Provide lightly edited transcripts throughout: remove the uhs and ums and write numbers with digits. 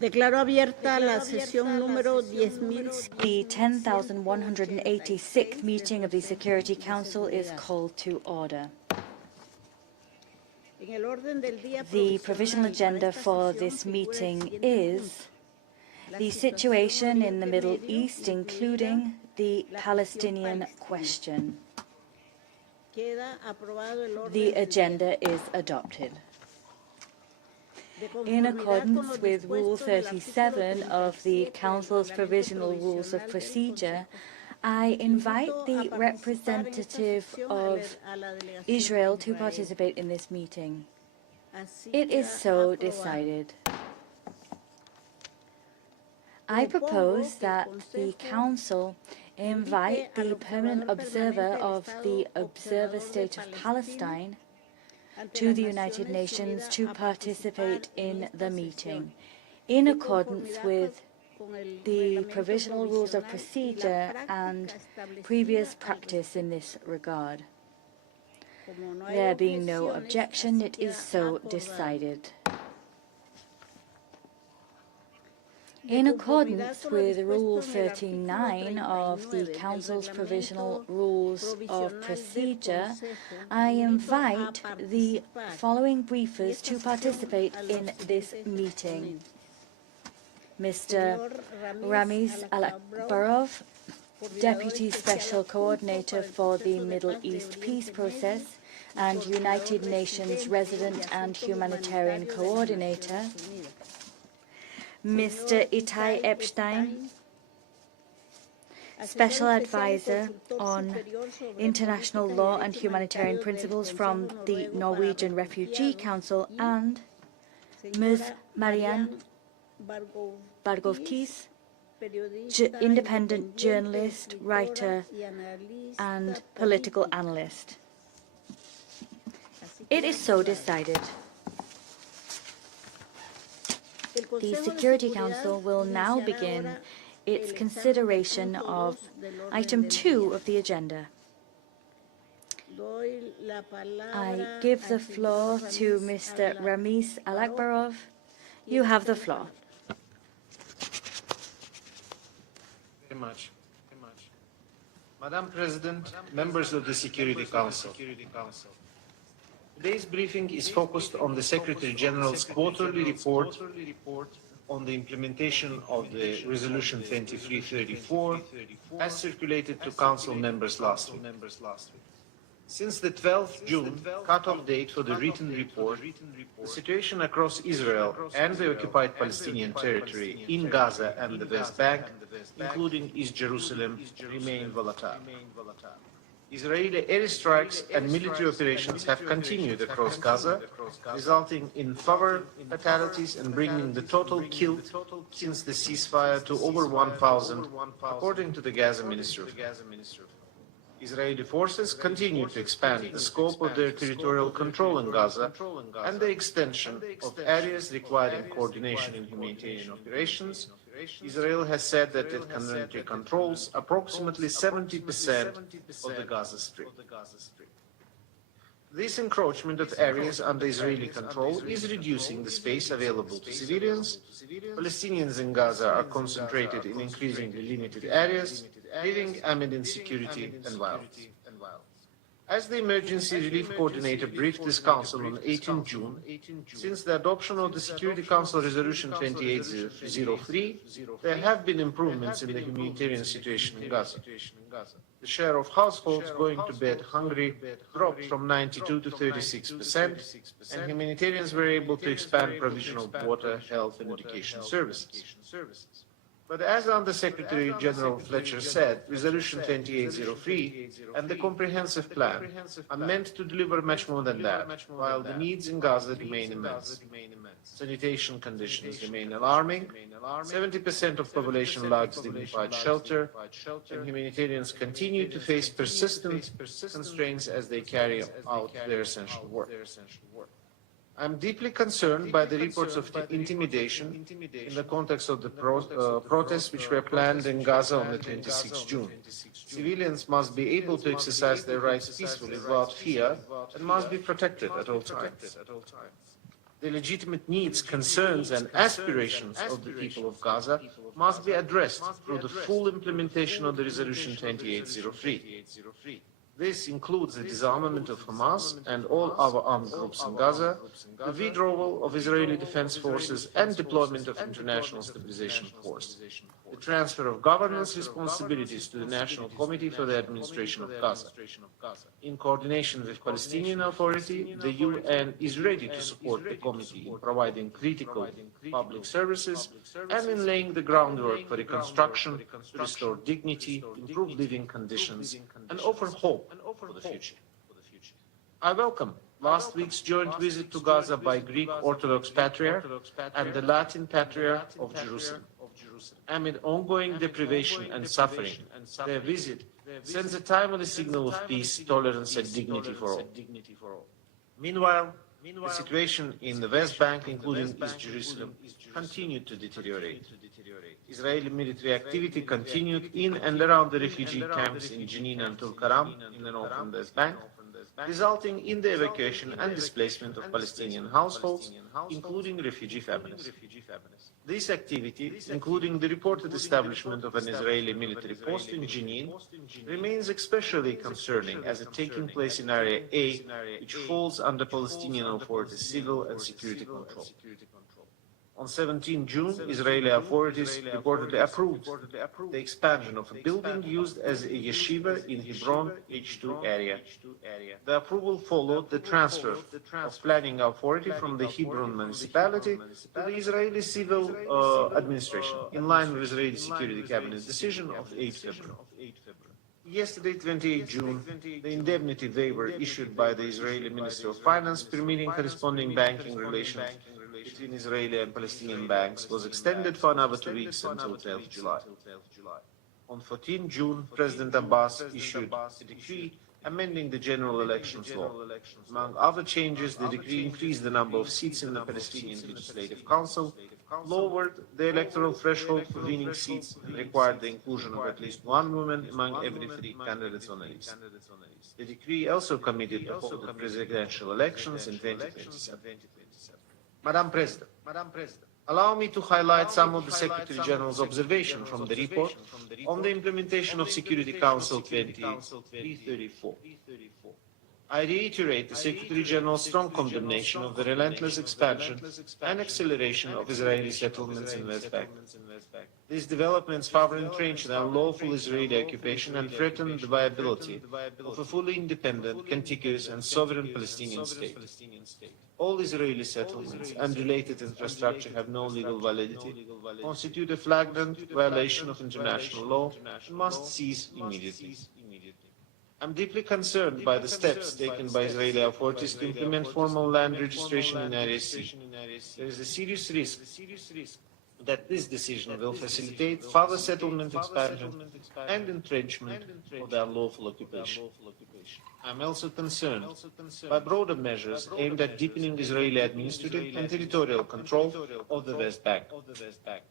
Declaro abierta la sesión número 10.000. The 10,186th meeting of the Security Council is called to order. The provisional agenda for this meeting is the situation in the Middle East, including the Palestinian question. The agenda is adopted. In accordance with Rule 37 of the Council's Provisional Rules of Procedure, I invite the representative of Israel to participate in this meeting. It is so decided. I propose that the Council invite the permanent observer of the Observer State of Palestine to the United Nations to participate in the meeting, in accordance with the Provisional Rules of Procedure and previous practice in this regard. There being no objection, it is so decided. In accordance with Rule 39 of the Council's Provisional Rules of Procedure, I invite the following briefers to participate in this meeting. Mr. Ramiz Alakbarov, Deputy Special Coordinator for the Middle East Peace Process and United Nations Resident and Humanitarian Coordinator. Mr. Itai Epstein, Special Advisor on International Law and Humanitarian Principles from the Norwegian Refugee Council, and Ms. Marianne Bargovkis, independent journalist, writer, and political analyst. It is so decided. The Security Council will now begin its consideration of item 2 of the agenda. I give the floor to Mr. Ramiz Alakbarov. You have the floor. Very much. Madam President, members of the Security Council. Today's briefing is focused on the Secretary General's quarterly report on the implementation of the Resolution 2334 as circulated to Council members last week. Since the 12th June cut-off date for the written report, the situation across Israel and the occupied Palestinian territory in Gaza and the West Bank, including East Jerusalem, remain volatile. Israeli airstrikes and military operations have continued across Gaza, resulting in further fatalities and bringing the total killed since the ceasefire to over 1,000, according to the Gaza Ministry. Israeli forces continue to expand the scope of their territorial control in Gaza and the extension of areas requiring coordination in humanitarian operations. Israel has said that it currently controls approximately 70% of the Gaza Strip. This encroachment of areas under Israeli control is reducing the space available to civilians. Palestinians in Gaza are concentrated in increasingly limited areas, living amid insecurity and violence. As the Emergency Relief Coordinator briefed this Council on 18 June, since the adoption of the Security Council Resolution 2803, there have been improvements in the humanitarian situation in Gaza. The share of households going to bed hungry dropped from 92 to 36%, and humanitarians were able to expand provision of water, health, and education services. But as Under-Secretary General Fletcher said, Resolution 2803 and the Comprehensive Plan are meant to deliver much more than that, while the needs in Gaza remain immense. Sanitation conditions remain alarming, 70% of population lacks dignified shelter, and humanitarians continue to face persistent constraints as they carry out their essential work. I am deeply concerned by the reports of intimidation in the context of the protests which were planned in Gaza on the 26th June. Civilians must be able to exercise their rights peacefully without fear and must be protected at all times. The legitimate needs, concerns, and aspirations of the people of Gaza must be addressed through the full implementation of the Resolution 2803. This includes the disarmament of Hamas and all other armed groups in Gaza, the withdrawal of Israeli defense forces, and deployment of International Stabilization Force, the transfer of governance responsibilities to the National Committee for the Administration of Gaza. In coordination with Palestinian Authority, the UN is ready to support the committee in providing critical public services and in laying the groundwork for reconstruction to restore dignity, improve living conditions, and offer hope for the future. I welcome last week's joint visit to Gaza by Greek Orthodox Patriarch and the Latin Patriarch of Jerusalem. Amid ongoing deprivation and suffering, their visit sends a timely signal of peace, tolerance, and dignity for all. Meanwhile, the situation in the West Bank, including East Jerusalem, continued to deteriorate. Israeli military activity continued in and around the refugee camps in Jenin and Tulkaram in the northern West Bank, resulting in the evacuation and displacement of Palestinian households, including refugee families. This activity, including the reported establishment of an Israeli military post in Jenin, remains especially concerning as it taking place in Area A, which falls under Palestinian Authority's civil and security control. On 17 June, Israeli authorities reportedly approved the expansion of a building used as a yeshiva in Hebron H2 area. The approval followed the transfer of planning authority from the Hebron municipality to the Israeli civil administration, in line with Israeli Security Cabinet decision of 8 February. Yesterday, 28 June, the indemnity waiver issued by the Israeli Ministry of Finance permitting corresponding banking relations between Israeli and Palestinian banks was extended for another 2 weeks until 12 July. On 14 June, President Abbas issued a decree amending the General Elections Law. Among other changes, the decree increased the number of seats in the Palestinian Legislative Council, lowered the electoral threshold for winning seats, and required the inclusion of at least one woman among every 3 candidates on the list. The decree also committed to hold the presidential elections in 2027. Madam President, allow me to highlight some of the Secretary General's observations from the report on the implementation of Security Council 2334. I reiterate the Secretary General's strong condemnation of the relentless expansion and acceleration of Israeli settlements in West Bank. These developments further entrench the unlawful Israeli occupation and threaten the viability of a fully independent, contiguous and sovereign Palestinian state. All Israeli settlements and related infrastructure have no legal validity, constitute a flagrant violation of international law, and must cease immediately. I'm deeply concerned by the steps taken by Israeli authorities to implement formal land registration in Area C. There is a serious risk that this decision will facilitate further settlement expansion and entrenchment of the unlawful occupation. I am also concerned by broader measures aimed at deepening Israeli administrative and territorial control of the West Bank.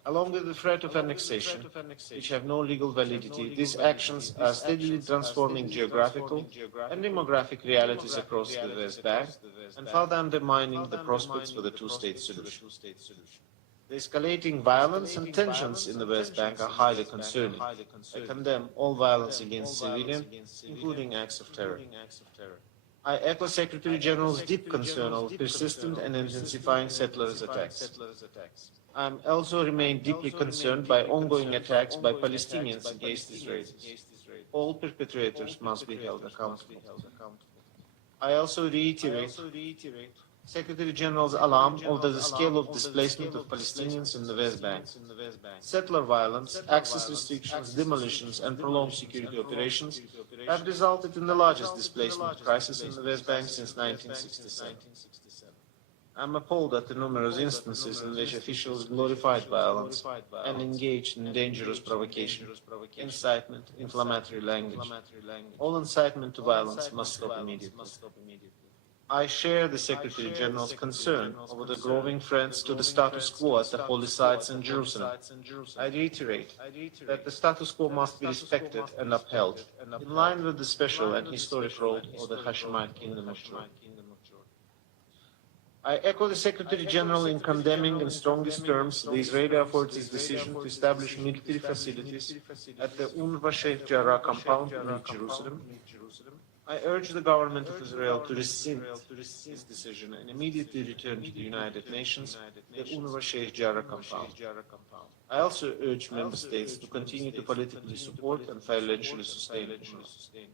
Along with the threat of annexation, which have no legal validity, these actions are steadily transforming geographical and demographic realities across the West Bank and further undermining the prospects for the two-state solution. The escalating violence and tensions in the West Bank are highly concerning. I condemn all violence against civilians, including acts of terror. I echo Secretary General's deep concern over persistent and intensifying settlers' attacks. I also remain deeply concerned by ongoing attacks by Palestinians against Israelis. All perpetrators must be held accountable. I also reiterate Secretary General's alarm over the scale of displacement of Palestinians in the West Bank. Settler violence, access restrictions, demolitions, and prolonged security operations have resulted in the largest displacement crisis in the West Bank since 1967. I am appalled at the numerous instances in which officials glorified violence and engaged in dangerous provocation, incitement, inflammatory language. All incitement to violence must stop immediately. I share the Secretary General's concern over the growing threats to the status quo at the holy sites in Jerusalem. I reiterate that the status quo must be respected and upheld, in line with the special and historic role of the Hashemite Kingdom of Jordan. I echo the Secretary General in condemning in strongest terms the Israeli authorities' decision to establish military facilities at the UNRWA Sheikh Jarrah compound in East Jerusalem. I urge the government of Israel to rescind this decision and immediately return to the United Nations the UNRWA Sheikh Jarrah compound. I also urge member states to continue to politically support and financially sustain UNRWA.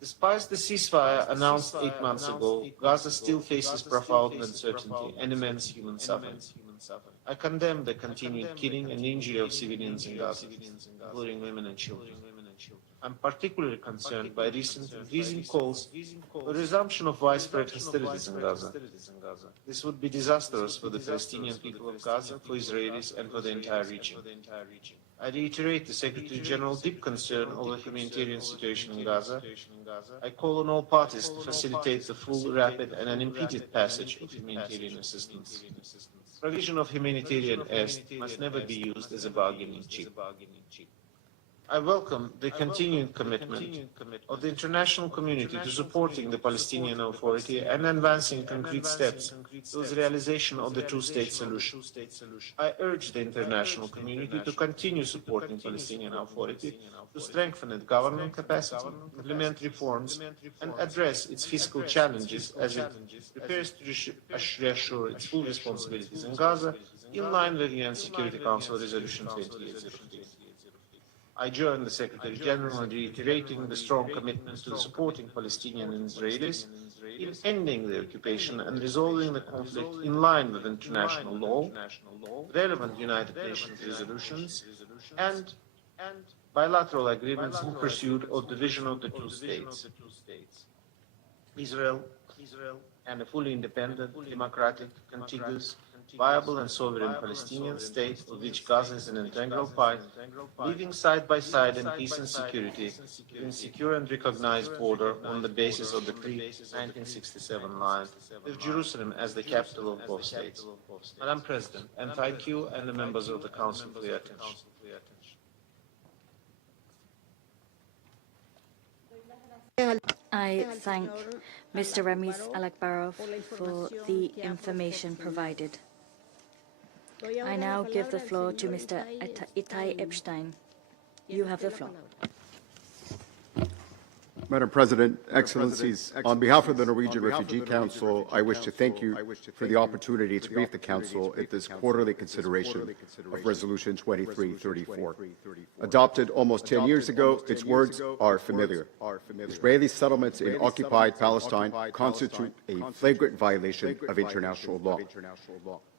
Despite the ceasefire announced 8 months ago, Gaza still faces profound uncertainty and immense human suffering. I condemn the continued killing and injury of civilians in Gaza, including women and children. I'm particularly concerned by recent increasing calls for resumption of widespread hostilities in Gaza. This would be disastrous for the Palestinian people of Gaza, for Israelis, and for the entire region. I reiterate the Secretary General's deep concern over the humanitarian situation in Gaza. I call on all parties to facilitate the full, rapid, and unimpeded passage of humanitarian assistance. Provision of humanitarian aid must never be used as a bargaining chip. I welcome the continuing commitment of the international community to supporting the Palestinian Authority and advancing concrete steps towards the realization of the two-state solution. I urge the international community to continue supporting the Palestinian Authority to strengthen its government capacity, implement reforms, and address its fiscal challenges as it prepares to reassure its full responsibilities in Gaza in line with UN Security Council Resolution 2803. I join the Secretary General in reiterating the strong commitment to supporting Palestinian and Israelis in ending the occupation and resolving the conflict in line with international law, relevant United Nations resolutions, and bilateral agreements in pursuit of the vision of the two states. Israel and a fully independent, democratic, contiguous, viable and sovereign Palestinian state of which Gaza is an integral part, living side by side in peace and security, in secure and recognized border on the basis of the pre-1967 line, with Jerusalem as the capital of both states. Madam President, and thank you and the members of the Council for your attention. I thank Mr. Ramiz Alakbarov for the information provided. I now give the floor to Mr. Itai Epstein. You have the floor. Madam President, Excellencies, on behalf of the Norwegian Refugee Council, I wish to thank you for the opportunity to brief the Council at this quarterly consideration of Resolution 2334. Adopted almost 10 years ago, its words are familiar. Israeli settlements in occupied Palestine constitute a flagrant violation of international law.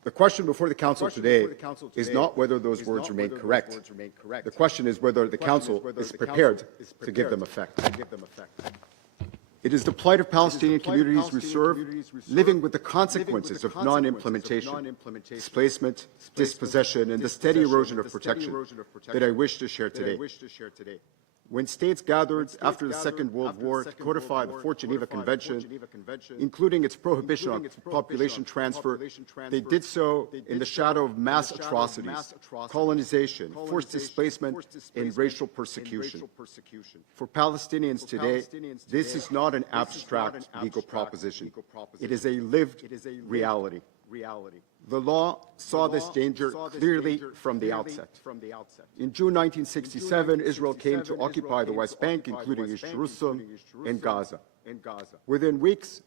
The question before the Council today is not whether those words remain correct. The question is whether the Council is prepared to give them effect. It is the plight of Palestinian communities we serve, living with the consequences of non-implementation, displacement, dispossession, and the steady erosion of protection that I wish to share today. When states gathered after the Second World War to codify the Fourth Geneva Convention, including its prohibition on population transfer, they did so in the shadow of mass atrocities, colonization, forced displacement, and racial persecution. For Palestinians today, this is not an abstract legal proposition. It is a lived reality. The law saw this danger clearly from the outset. In June 1967, Israel came to occupy the West Bank, including East Jerusalem and Gaza. Within weeks,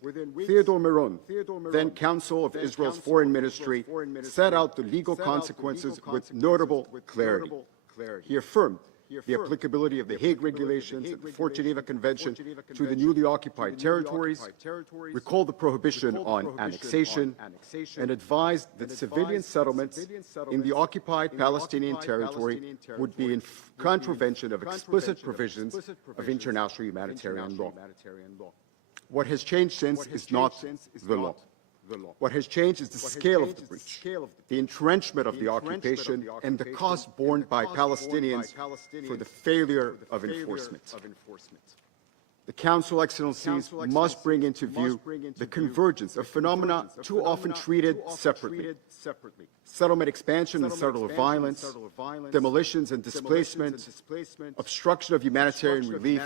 Theodore Meron, then Counsel of Israel's Foreign Ministry, set out the legal consequences with notable clarity. He affirmed the applicability of the Hague Regulations and the Fourth Geneva Convention to the newly occupied territories, recalled the prohibition on annexation, and advised that civilian settlements in the occupied Palestinian territory would be in contravention of explicit provisions of international humanitarian law. What has changed since is not the law. What has changed is the scale of the breach, the entrenchment of the occupation, and the cost borne by Palestinians for the failure of enforcement. The Council, Excellencies, must bring into view the convergence of phenomena too often treated separately. Settlement expansion and settler violence, demolitions and displacement, obstruction of humanitarian relief,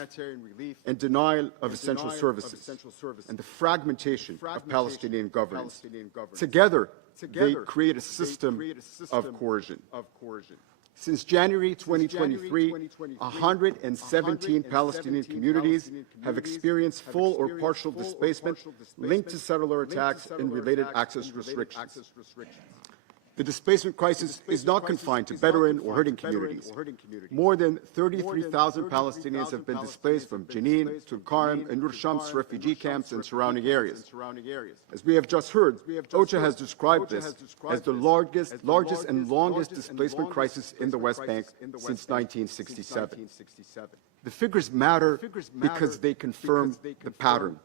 and denial of essential services, and the fragmentation of Palestinian governance. Together, they create a system of coercion. Since January 2023, 117 Palestinian communities have experienced full or partial displacement linked to settler attacks and related access restrictions. The displacement crisis is not confined to Bedouin or hurting communities. More than 33,000 Palestinians have been displaced from Jenin, Tulkarm, and Nur Shams refugee camps and surrounding areas. As we have just heard, OCHA has described this as the largest and longest displacement crisis in the West Bank since 1967. The figures matter because they confirm the pattern.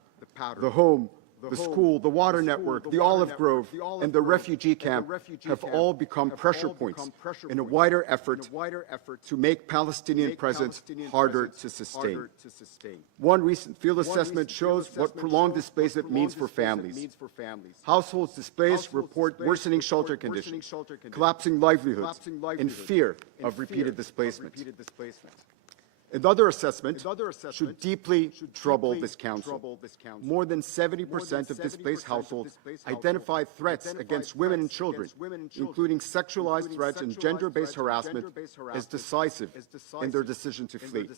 The home, the school, the water network, the olive grove, and the refugee camp have all become pressure points in a wider effort to make Palestinian presence harder to sustain. One recent field assessment shows what prolonged displacement means for families. Households displaced report worsening shelter conditions, collapsing livelihoods, and fear of repeated displacement. Another assessment should deeply trouble this Council. More than 70% of displaced households identified threats against women and children, including sexualized threats and gender-based harassment, as decisive in their decision to flee.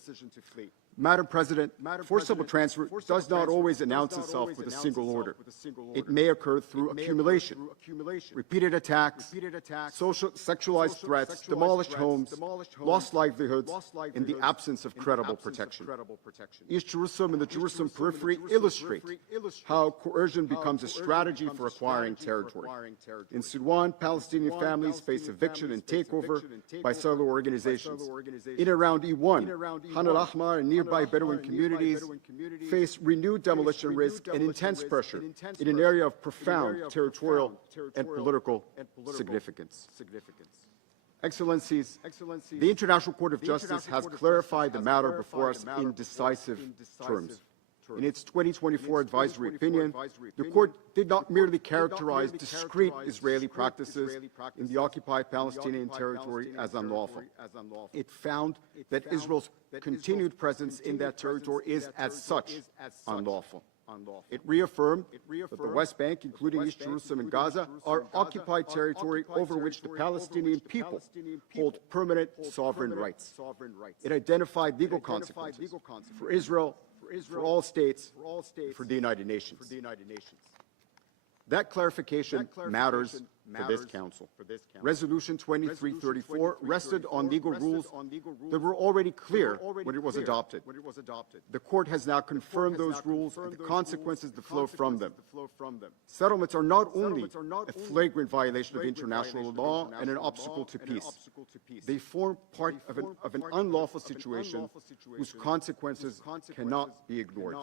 Madam President, forcible transfer does not always announce itself with a single order. It may occur through accumulation, repeated attacks, sexualized threats, demolished homes, lost livelihoods, and the absence of credible protection. East Jerusalem and the Jerusalem periphery illustrate how coercion becomes a strategy for acquiring territory. In Sudan, Palestinian families face eviction and takeover by settler organizations. In around E1, Han al-Ahmar and nearby Bedouin communities face renewed demolition risk and intense pressure in an area of profound territorial and political significance. Excellencies, the International Court of Justice has clarified the matter before us in decisive terms. In its 2024 advisory opinion, the Court did not merely characterize discrete Israeli practices in the occupied Palestinian territory as unlawful. It found that Israel's continued presence in that territory is, as such, unlawful. It reaffirmed that the West Bank, including East Jerusalem and Gaza, are occupied territory over which the Palestinian people hold permanent sovereign rights. It identified legal consequences for Israel, for all states, for the United Nations. That clarification matters for this Council. Resolution 2334 rested on legal rules that were already clear when it was adopted. The Court has now confirmed those rules and the consequences that flow from them. Settlements are not only a flagrant violation of international law and an obstacle to peace. They form part of an unlawful situation whose consequences cannot be ignored.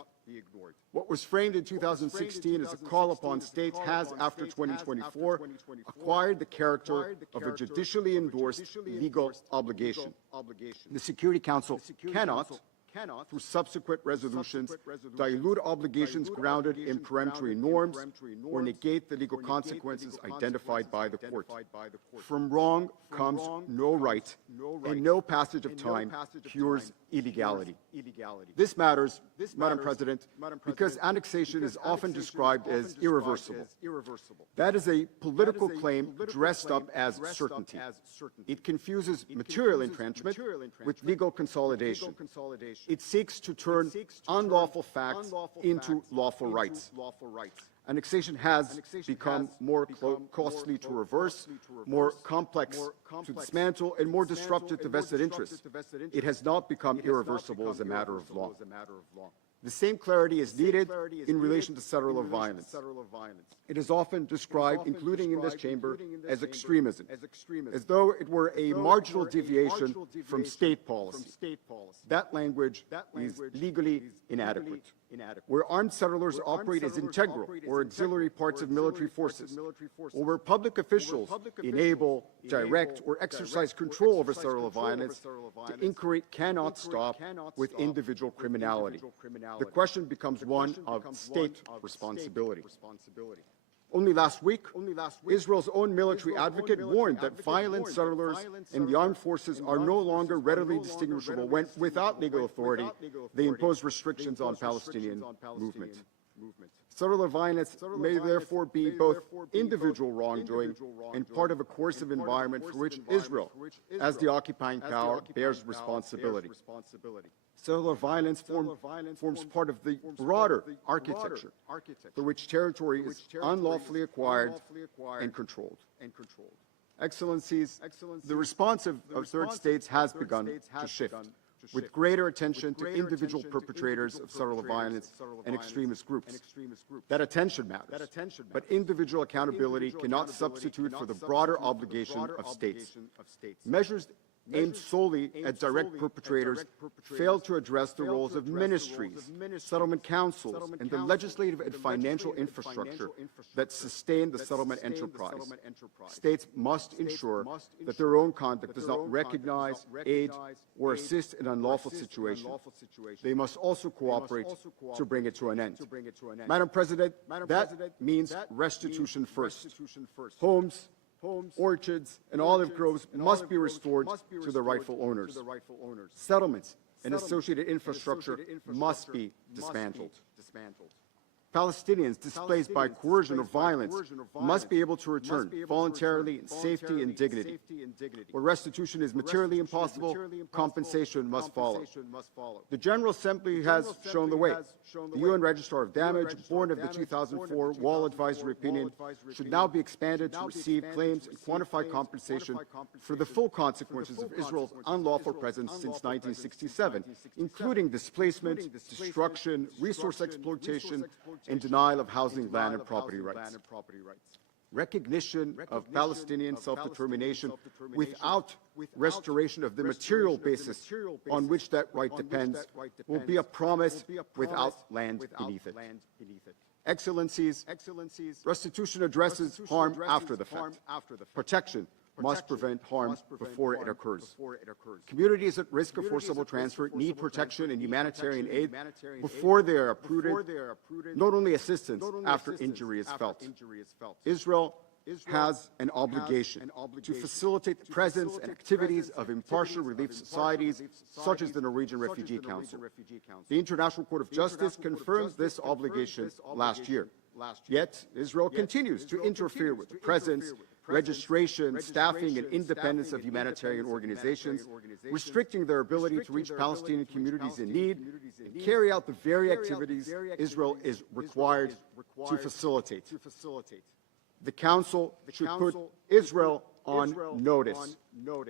What was framed in 2016 as a call upon states has, after 2024, acquired the character of a judicially endorsed legal obligation. The Security Council cannot, through subsequent resolutions, dilute obligations grounded in peremptory norms or negate the legal consequences identified by the Court. From wrong comes no right, and no passage of time cures illegality. This matters, Madam President, because annexation is often described as irreversible. That is a political claim dressed up as certainty. It confuses material entrenchment with legal consolidation. It seeks to turn unlawful facts into lawful rights. Annexation has become more costly to reverse, more complex to dismantle, and more disruptive to vested interests. It has not become irreversible as a matter of law. The same clarity is needed in relation to settler violence. It is often described, including in this chamber, as extremism, as though it were a marginal deviation from state policy. That language is legally inadequate. where armed settlers operate as integral or auxiliary parts of military forces, or where public officials enable, direct, or exercise control over settler violence, the inquiry cannot stop with individual criminality. The question becomes one of state responsibility. Only last week, Israel's own military advocate warned that violent settlers and the armed forces are no longer readily distinguishable when, without legal authority, they impose restrictions on Palestinian movement. Settler violence may therefore be both individual wrongdoing and part of a coercive environment for which Israel, as the occupying power, bears responsibility. Settler violence forms part of the broader architecture through which territory is unlawfully acquired and controlled. Excellencies, the response of third states has begun to shift, with greater attention to individual perpetrators of settler violence and extremist groups. That attention matters, but individual accountability cannot substitute for the broader obligation of states. Measures aimed solely at direct perpetrators failed to address the roles of ministries, settlement councils, and the legislative and financial infrastructure that sustain the settlement enterprise. States must ensure that their own conduct does not recognize, aid, or assist in unlawful situations. They must also cooperate to bring it to an end. Madam President, that means restitution first. Homes, orchards, and olive groves must be restored to the rightful owners. Settlements and associated infrastructure must be dismantled. Palestinians displaced by coercion or violence must be able to return voluntarily in safety and dignity. Where restitution is materially impossible, compensation must follow. The General Assembly has shown the way. The UN Registrar of Damage, born of the 2004 Wall Advisory Opinion, should now be expanded to receive claims and quantify compensation for the full consequences of Israel's unlawful presence since 1967, including displacement, destruction, resource exploitation, and denial of housing, land, and property rights. Recognition of Palestinian self-determination without restoration of the material basis on which that right depends will be a promise without land beneath it. Excellencies, restitution addresses harm after the fact. Protection must prevent harm before it occurs. Communities at risk of forcible transfer need protection and humanitarian aid before they are uprooted, not only assistance after injury is felt. Israel has an obligation to facilitate the presence and activities of impartial relief societies such as the Norwegian Refugee Council. The International Court of Justice confirmed this obligation last year. Yet, Israel continues to interfere with the presence, registration, staffing, and independence of humanitarian organizations, restricting their ability to reach Palestinian communities in need and carry out the very activities Israel is required to facilitate. The Council should put Israel on notice.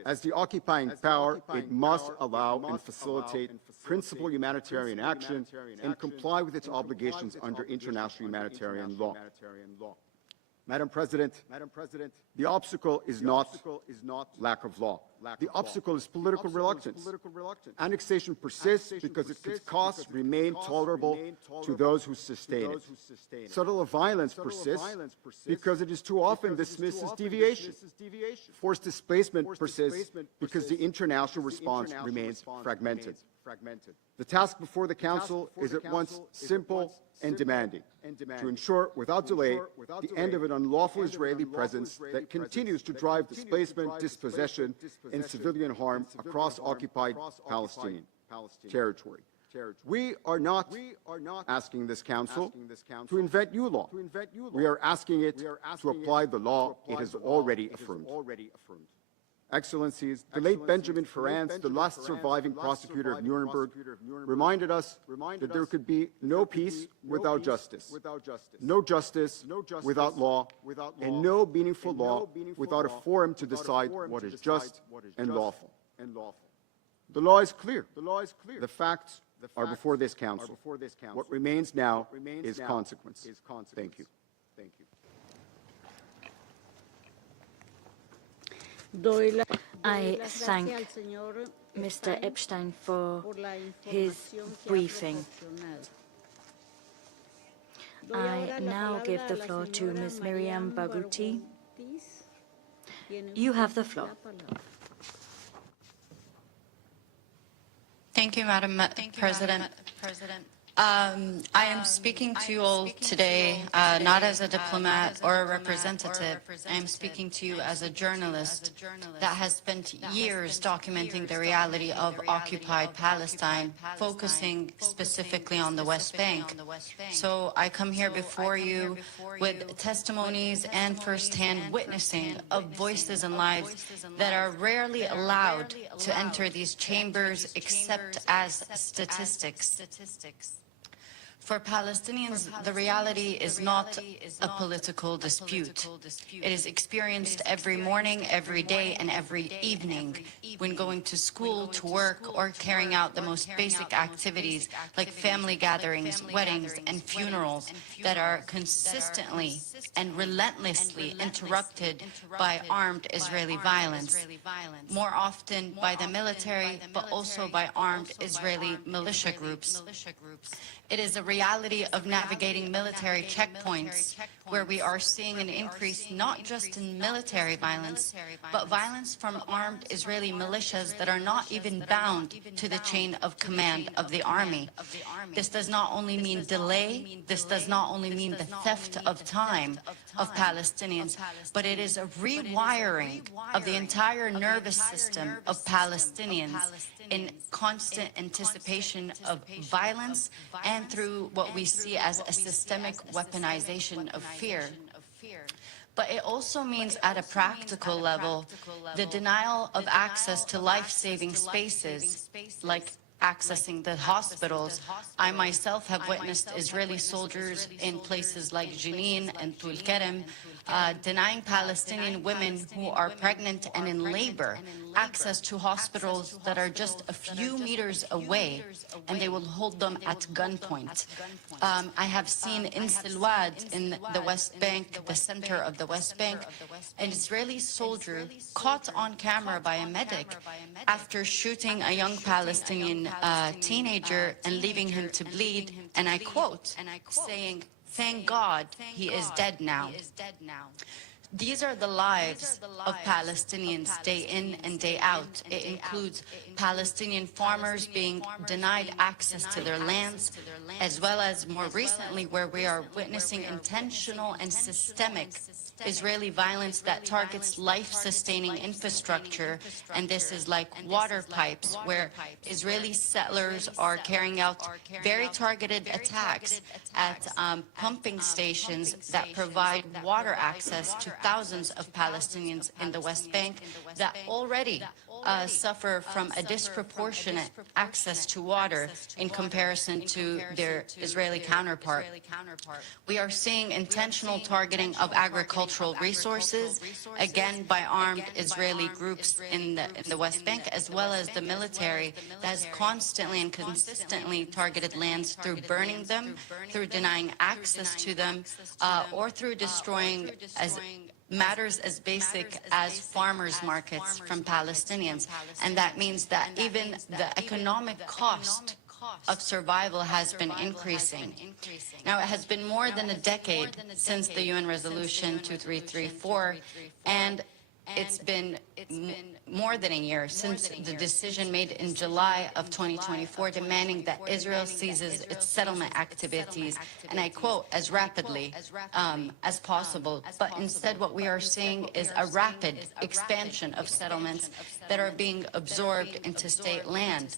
As the occupying power, it must allow and facilitate principal humanitarian action and comply with its obligations under international humanitarian law. Madam President, the obstacle is not lack of law. The obstacle is political reluctance. Annexation persists because its costs remain tolerable to those who sustain it. Settler violence persists because it is too often dismissed as deviation. Forced displacement persists because the international response remains fragmented. The task before the Council is at once simple and demanding: to ensure without delay the end of an unlawful Israeli presence that continues to drive displacement, dispossession, and civilian harm across occupied Palestinian territory. We are not asking this Council to invent new law. We are asking it to apply the law it has already affirmed. Excellencies, the late Benjamin Ferencz, the last surviving prosecutor of Nuremberg, reminded us that there could be no peace without justice, no justice without law, and no meaningful law without a forum to decide what is just and lawful. The law is clear. The facts are before this Council. What remains now is consequence. Thank you. I thank Mr. Epstein for his briefing. I now give the floor to Ms. Miriam Barghouti. You have the floor. Thank you, Madam President. I am speaking to you all today not as a diplomat or a representative. I am speaking to you as a journalist that has spent years documenting the reality of occupied Palestine, focusing specifically on the West Bank. So I come here before you with testimonies and firsthand witnessing of voices and lives that are rarely allowed to enter these chambers except as statistics. For Palestinians, the reality is not a political dispute. It is experienced every morning, every day, and every evening when going to school, to work, or carrying out the most basic activities like family gatherings, weddings, and funerals that are consistently and relentlessly interrupted by armed Israeli violence, more often by the military, but also by armed Israeli militia groups. It is a reality of navigating military checkpoints where we are seeing an increase not just in military violence, but violence from armed Israeli militias that are not even bound to the chain of command of the army. This does not only mean delay, this does not only mean the theft of time of Palestinians, but it is a rewiring of the entire nervous system of Palestinians in constant anticipation of violence and through what we see as a systemic weaponization of fear. But it also means at a practical level, the denial of access to life-saving spaces like accessing the hospitals. I myself have witnessed Israeli soldiers in places like Jenin and Tul Kerem denying Palestinian women who are pregnant and in labor access to hospitals that are just a few meters away, and they will hold them at gunpoint. I have seen in Silwad, in the West Bank, the center of the West Bank, an Israeli soldier caught on camera by a medic after shooting a young Palestinian teenager and leaving him to bleed, and I quote, saying, "Thank God he is dead now." These are the lives of Palestinians day in and day out. It includes Palestinian farmers being denied access to their lands, as well as more recently where we are witnessing intentional and systemic Israeli violence that targets life-sustaining infrastructure, and this is like water pipes, where Israeli settlers are carrying out very targeted attacks at pumping stations that provide water access to thousands of Palestinians in the West Bank that already suffer from a disproportionate access to water in comparison to their Israeli counterpart. We are seeing intentional targeting of agricultural resources, again by armed Israeli groups in the West Bank, as well as the military that has constantly and consistently targeted lands through burning them, through denying access to them, or through destroying matters as basic as farmers' markets from Palestinians. And that means that even the economic cost of survival has been increasing. Now, it has been more than a decade since the UN Resolution 2334, and it's been more than a year since the decision made in July of 2024 demanding that Israel ceases its settlement activities, and I quote, as rapidly as possible. But instead what we are seeing is a rapid expansion of settlements that are being absorbed into state land.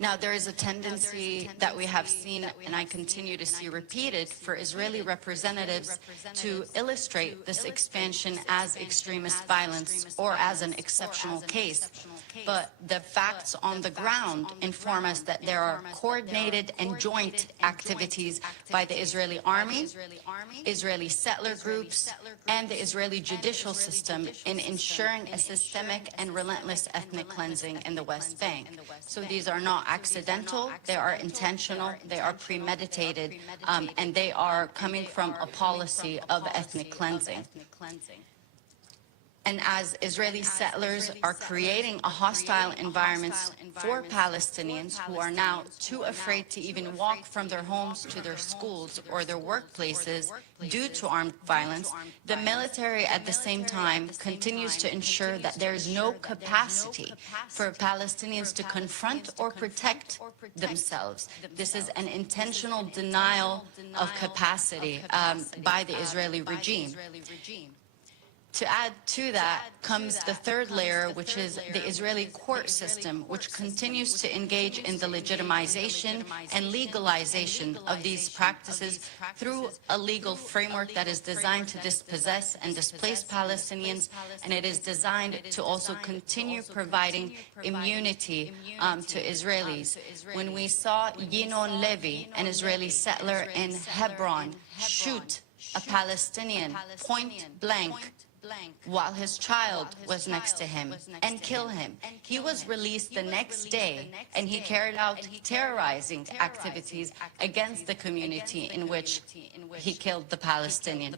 Now, there is a tendency that we have seen, and I continue to see repeated, for Israeli representatives to illustrate this expansion as extremist violence or as an exceptional case. But the facts on the ground inform us that there are coordinated and joint activities by the Israeli army, Israeli settler groups, and the Israeli judicial system in ensuring a systemic and relentless ethnic cleansing in the West Bank. So these are not accidental, they are intentional, they are premeditated, and they are coming from a policy of ethnic cleansing. And as Israeli settlers are creating a hostile environment for Palestinians who are now too afraid to even walk from their homes to their schools or their workplaces due to armed violence, the military at the same time continues to ensure that there is no capacity for Palestinians to confront or protect themselves. This is an intentional denial of capacity by the Israeli regime. To add to that comes the third layer, which is the Israeli court system, which continues to engage in the legitimization and legalization of these practices through a legal framework that is designed to dispossess and displace Palestinians, and it is designed to also continue providing immunity to Israelis. When we saw Yinon Levy, an Israeli settler in Hebron, shoot a Palestinian point blank while his child was next to him and kill him, he was released the next day, and he carried out terrorizing activities against the community in which he killed the Palestinian.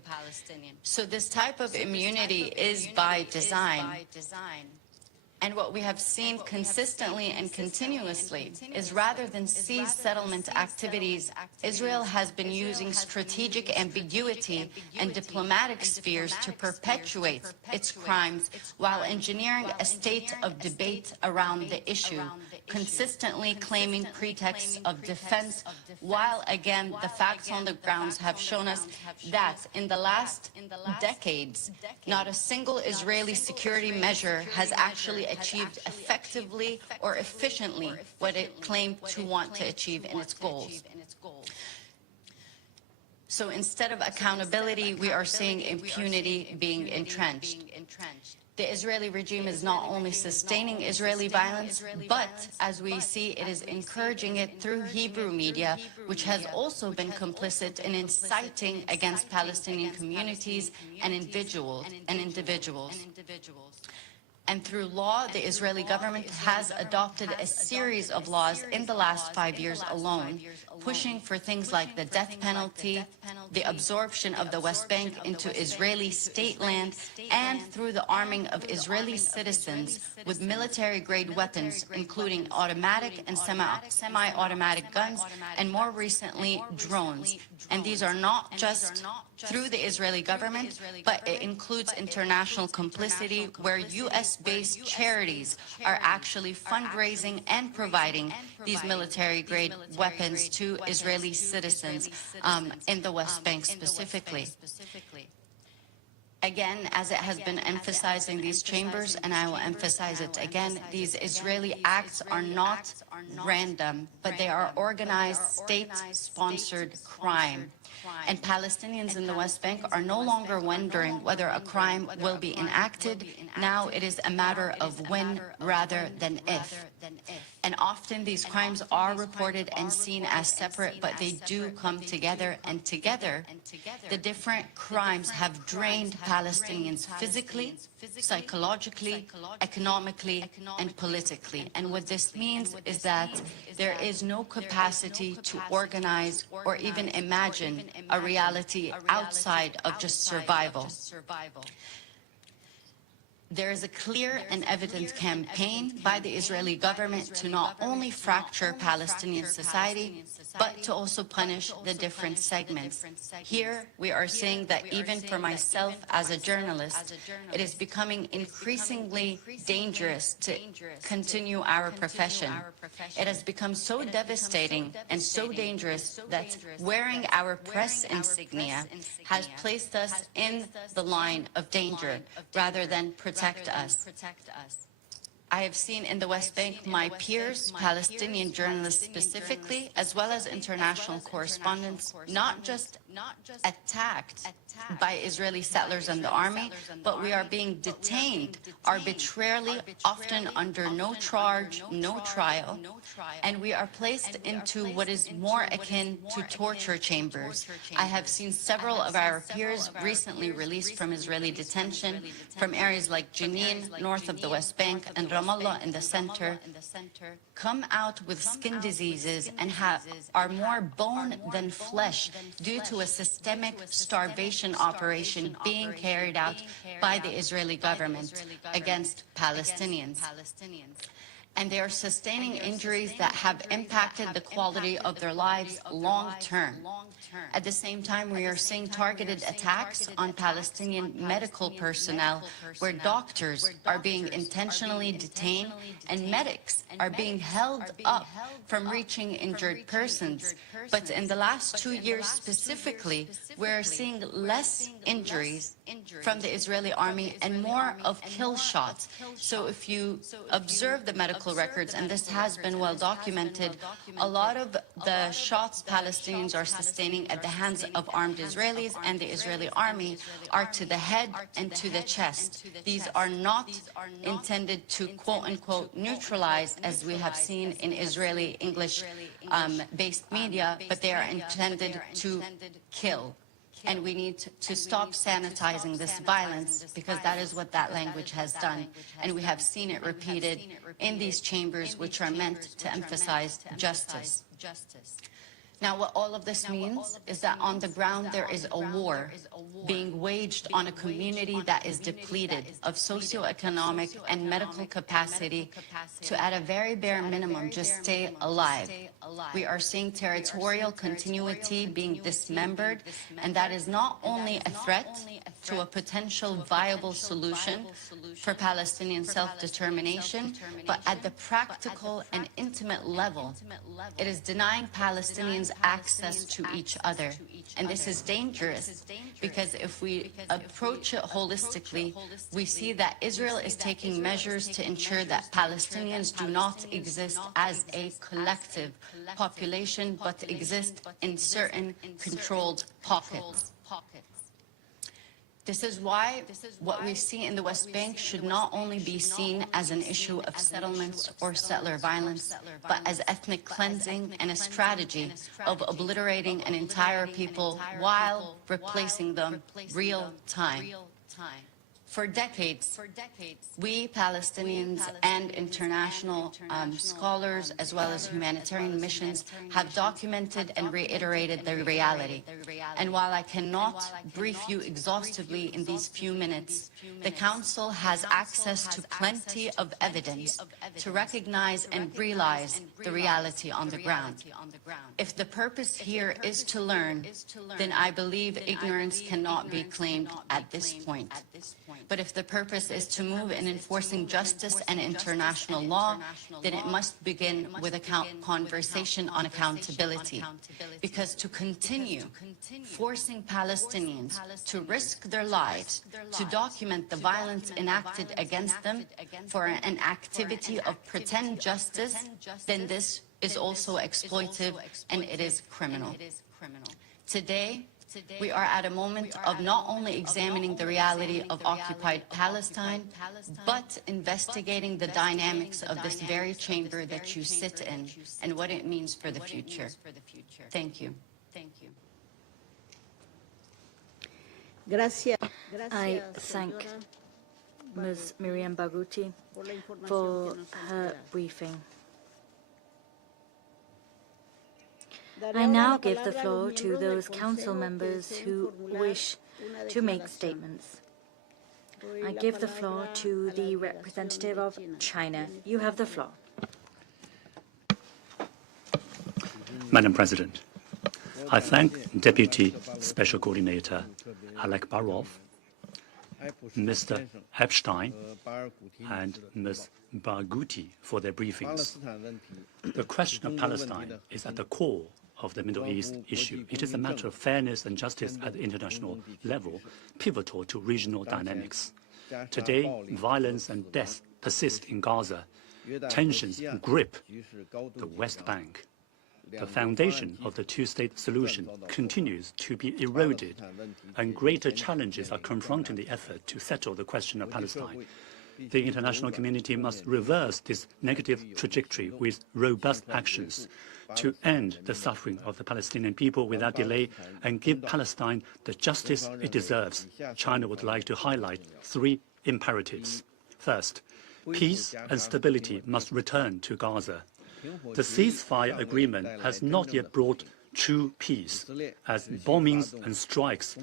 So this type of immunity is by design. And what we have seen consistently and continuously is, rather than cease settlement activities, Israel has been using strategic ambiguity and diplomatic spheres to perpetuate its crimes while engineering a state of debate around the issue, consistently claiming pretexts of defense, while again the facts on the ground have shown us that in the last decades, not a single Israeli security measure has actually achieved effectively or efficiently what it claimed to want to achieve in its goals. So instead of accountability, we are seeing impunity being entrenched. The Israeli regime is not only sustaining Israeli violence, but as we see, it is encouraging it through Hebrew media, which has also been complicit in inciting against Palestinian communities and individuals. And through law, the Israeli government has adopted a series of laws in the last 5 years alone, pushing for things like the death penalty, the absorption of the West Bank into Israeli state land, and through the arming of Israeli citizens with military-grade weapons, including automatic and semi-automatic guns, and more recently, drones. And these are not just through the Israeli government, but it includes international complicity where U.S.-based charities are actually fundraising and providing these military-grade weapons to Israeli citizens in the West Bank specifically. Again, as it has been emphasized in these chambers, and I will emphasize it again, these Israeli acts are not random, but they are organized, state-sponsored crime. And Palestinians in the West Bank are no longer wondering whether a crime will be enacted. Now it is a matter of when rather than if. And often these crimes are reported and seen as separate, but they do come together. And together, the different crimes have drained Palestinians physically, psychologically, economically, and politically. And what this means is that there is no capacity to organize or even imagine a reality outside of just survival. There is a clear and evident campaign by the Israeli government to not only fracture Palestinian society, but to also punish the different segments. Here, we are seeing that even for myself as a journalist, it is becoming increasingly dangerous to continue our profession. It has become so devastating and so dangerous that wearing our press insignia has placed us in the line of danger rather than protect us. I have seen in the West Bank my peers, Palestinian journalists specifically, as well as international correspondents, not just attacked by Israeli settlers and the army, but we are being detained arbitrarily, often under no charge, no trial, and we are placed into what is more akin to torture chambers. I have seen several of our peers recently released from Israeli detention from areas like Jenin, north of the West Bank, and Ramallah in the center, come out with skin diseases and are more bone than flesh due to a systemic starvation operation being carried out by the Israeli government against Palestinians. and they are sustaining injuries that have impacted the quality of their lives long term. At the same time, we are seeing targeted attacks on Palestinian medical personnel, where doctors are being intentionally detained and medics are being held up from reaching injured persons. But in the last 2 years specifically, we're seeing less injuries from the Israeli army and more of kill shots. So if you observe the medical records, and this has been well documented, a lot of the shots Palestinians are sustaining at the hands of armed Israelis and the Israeli army are to the head and to the chest. These are not intended to quote-unquote neutralize, as we have seen in Israeli English-based media, but they are intended to kill. And we need to stop sanitizing this violence, because that is what that language has done. And we have seen it repeated in these chambers, which are meant to emphasize justice. Now, what all of this means is that on the ground there is a war being waged on a community that is depleted of socioeconomic and medical capacity to, at a very bare minimum, just stay alive. We are seeing territorial continuity being dismembered, and that is not only a threat to a potential viable solution for Palestinian self-determination, but at the practical and intimate level, it is denying Palestinians access to each other. And this is dangerous, because if we approach it holistically, we see that Israel is taking measures to ensure that Palestinians do not exist as a collective population, but exist in certain controlled pockets. This is why what we see in the West Bank should not only be seen as an issue of settlements or settler violence, but as ethnic cleansing and a strategy of obliterating an entire people while replacing them real time. For decades, we Palestinians and international scholars, as well as humanitarian missions, have documented and reiterated the reality. And while I cannot brief you exhaustively in these few minutes, the Council has access to plenty of evidence to recognize and realize the reality on the ground. If the purpose here is to learn, then I believe ignorance cannot be claimed at this point. But if the purpose is to move in enforcing justice and international law, then it must begin with a conversation on accountability. Because to continue forcing Palestinians to risk their lives to document the violence enacted against them for an activity of pretend justice, then this is also exploitive and it is criminal. Today, we are at a moment of not only examining the reality of occupied Palestine, but investigating the dynamics of this very chamber that you sit in and what it means for the future. Thank you. I thank Ms. Miriam Barghouti for her briefing. I now give the floor to those council members who wish to make statements. I give the floor to the representative of China. You have the floor. Madam President, I thank Deputy Special Coordinator Alek Barov, Mr. Epstein, and Ms. Barghouti for their briefings. The question of Palestine is at the core of the Middle East issue. It is a matter of fairness and justice at the international level, pivotal to regional dynamics. Today, violence and death persist in Gaza. Tensions grip the West Bank. The foundation of the two-state solution continues to be eroded, and greater challenges are confronting the effort to settle the question of Palestine. The international community must reverse this negative trajectory with robust actions to end the suffering of the Palestinian people without delay and give Palestine the justice it deserves. China would like to highlight three imperatives. First, peace and stability must return to Gaza. The ceasefire agreement has not yet brought true peace, as bombings and strikes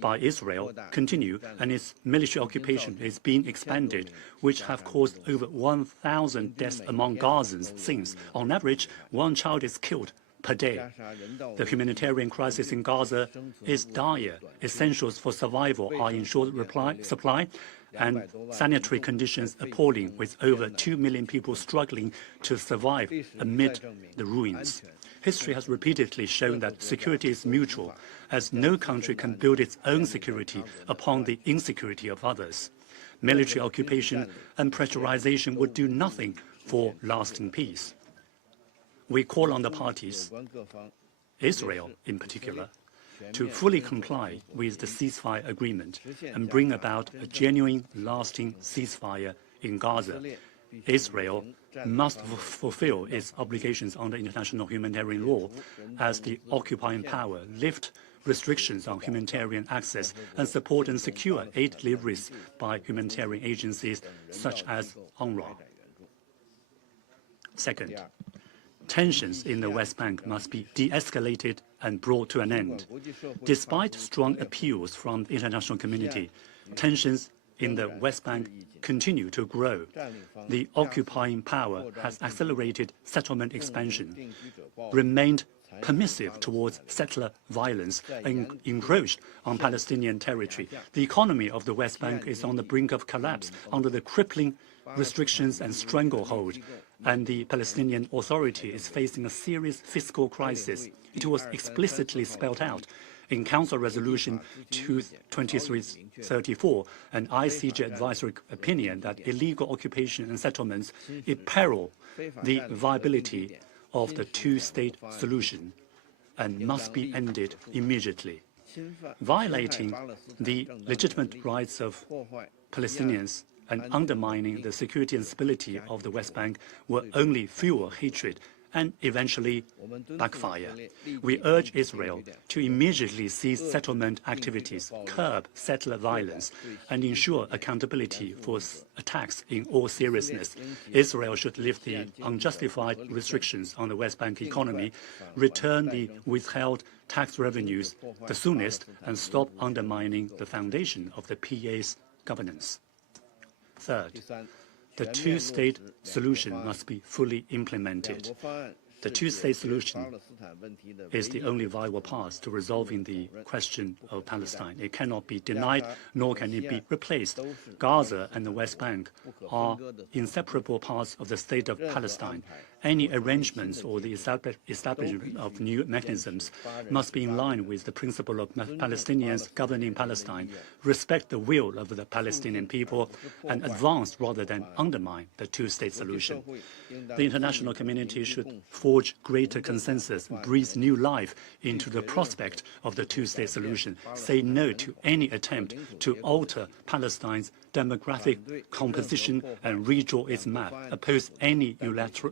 by Israel continue and its military occupation is being expanded, which have caused over 1,000 deaths among Gazans since, on average, one child is killed per day. The humanitarian crisis in Gaza is dire. Essentials for survival are in short supply, and sanitary conditions appalling, with over 2 million people struggling to survive amid the ruins. History has repeatedly shown that security is mutual, as no country can build its own security upon the insecurity of others. Military occupation and pressurization would do nothing for lasting peace. We call on the parties, Israel in particular, to fully comply with the ceasefire agreement and bring about a genuine, lasting ceasefire in Gaza. Israel must fulfill its obligations under international humanitarian law as the occupying power, lift restrictions on humanitarian access, and support and secure aid deliveries by humanitarian agencies such as UNRWA. Second, tensions in the West Bank must be de-escalated and brought to an end. Despite strong appeals from the international community, tensions in the West Bank continue to grow. The occupying power has accelerated settlement expansion, remained permissive towards settler violence, and encroached on Palestinian territory. The economy of the West Bank is on the brink of collapse under the crippling restrictions and stranglehold, and the Palestinian Authority is facing a serious fiscal crisis. It was explicitly spelled out in Council Resolution 2334, an ICJ advisory opinion that illegal occupation and settlements imperil the viability of the two-state solution and must be ended immediately. Violating the legitimate rights of Palestinians and undermining the security and stability of the West Bank will only fuel hatred and eventually backfire. We urge Israel to immediately cease settlement activities, curb settler violence, and ensure accountability for attacks in all seriousness. Israel should lift the unjustified restrictions on the West Bank economy, return the withheld tax revenues the soonest, and stop undermining the foundation of the PA's governance. Third, the two-state solution must be fully implemented. The two-state solution is the only viable path to resolving the question of Palestine. It cannot be denied, nor can it be replaced. Gaza and the West Bank are inseparable parts of the state of Palestine. Any arrangements or the establishment of new mechanisms must be in line with the principle of Palestinians governing Palestine, respect the will of the Palestinian people, and advance rather than undermine the two-state solution. The international community should forge greater consensus, breathe new life into the prospect of the two-state solution, say no to any attempt to alter Palestine's demographic composition and redraw its map, oppose any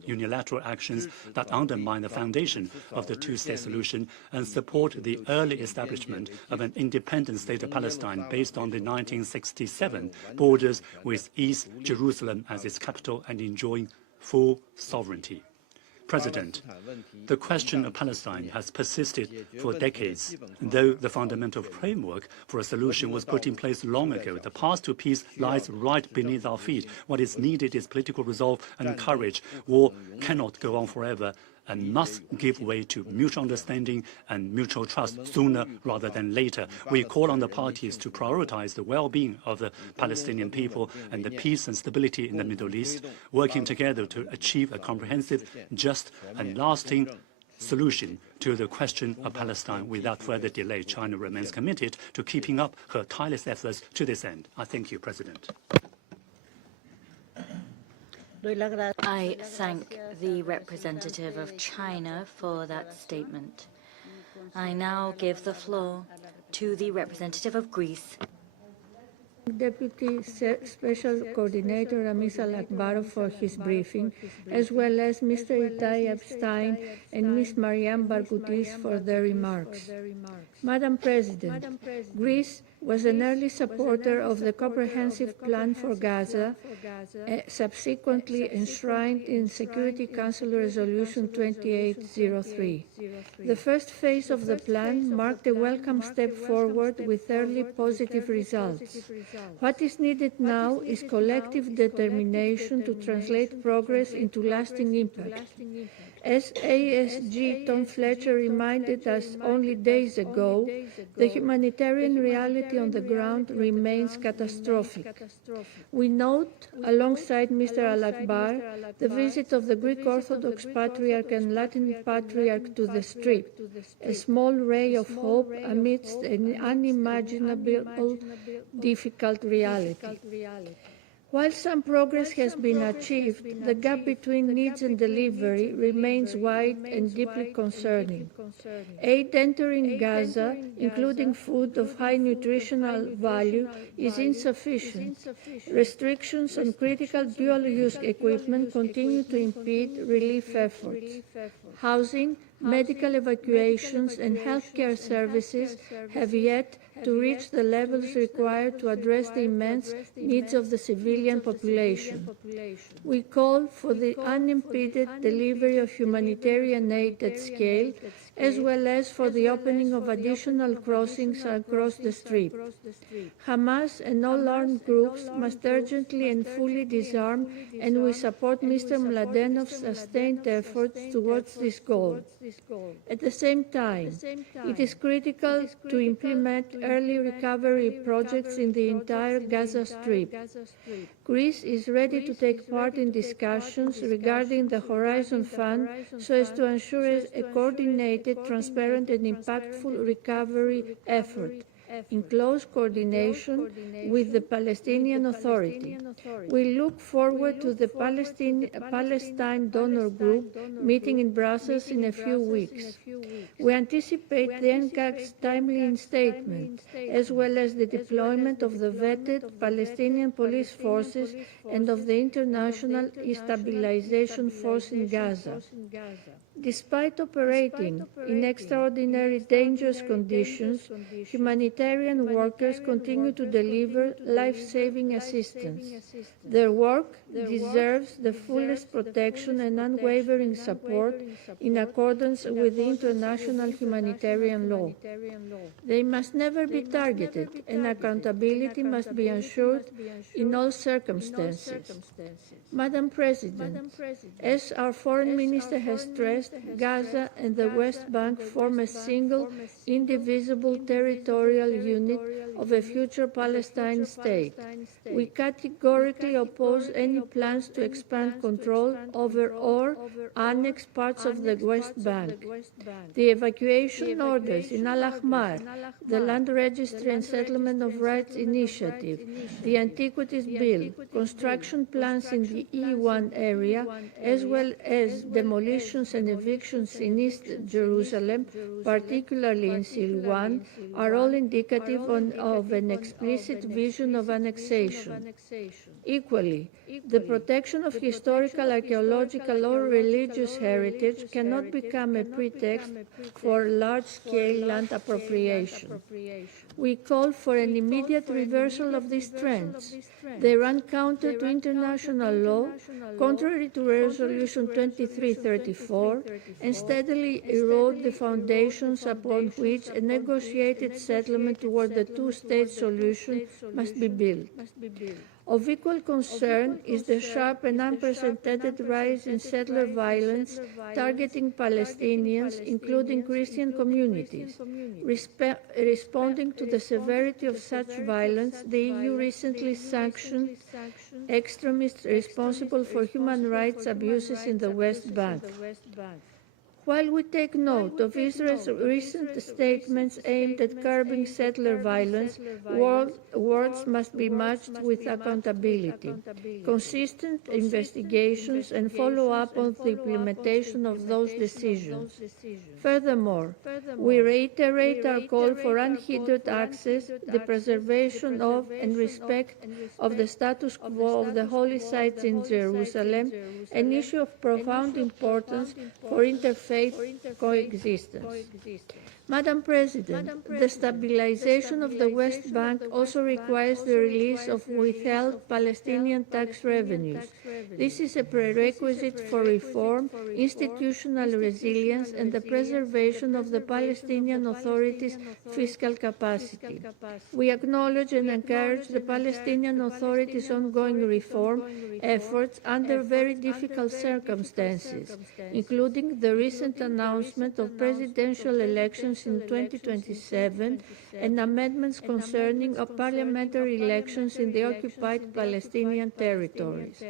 unilateral actions that undermine the foundation of the two-state solution, and support the early establishment of an independent state of Palestine based on the 1967 borders with East Jerusalem as its capital and enjoying full sovereignty. President, the question of Palestine has persisted for decades. Though the fundamental framework for a solution was put in place long ago, the path to peace lies right beneath our feet. What is needed is political resolve and courage. War cannot go on forever and must give way to mutual understanding and mutual trust sooner rather than later. We call on the parties to prioritize the well-being of the Palestinian people and the peace and stability in the Middle East, working together to achieve a comprehensive, just and lasting solution to the question of Palestine. Without further delay, China remains committed to keeping up her tireless efforts to this end. I thank you, President. I thank the representative of China for that statement. I now give the floor to the representative of Greece. Deputy Special Coordinator Ramis Alakbarov for his briefing, as well as Mr. Itai Epstein and Ms. Mariam Barkoutis for their remarks. Madam President, Greece was an early supporter of the Comprehensive Plan for Gaza, subsequently enshrined in Security Council Resolution 2803. The first phase of the plan marked a welcome step forward with early positive results. What is needed now is collective determination to translate progress into lasting impact. As ASG Tom Fletcher reminded us only days ago, the humanitarian reality on the ground remains catastrophic. We note, alongside Mr. Al-Akbar, the visit of the Greek Orthodox Patriarch and Latin Patriarch to the Strip, a small ray of hope amidst an unimaginable, difficult reality. While some progress has been achieved, the gap between needs and delivery remains wide and deeply concerning. Aid entering Gaza, including food of high nutritional value, is insufficient. Restrictions on critical dual-use equipment continue to impede relief efforts. Housing, medical evacuations, and healthcare services have yet to reach the levels required to address the immense needs of the civilian population. We call for the unimpeded delivery of humanitarian aid at scale, as well as for the opening of additional crossings across the Strip. Hamas and all armed groups must urgently and fully disarm, and we support Mr. Mladenov's sustained efforts towards this goal. At the same time, it is critical to implement early recovery projects in the entire Gaza Strip. Greece is ready to take part in discussions regarding the Horizon Fund so as to ensure a coordinated, transparent and impactful recovery effort, in close coordination with the Palestinian Authority. We look forward to the Palestine Donor Group meeting in Brussels in a few weeks. We anticipate the NGAC's timely statement, as well as the deployment of the vetted Palestinian police forces and of the International Stabilization Force in Gaza. Despite operating in extraordinary dangerous conditions, humanitarian workers continue to deliver life-saving assistance. Their work deserves the fullest protection and unwavering support in accordance with the international humanitarian law. They must never be targeted, and accountability must be ensured in all circumstances. Madam President, as our Foreign Minister has stressed, Gaza and the West Bank form a single, indivisible territorial unit of a future Palestine state. We categorically oppose any plans to expand control over or annex parts of the West Bank. The evacuation orders in Al-Ahmar, the Land Registry and Settlement of Rights Initiative, the Antiquities Bill, construction plans in the E1 area, as well as demolitions and evictions in East Jerusalem, particularly in Silwan, are all indicative of an explicit vision of annexation. Equally, the protection of historical, archaeological, or religious heritage cannot become a pretext for large-scale land appropriation. We call for an immediate reversal of these trends. They run counter to international law, contrary to Resolution 2334, and steadily erode the foundations upon which a negotiated settlement toward the two-state solution must be built. Of equal concern is the sharp and unprecedented rise in settler violence targeting Palestinians, including Christian communities. Responding to the severity of such violence, the EU recently sanctioned extremists responsible for human rights abuses in the West Bank. While we take note of Israel's recent statements aimed at curbing settler violence, words must be matched with accountability, consistent investigations, and follow-up on the implementation of those decisions. Furthermore, we reiterate our call for unhindered access, the preservation of and respect of the status quo of the holy sites in Jerusalem, an issue of profound importance for interfaith coexistence. Madam President, the stabilization of the West Bank also requires the release of withheld Palestinian tax revenues. This is a prerequisite for reform, institutional resilience, and the preservation of the Palestinian Authority's fiscal capacity. We acknowledge and encourage the Palestinian Authority's ongoing reform efforts under very difficult circumstances, including the recent announcement of presidential elections in 2027 and amendments concerning parliamentary elections in the occupied Palestinian territories.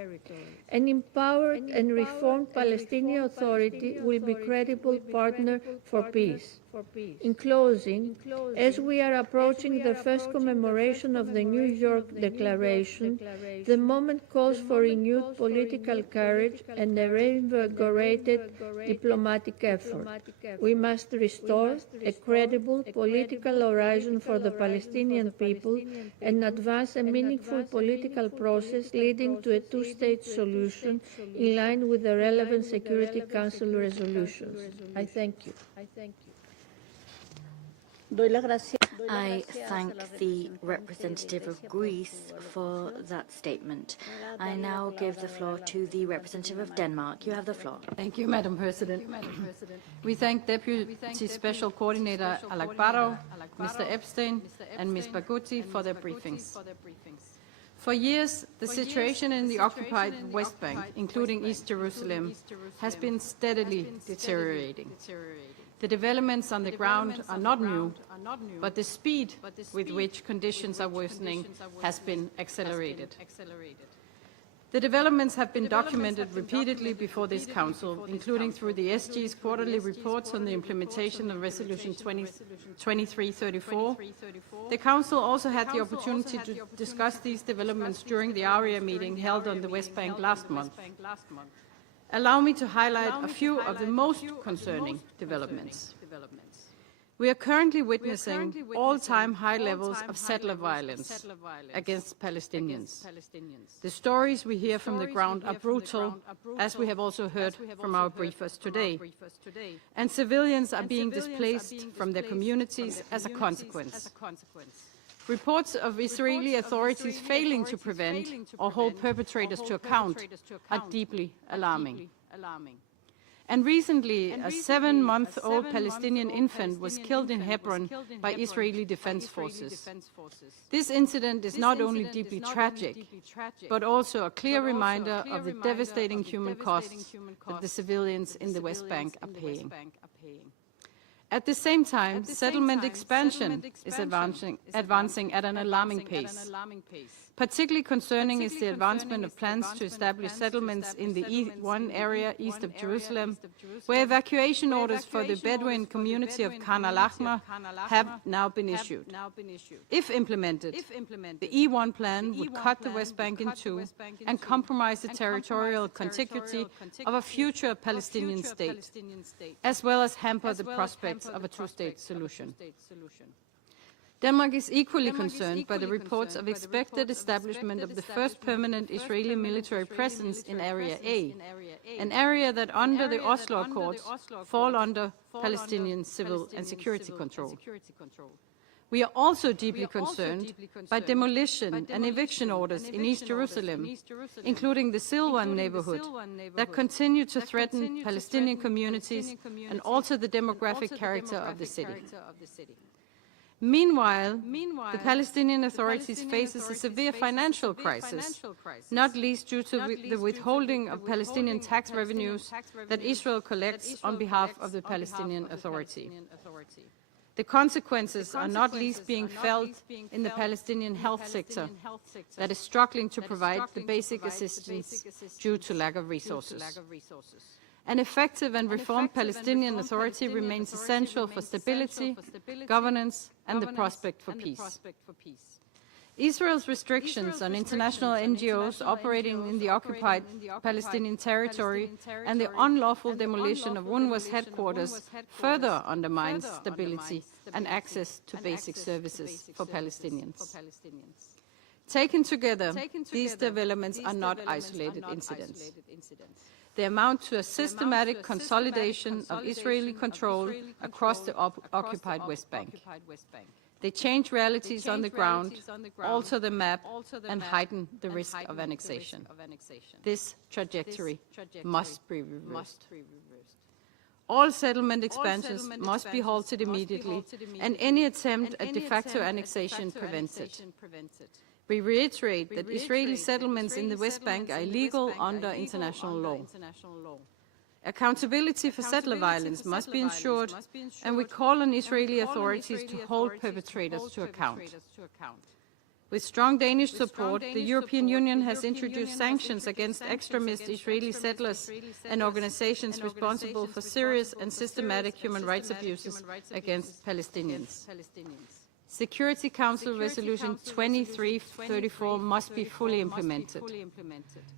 An empowered and reformed Palestinian Authority will be a credible partner for peace. In closing, as we are approaching the first commemoration of the New York Declaration, the moment calls for renewed political courage and a reinvigorated diplomatic effort. We must restore a credible political horizon for the Palestinian people and advance a meaningful political process leading to a two-state solution in line with the relevant Security Council resolutions. I thank you. I thank the representative of Greece for that statement. I now give the floor to the representative of Denmark. You have the floor. Thank you, Madam President. We thank Deputy Special Coordinator Alec Barrow, Mr. Epstein, and Ms. Bagutti for their briefings. For years, the situation in the occupied West Bank, including East Jerusalem, has been steadily deteriorating. The developments on the ground are not new, but the speed with which conditions are worsening has been accelerated. The developments have been documented repeatedly before this Council, including through the SG's quarterly reports on the implementation of Resolution 2334. The Council also had the opportunity to discuss these developments during the ARIA meeting held on the West Bank last month. Allow me to highlight a few of the most concerning developments. We are currently witnessing all-time high levels of settler violence against Palestinians. The stories we hear from the ground are brutal, as we have also heard from our briefers today. And civilians are being displaced from their communities as a consequence. Reports of Israeli authorities failing to prevent or hold perpetrators to account are deeply alarming. And recently, a 7-month-old Palestinian infant was killed in Hebron by Israeli defense forces. This incident is not only deeply tragic, but also a clear reminder of the devastating human costs that the civilians in the West Bank are paying. At the same time, settlement expansion is advancing at an alarming pace. Particularly concerning is the advancement of plans to establish settlements in the E1 area east of Jerusalem, where evacuation orders for the Bedouin community of Khan al-Ahmar have now been issued. If implemented, the E1 plan would cut the West Bank in two and compromise the territorial contiguity of a future Palestinian state, as well as hamper the prospects of a two-state solution. Denmark is equally concerned by the reports of expected establishment of the first permanent Israeli military presence in Area A, an area that under the Oslo Accords fall under Palestinian civil and security control. We are also deeply concerned by demolition and eviction orders in East Jerusalem, including the Silwan neighborhood, that continue to threaten Palestinian communities and alter the demographic character of the city. Meanwhile, the Palestinian authorities faces a severe financial crisis, not least due to the withholding of Palestinian tax revenues that Israel collects on behalf of the Palestinian Authority. The consequences are not least being felt in the Palestinian health sector that is struggling to provide the basic assistance due to lack of resources. An effective and reformed Palestinian Authority remains essential for stability, governance, and the prospect for peace. Israel's restrictions on international NGOs operating in the occupied Palestinian territory and the unlawful demolition of UNRWA's headquarters further undermines stability and access to basic services for Palestinians. Taken together, these developments are not isolated incidents. They amount to a systematic consolidation of Israeli control across the occupied West Bank. They change realities on the ground, alter the map, and heighten the risk of annexation. This trajectory must be reversed. All settlement expansions must be halted immediately, and any attempt at de facto annexation prevented. We reiterate that Israeli settlements in the West Bank are illegal under international law. Accountability for settler violence must be ensured, and we call on Israeli authorities to hold perpetrators to account. With strong Danish support, the European Union has introduced sanctions against extremist Israeli settlers and organizations responsible for serious and systematic human rights abuses against Palestinians. Security Council Resolution 2334 must be fully implemented.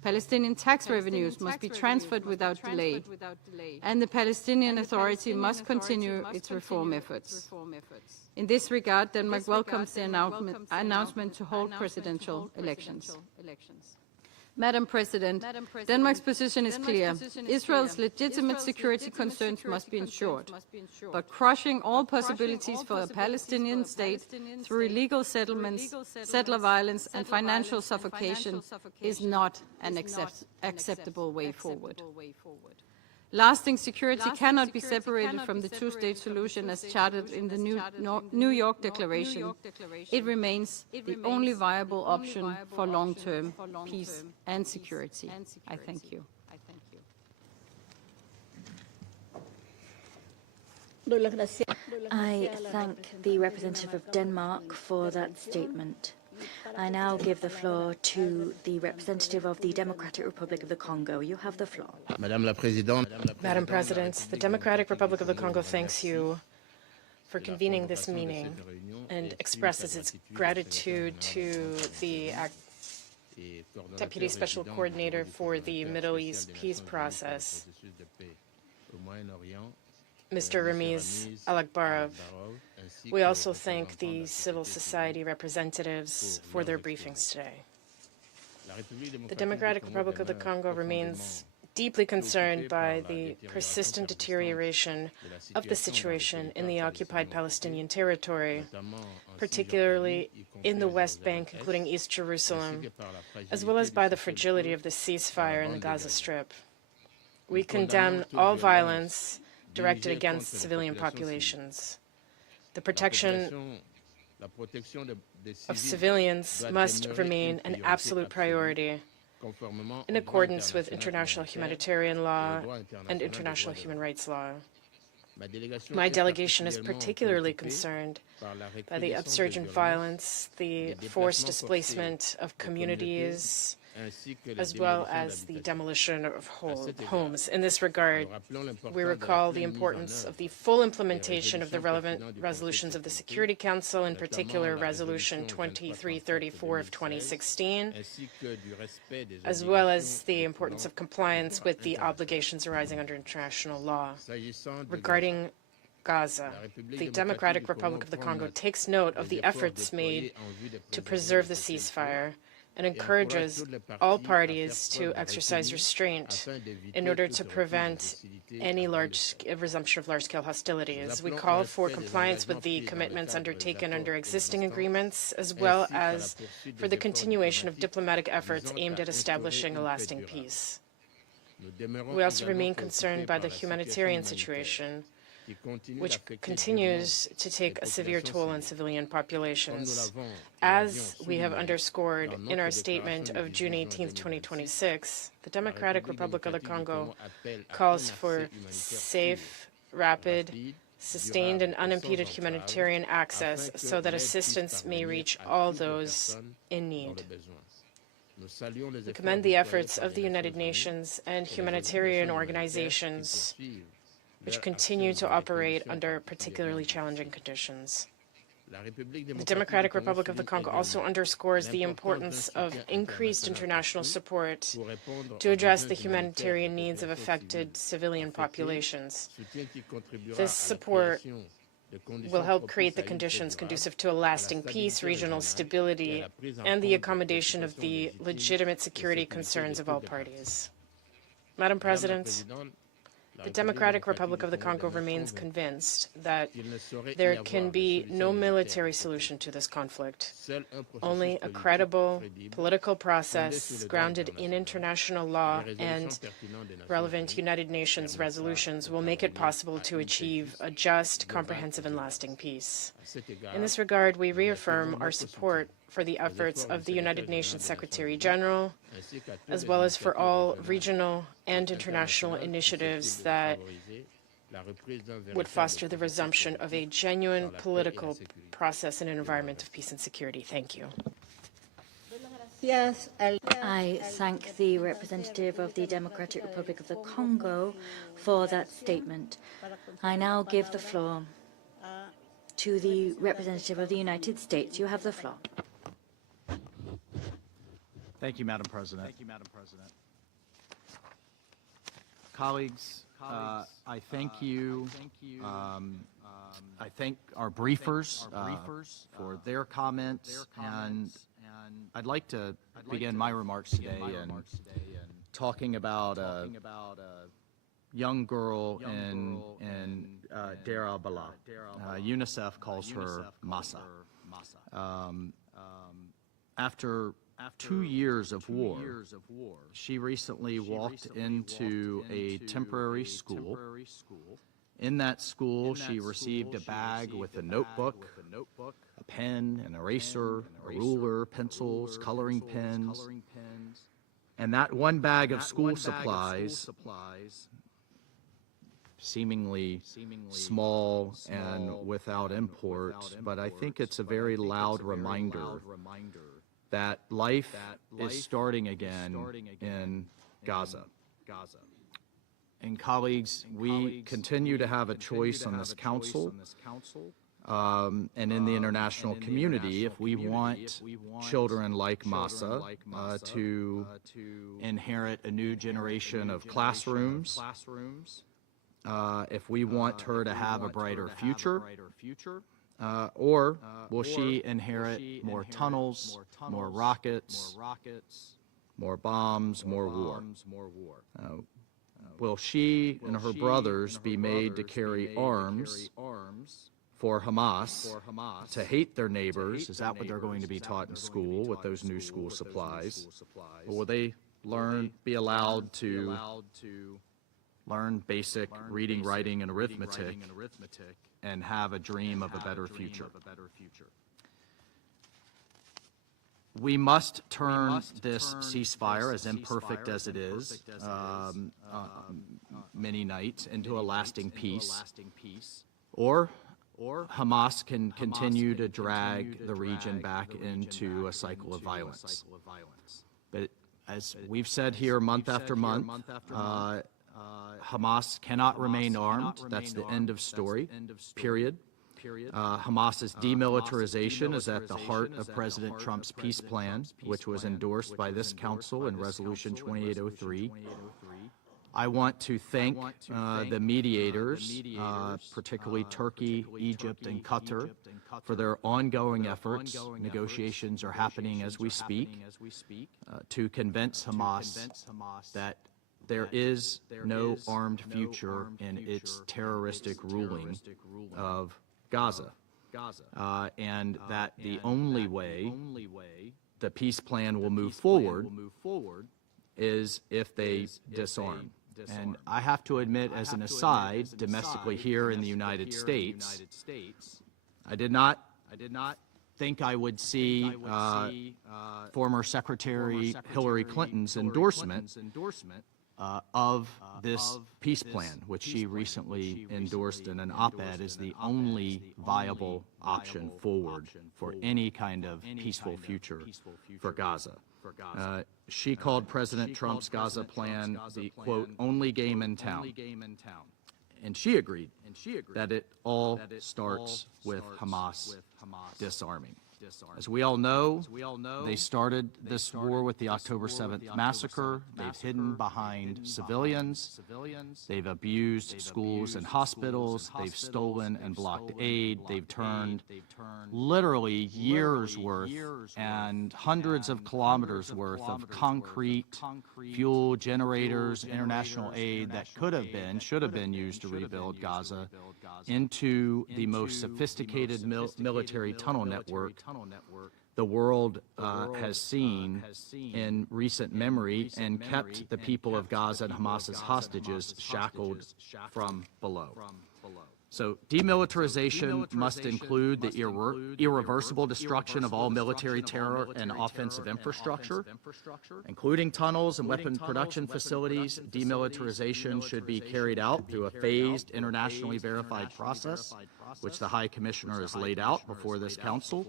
Palestinian tax revenues must be transferred without delay, and the Palestinian Authority must continue its reform efforts. In this regard, Denmark welcomes the announcement to hold presidential elections. Madam President, Denmark's position is clear. Israel's legitimate security concerns must be ensured, but crushing all possibilities for a Palestinian state through illegal settlements, settler violence, and financial suffocation is not an acceptable way forward. Lasting security cannot be separated from the two-state solution as chartered in the New York Declaration. It remains the only viable option for long-term peace and security. I thank you. I thank the representative of Denmark for that statement. I now give the floor to the representative of the Democratic Republic of the Congo. You have the floor. Madam President, the Democratic Republic of the Congo thanks you for convening this meeting and expresses its gratitude to the Deputy Special Coordinator for the Middle East Peace Process, Mr. Ramiz Alakbarov. We also thank the civil society representatives for their briefings today. The Democratic Republic of the Congo remains deeply concerned by the persistent deterioration of the situation in the occupied Palestinian territory, particularly in the West Bank, including East Jerusalem, as well as by the fragility of the ceasefire in the Gaza Strip. We condemn all violence directed against civilian populations. The protection of civilians must remain an absolute priority in accordance with international humanitarian law and international human rights law. My delegation is particularly concerned by the upsurge in violence, the forced displacement of communities, as well as the demolition of homes. In this regard, we recall the importance of the full implementation of the relevant resolutions of the Security Council, in particular Resolution 2334 of 2016, as well as the importance of compliance with the obligations arising under international law. Regarding Gaza, the Democratic Republic of the Congo takes note of the efforts made to preserve the ceasefire and encourages all parties to exercise restraint in order to prevent any resumption of large-scale hostilities. We call for compliance with the commitments undertaken under existing agreements, as well as for the continuation of diplomatic efforts aimed at establishing a lasting peace. We also remain concerned by the humanitarian situation, which continues to take a severe toll on civilian populations. As we have underscored in our statement of June 18, 2026, the Democratic Republic of the Congo calls for safe, rapid, sustained and unimpeded humanitarian access so that assistance may reach all those in need. We commend the efforts of the United Nations and humanitarian organizations which continue to operate under particularly challenging conditions. The Democratic Republic of the Congo also underscores the importance of increased international support to address the humanitarian needs of affected civilian populations. This support will help create the conditions conducive to a lasting peace, regional stability, and the accommodation of the legitimate security concerns of all parties. Madam President, the Democratic Republic of the Congo remains convinced that there can be no military solution to this conflict. Only a credible political process grounded in international law and relevant United Nations resolutions will make it possible to achieve a just, comprehensive, and lasting peace. In this regard, we reaffirm our support for the efforts of the United Nations Secretary General, as well as for all regional and international initiatives that would foster the resumption of a genuine political process in an environment of peace and security. Thank you. I thank the representative of the Democratic Republic of the Congo for that statement. I now give the floor to the representative of the United States. You have the floor. Thank you, Madam President. Colleagues, I thank you. I thank our briefers for their comments, and I'd like to begin my remarks today in talking about a young girl in Deir al-Balah. UNICEF calls her Massa. After 2 years of war, she recently walked into a temporary school. In that school, she received a bag with a notebook, a pen, an eraser, a ruler, pencils, coloring pens, and that one bag of school supplies, seemingly small and without import, but I think it's a very loud reminder that life is starting again in Gaza. And colleagues, we continue to have a choice on this council and in the international community if we want children like Massa to inherit a new generation of classrooms, if we want her to have a brighter future, or will she inherit more tunnels, more rockets, more bombs, more war? Will she and her brothers be made to carry arms for Hamas, to hate their neighbors? Is that what they're going to be taught in school with those new school supplies? Or will they be allowed to learn basic reading, writing, and arithmetic and have a dream of a better future? We must turn this ceasefire, as imperfect as it is, many nights, into a lasting peace, or Hamas can continue to drag the region back into a cycle of violence. But as we've said here month after month, Hamas cannot remain armed. That's the end of story, period. Hamas's demilitarization is at the heart of President Trump's peace plan, which was endorsed by this Council in Resolution 2803. I want to thank the mediators, particularly Turkey, Egypt, and Qatar, for their ongoing efforts. Negotiations are happening as we speak to convince Hamas that there is no armed future in its terroristic ruling of Gaza, and that the only way the peace plan will move forward is if they disarm. And I have to admit, as an aside, domestically here in the United States, I did not think I would see former Secretary Hillary Clinton's endorsement of this peace plan, which she recently endorsed in an op-ed as the only viable option forward for any kind of peaceful future for Gaza. She called President Trump's Gaza plan the, quote, only game in town. And she agreed that it all starts with Hamas disarming. As we all know, they started this war with the October 7th massacre. They've hidden behind civilians. They've abused schools and hospitals. They've stolen and blocked aid. They've turned literally years worth and hundreds of kilometers worth of concrete, fuel, generators, international aid that should have been used to rebuild Gaza into the most sophisticated military tunnel network the world has seen in recent memory, and kept the people of Gaza and Hamas's hostages shackled from below. So demilitarization must include the irreversible destruction of all military terror and offensive infrastructure, including tunnels and weapon production facilities. Demilitarization should be carried out through a phased, internationally verified process, which the High Commissioner has laid out before this Council.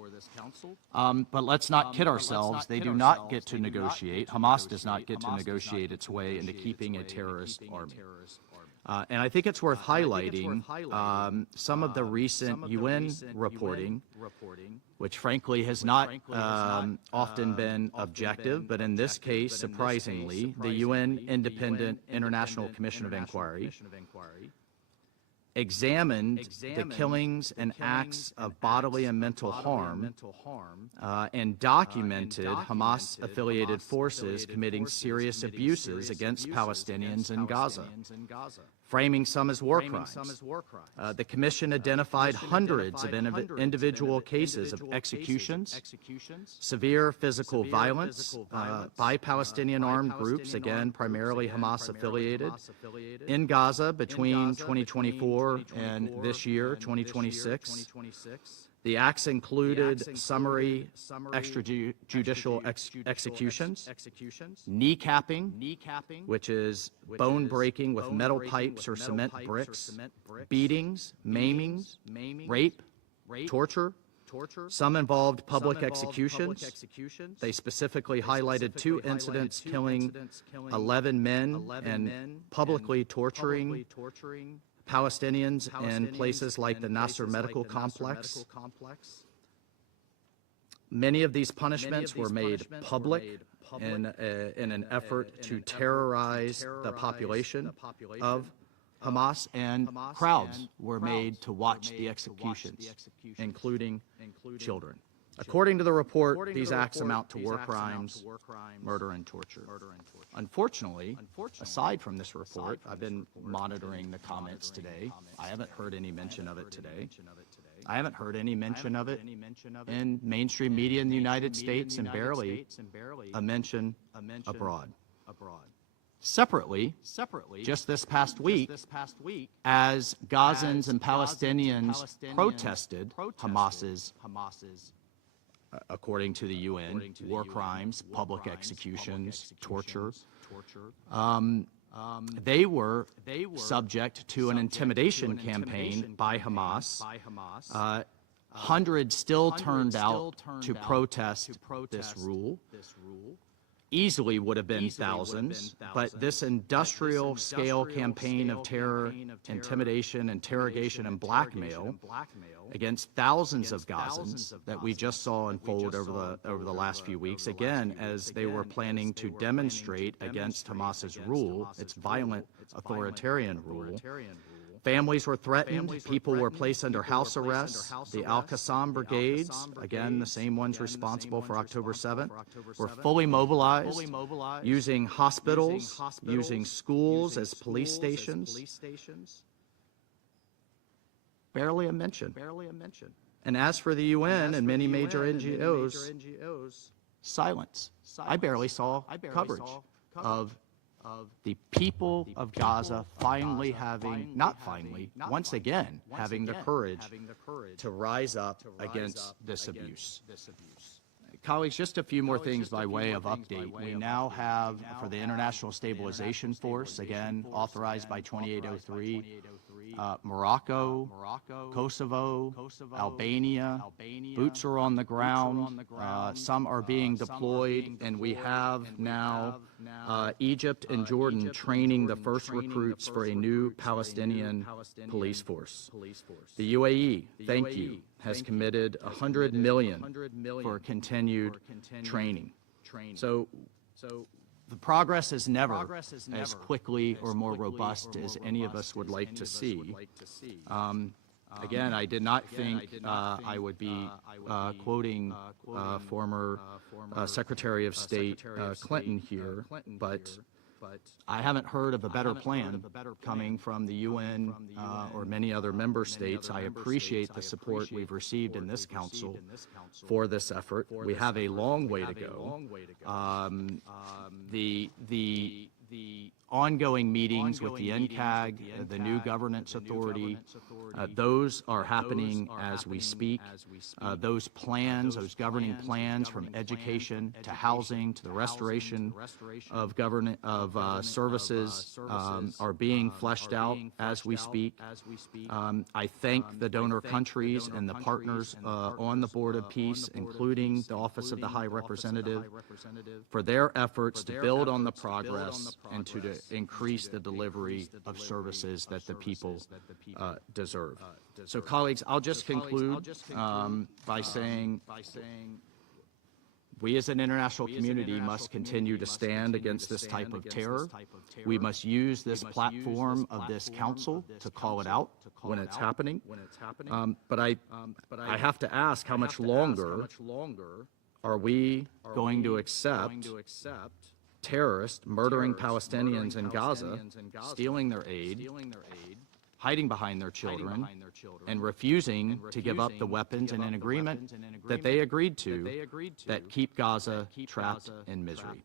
But let's not kid ourselves. They do not get to negotiate. Hamas does not get to negotiate its way into keeping a terrorist army. And I think it's worth highlighting some of the recent UN reporting, which frankly has not often been objective, but in this case, surprisingly, the UN Independent International Commission of Inquiry examined the killings and acts of bodily and mental harm and documented Hamas-affiliated forces committing serious abuses against Palestinians in Gaza, framing some as war crimes. The Commission identified hundreds of individual cases of executions, severe physical violence by Palestinian armed groups, again, primarily Hamas-affiliated, in Gaza between 2024 and this year, 2026. The acts included summary extrajudicial executions, kneecapping, which is bone breaking with metal pipes or cement bricks, beatings, maiming, rape, torture. Some involved public executions. They specifically highlighted 2 incidents killing 11 men and publicly torturing Palestinians in places like the Nasser Medical Complex. Many of these punishments were made public in an effort to terrorize the population of Hamas, and crowds were made to watch the executions, including children. According to the report, these acts amount to war crimes, murder, and torture. Unfortunately, aside from this report, I've been monitoring the comments today. I haven't heard any mention of it today. I haven't heard any mention of it in mainstream media in the United States, and barely a mention abroad. Separately, just this past week, as Gazans and Palestinians protested Hamas's, according to the UN, war crimes, public executions, torture, they were subject to an intimidation campaign by Hamas. Hundreds still turned out to protest this rule. Easily would have been thousands, but this industrial scale campaign of terror, intimidation, interrogation, and blackmail against thousands of Gazans that we just saw unfold over the last few weeks, again, as they were planning to demonstrate against Hamas's rule, its violent authoritarian rule. Families were threatened, people were placed under house arrest. The Al-Qassam brigades, again, the same ones responsible for October 7th, were fully mobilized, using hospitals, using schools as police stations. Barely a mention. And as for the UN and many major NGOs, silence. I barely saw coverage of the people of Gaza finally having, not finally, once again, having the courage to rise up against this abuse. Colleagues, just a few more things by way of update. We now have, for the International Stabilization Force, again, authorized by 2803, Morocco, Kosovo, Albania. Boots are on the ground. Some are being deployed, and we have now Egypt and Jordan training the first recruits for a new Palestinian police force. The UAE, thank you, has committed $100 million for continued training. So the progress is never as quickly or more robust as any of us would like to see. Again, I did not think I would be quoting former Secretary of State Clinton here, but I haven't heard of a better plan coming from the UN or many other member states. I appreciate the support we've received in this council for this effort. We have a long way to go. The ongoing meetings with the NCAG, the new governance authority, those are happening as we speak. Those plans, those governing plans from education to housing to the restoration of services are being fleshed out as we speak. I thank the donor countries and the partners on the Board of Peace, including the Office of the High Representative, for their efforts to build on the progress and to increase the delivery of services that the people deserve. So, colleagues, I'll just conclude by saying we as an international community must continue to stand against this type of terror. We must use this platform of this council to call it out when it's happening. But I have to ask, how much longer are we going to accept terrorists murdering Palestinians in Gaza, stealing their aid, hiding behind their children, and refusing to give up the weapons in an agreement that they agreed to that keep Gaza trapped in misery?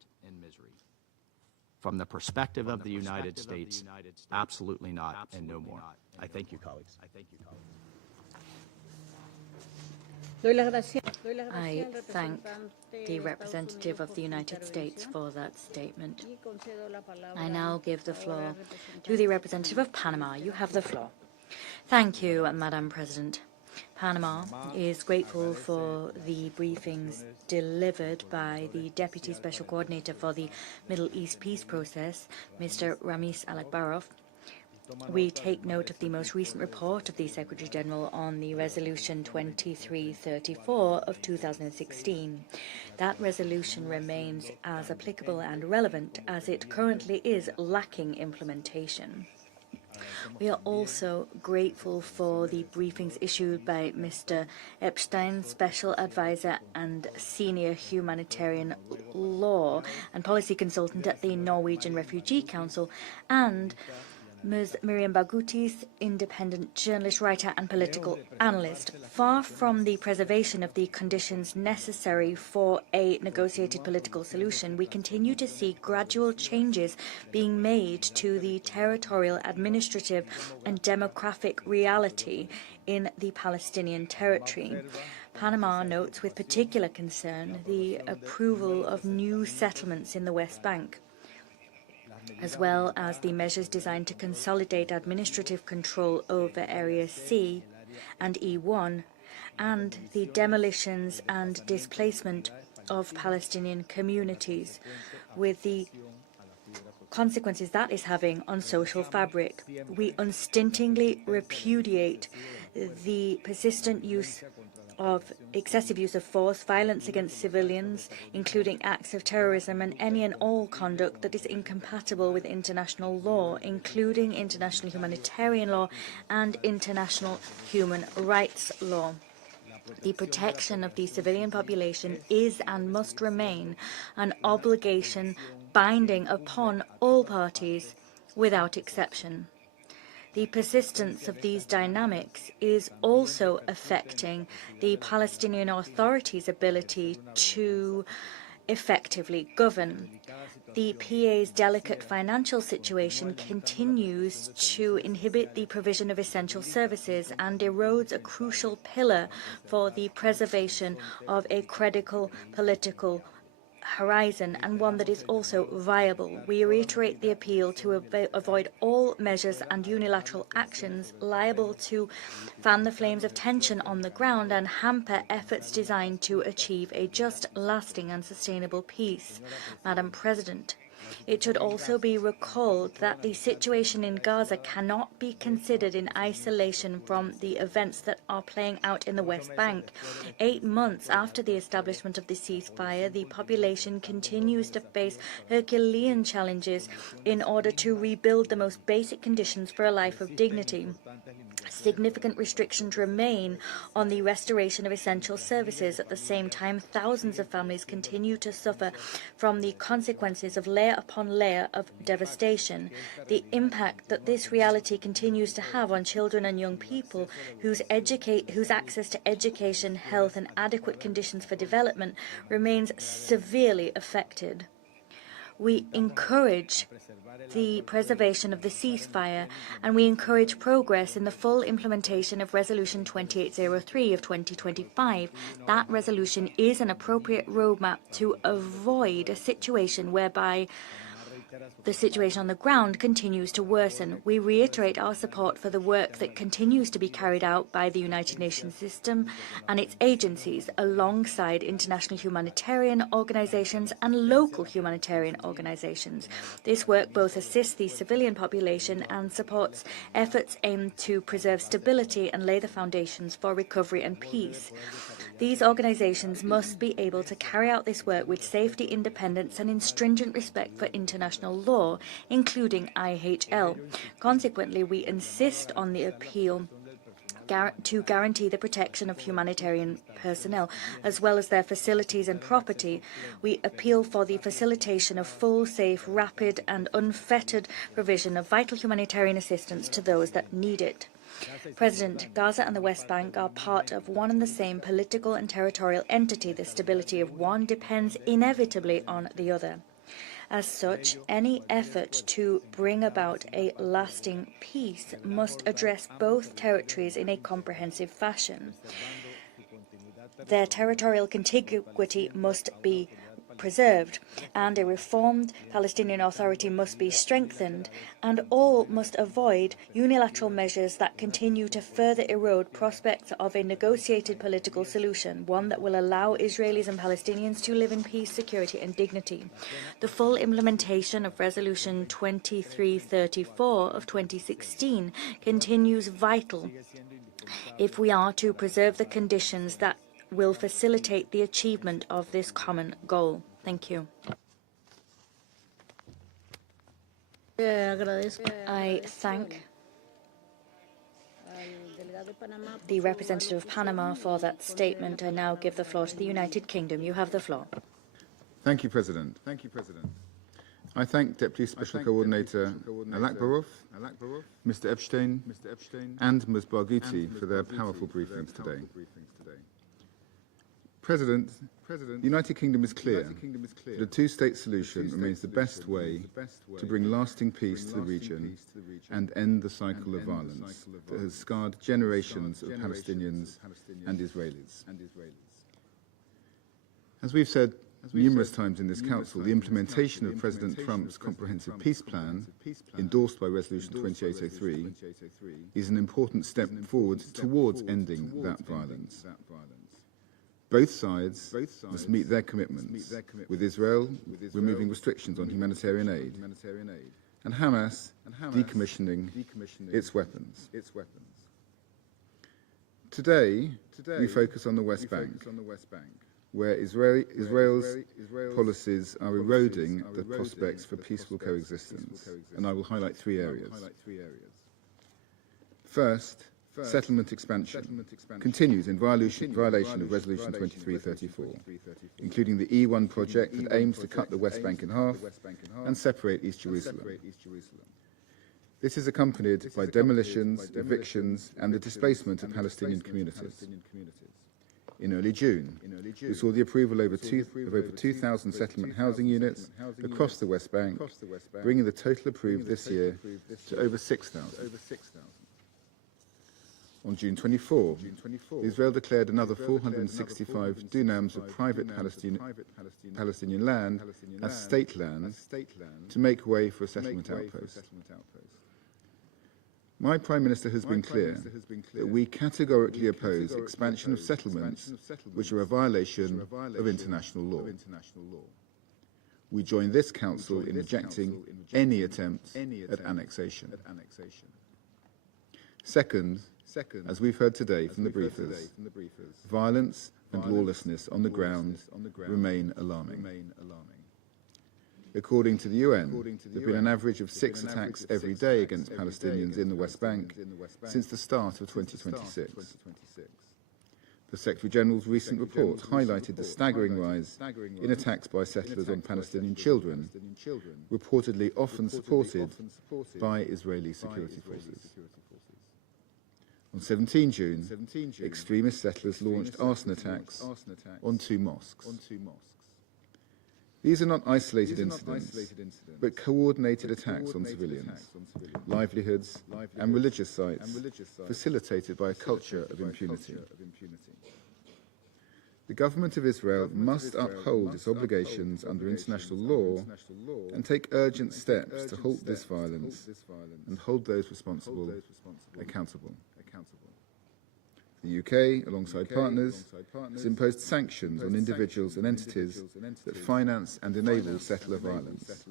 From the perspective of the United States, absolutely not, and no more. I thank you, colleagues. I thank the representative of the United States for that statement. I now give the floor to the representative of Panama. You have the floor. Thank you, Madam President. Panama is grateful for the briefings delivered by the Deputy Special Coordinator for the Middle East Peace Process, Mr. Ramis Alakbarov. We take note of the most recent report of the Secretary General on the Resolution 2334 of 2016. That resolution remains as applicable and relevant as it currently is lacking implementation. We are also grateful for the briefings issued by Mr. Epstein, Special Advisor and Senior Humanitarian Law and Policy Consultant at the Norwegian Refugee Council, and Ms. Miriam Barghoutis, independent journalist, writer and political analyst. Far from the preservation of the conditions necessary for a negotiated political solution, we continue to see gradual changes being made to the territorial, administrative and demographic reality in the Palestinian territory. Panama notes with particular concern the approval of new settlements in the West Bank, as well as the measures designed to consolidate administrative control over Area C and E1, and the demolitions and displacement of Palestinian communities, with the consequences that is having on social fabric. We unstintingly repudiate the persistent excessive use of force, violence against civilians, including acts of terrorism, and any and all conduct that is incompatible with international law, including international humanitarian law and international human rights law. The protection of the civilian population is and must remain an obligation binding upon all parties without exception. The persistence of these dynamics is also affecting the Palestinian Authority's ability to effectively govern. The PA's delicate financial situation continues to inhibit the provision of essential services and erodes a crucial pillar for the preservation of a credible political horizon and one that is also viable. We reiterate the appeal to avoid all measures and unilateral actions liable to fan the flames of tension on the ground and hamper efforts designed to achieve a just, lasting and sustainable peace. Madam President, it should also be recalled that the situation in Gaza cannot be considered in isolation from the events that are playing out in the West Bank. 8 months after the establishment of the ceasefire, the population continues to face Herculean challenges in order to rebuild the most basic conditions for a life of dignity. Significant restrictions remain on the restoration of essential services. At the same time, thousands of families continue to suffer from the consequences of layer upon layer of devastation. The impact that this reality continues to have on children and young people whose access to education, health and adequate conditions for development remains severely affected. We encourage the preservation of the ceasefire, and we encourage progress in the full implementation of Resolution 2803 of 2025. That resolution is an appropriate roadmap to avoid a situation whereby the situation on the ground continues to worsen. We reiterate our support for the work that continues to be carried out by the United Nations system and its agencies, alongside international humanitarian organizations and local humanitarian organizations. This work both assists the civilian population and supports efforts aimed to preserve stability and lay the foundations for recovery and peace. These organizations must be able to carry out this work with safety, independence and in stringent respect for international law, including IHL. Consequently, we insist on the appeal to guarantee the protection of humanitarian personnel, as well as their facilities and property. We appeal for the facilitation of full, safe, rapid and unfettered provision of vital humanitarian assistance to those that need it. President, Gaza and the West Bank are part of one and the same political and territorial entity. The stability of one depends inevitably on the other. As such, any effort to bring about a lasting peace must address both territories in a comprehensive fashion. Their territorial contiguity must be preserved, and a reformed Palestinian Authority must be strengthened, and all must avoid unilateral measures that continue to further erode prospects of a negotiated political solution, one that will allow Israelis and Palestinians to live in peace, security and dignity. The full implementation of Resolution 2334 of 2016 continues vital if we are to preserve the conditions that will facilitate the achievement of this common goal. Thank you. I thank the representative of Panama for that statement. I now give the floor to the United Kingdom. You have the floor. Thank you, President. I thank Deputy Special Coordinator Alakbarov, Mr. Epstein, and Ms. Barghouti for their powerful briefings today. President, the United Kingdom is clear that a two-state solution remains the best way to bring lasting peace to the region and end the cycle of violence that has scarred generations of Palestinians and Israelis. As we've said numerous times in this Council, the implementation of President Trump's comprehensive peace plan, endorsed by Resolution 2803, is an important step forward towards ending that violence. Both sides must meet their commitments, with Israel removing restrictions on humanitarian aid, and Hamas decommissioning its weapons. Today, we focus on the West Bank, where Israel's policies are eroding the prospects for peaceful coexistence, and I will highlight three areas. First, settlement expansion continues in violation of Resolution 2334, including the E1 project that aims to cut the West Bank in half and separate East Jerusalem. This is accompanied by demolitions, evictions, and the displacement of Palestinian communities. In early June, we saw the approval of over 2,000 settlement housing units across the West Bank, bringing the total approved this year to over 6,000. On June 24, Israel declared another 465 dunams of private Palestinian land as state land to make way for a settlement outpost. My Prime Minister has been clear that we categorically oppose expansion of settlements which are a violation of international law. We join this Council in rejecting any attempt at annexation. Second, as we've heard today from the briefers, violence and lawlessness on the ground remain alarming. According to the UN, there have been an average of 6 attacks every day against Palestinians in the West Bank since the start of 2026. The Secretary-General's recent report highlighted the staggering rise in attacks by settlers on Palestinian children, reportedly often supported by Israeli security forces. On 17 June, extremist settlers launched arson attacks on 2 mosques. These are not isolated incidents, but coordinated attacks on civilians, livelihoods, and religious sites, facilitated by a culture of impunity. The government of Israel must uphold its obligations under international law and take urgent steps to halt this violence and hold those responsible accountable. The UK, alongside partners, has imposed sanctions on individuals and entities that finance and enable settler violence.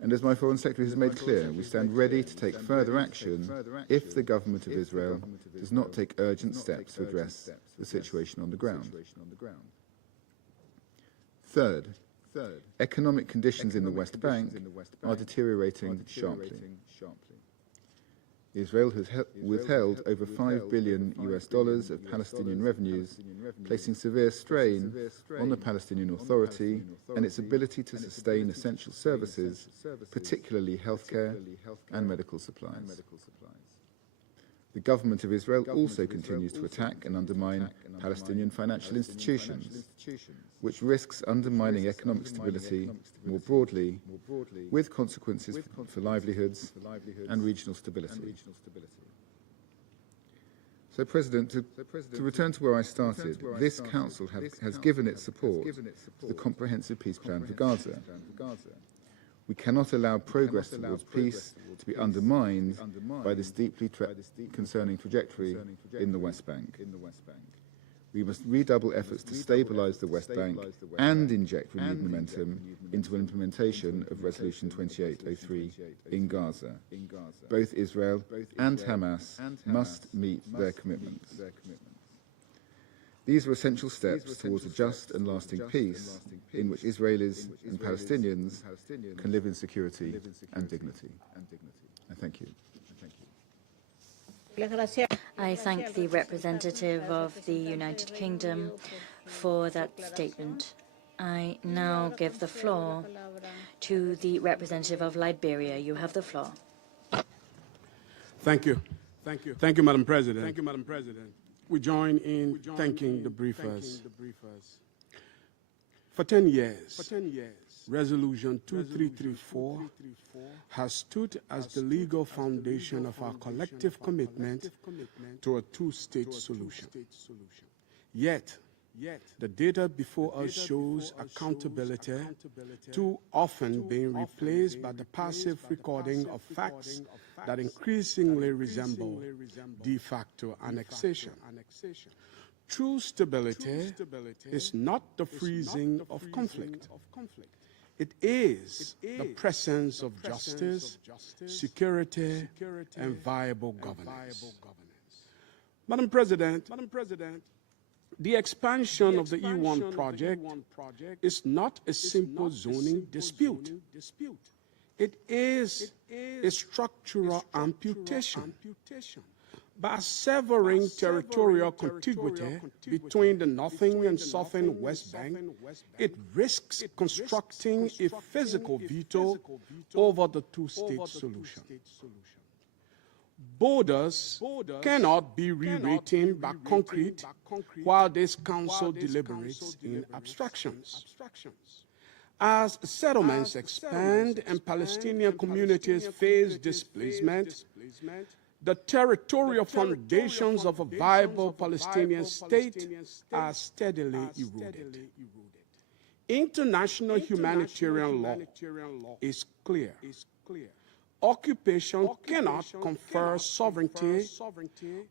And as my Foreign Secretary has made clear, we stand ready to take further action if the government of Israel does not take urgent steps to address the situation on the ground. Third, economic conditions in the West Bank are deteriorating sharply. Israel has withheld over $5 billion of Palestinian revenues, placing severe strain on the Palestinian Authority and its ability to sustain essential services, particularly healthcare and medical supplies. The government of Israel also continues to attack and undermine Palestinian financial institutions, which risks undermining economic stability more broadly, with consequences for livelihoods and regional stability. So, President, to return to where I started, this Council has given its support to the Comprehensive Peace Plan for Gaza. We cannot allow progress towards peace to be undermined by this deeply concerning trajectory in the West Bank. We must redouble efforts to stabilize the West Bank and inject renewed momentum into implementation of Resolution 2803 in Gaza. Both Israel and Hamas must meet their commitments. These are essential steps towards a just and lasting peace in which Israelis and Palestinians can live in security and dignity. I thank you. I thank the representative of the United Kingdom for that statement. I now give the floor to the representative of Liberia. You have the floor. Thank you. Thank you, Madam President. We join in thanking the briefers. For 10 years, Resolution 2334 has stood as the legal foundation of our collective commitment to a two-state solution. Yet, the data before us shows accountability too often being replaced by the passive recording of facts that increasingly resemble de facto annexation. True stability is not the freezing of conflict. It is the presence of justice, security, and viable governance. Madam President, the expansion of the E1 project is not a simple zoning dispute. It is a structural amputation. By severing territorial contiguity between the northern and southern West Bank, it risks constructing a physical veto over the two-state solution. Borders cannot be rewritten by concrete while this Council deliberates in abstractions. As settlements expand and Palestinian communities face displacement, the territorial foundations of a viable Palestinian state are steadily eroded. International humanitarian law is clear. Occupation cannot confer sovereignty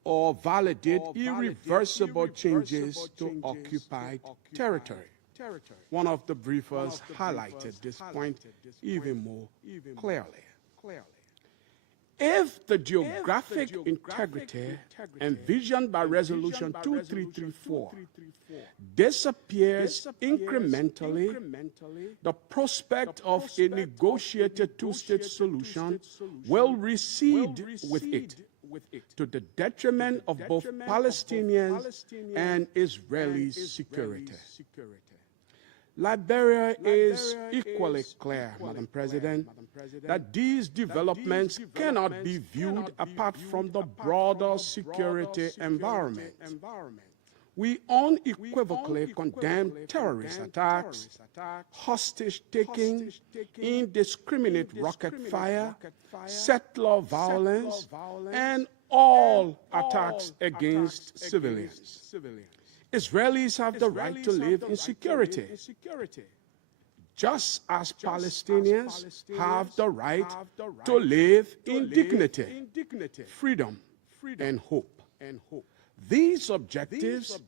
or validate irreversible changes to occupied territory. One of the briefers highlighted this point even more clearly. If the geographic integrity envisioned by Resolution 2334 disappears incrementally, the prospect of a negotiated two-state solution will recede with it, to the detriment of both Palestinians and Israeli security. Liberia is equally clear, Madam President, that these developments cannot be viewed apart from the broader security environment. We unequivocally condemn terrorist attacks, hostage-taking, indiscriminate rocket fire, settler violence, and all attacks against civilians. Israelis have the right to live in security, just as Palestinians have the right to live in dignity, freedom, and hope. These objectives,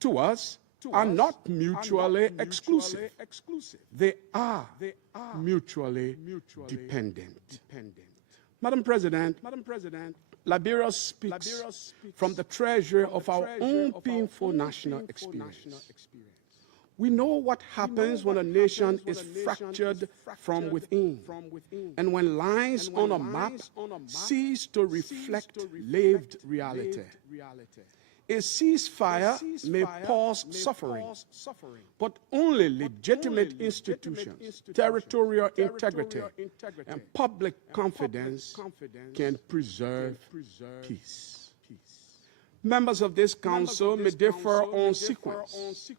to us, are not mutually exclusive. They are mutually dependent. Madam President, Liberia speaks from the treasure of our own painful national experience. We know what happens when a nation is fractured from within, and when lines on a map cease to reflect lived reality. A ceasefire may pause suffering, but only legitimate institutions, territorial integrity, and public confidence can preserve peace. Members of this council may differ on sequence.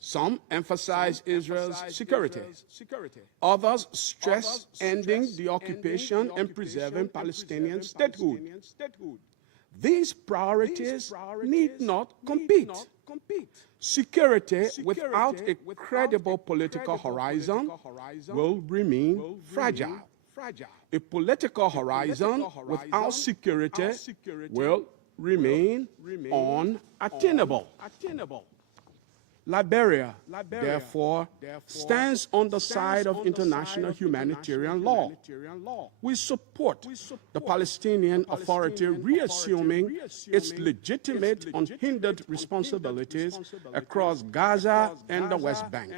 Some emphasize Israel's security. Others stress ending the occupation and preserving Palestinian statehood. These priorities need not compete. Security without a credible political horizon will remain fragile. A political horizon without security will remain unattainable. Liberia, therefore, stands on the side of international humanitarian law. We support the Palestinian Authority reassuming its legitimate, unhindered responsibilities across Gaza and the West Bank,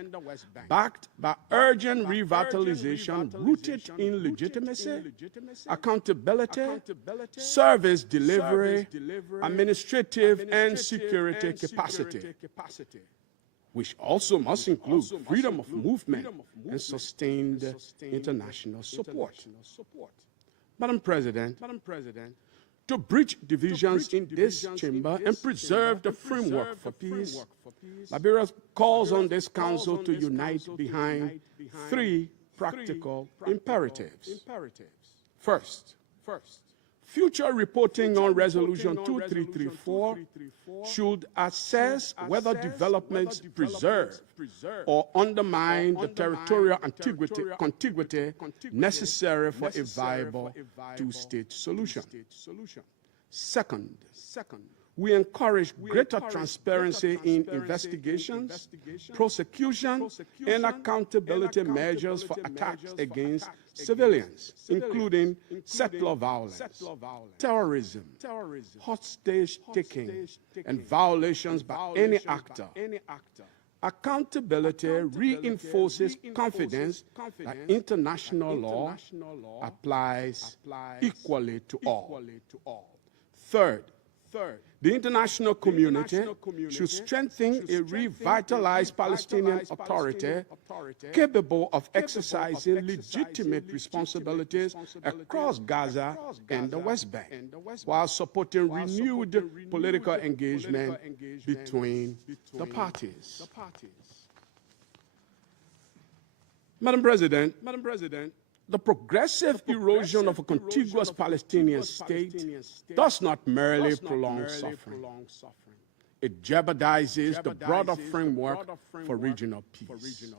backed by urgent revitalization rooted in legitimacy, accountability, service delivery, administrative and security capacity, which also must include freedom of movement and sustained international support. Madam President, to bridge divisions in this chamber and preserve the framework for peace, Liberia calls on this council to unite behind three practical imperatives. First, future reporting on Resolution 2334 should assess whether developments preserve or undermine the territorial contiguity necessary for a viable two-state solution. Second, we encourage greater transparency in investigations, prosecution, and accountability measures for attacks against civilians, including settler violence, terrorism, hostage-taking, and violations by any actor. Accountability reinforces confidence that international law applies equally to all. Third, the international community should strengthen a revitalized Palestinian Authority capable of exercising legitimate responsibilities across Gaza and the West Bank, while supporting renewed political engagement between the parties. Madam President, The progressive erosion of a contiguous Palestinian state does not merely prolong suffering. It jeopardizes the broader framework for regional peace.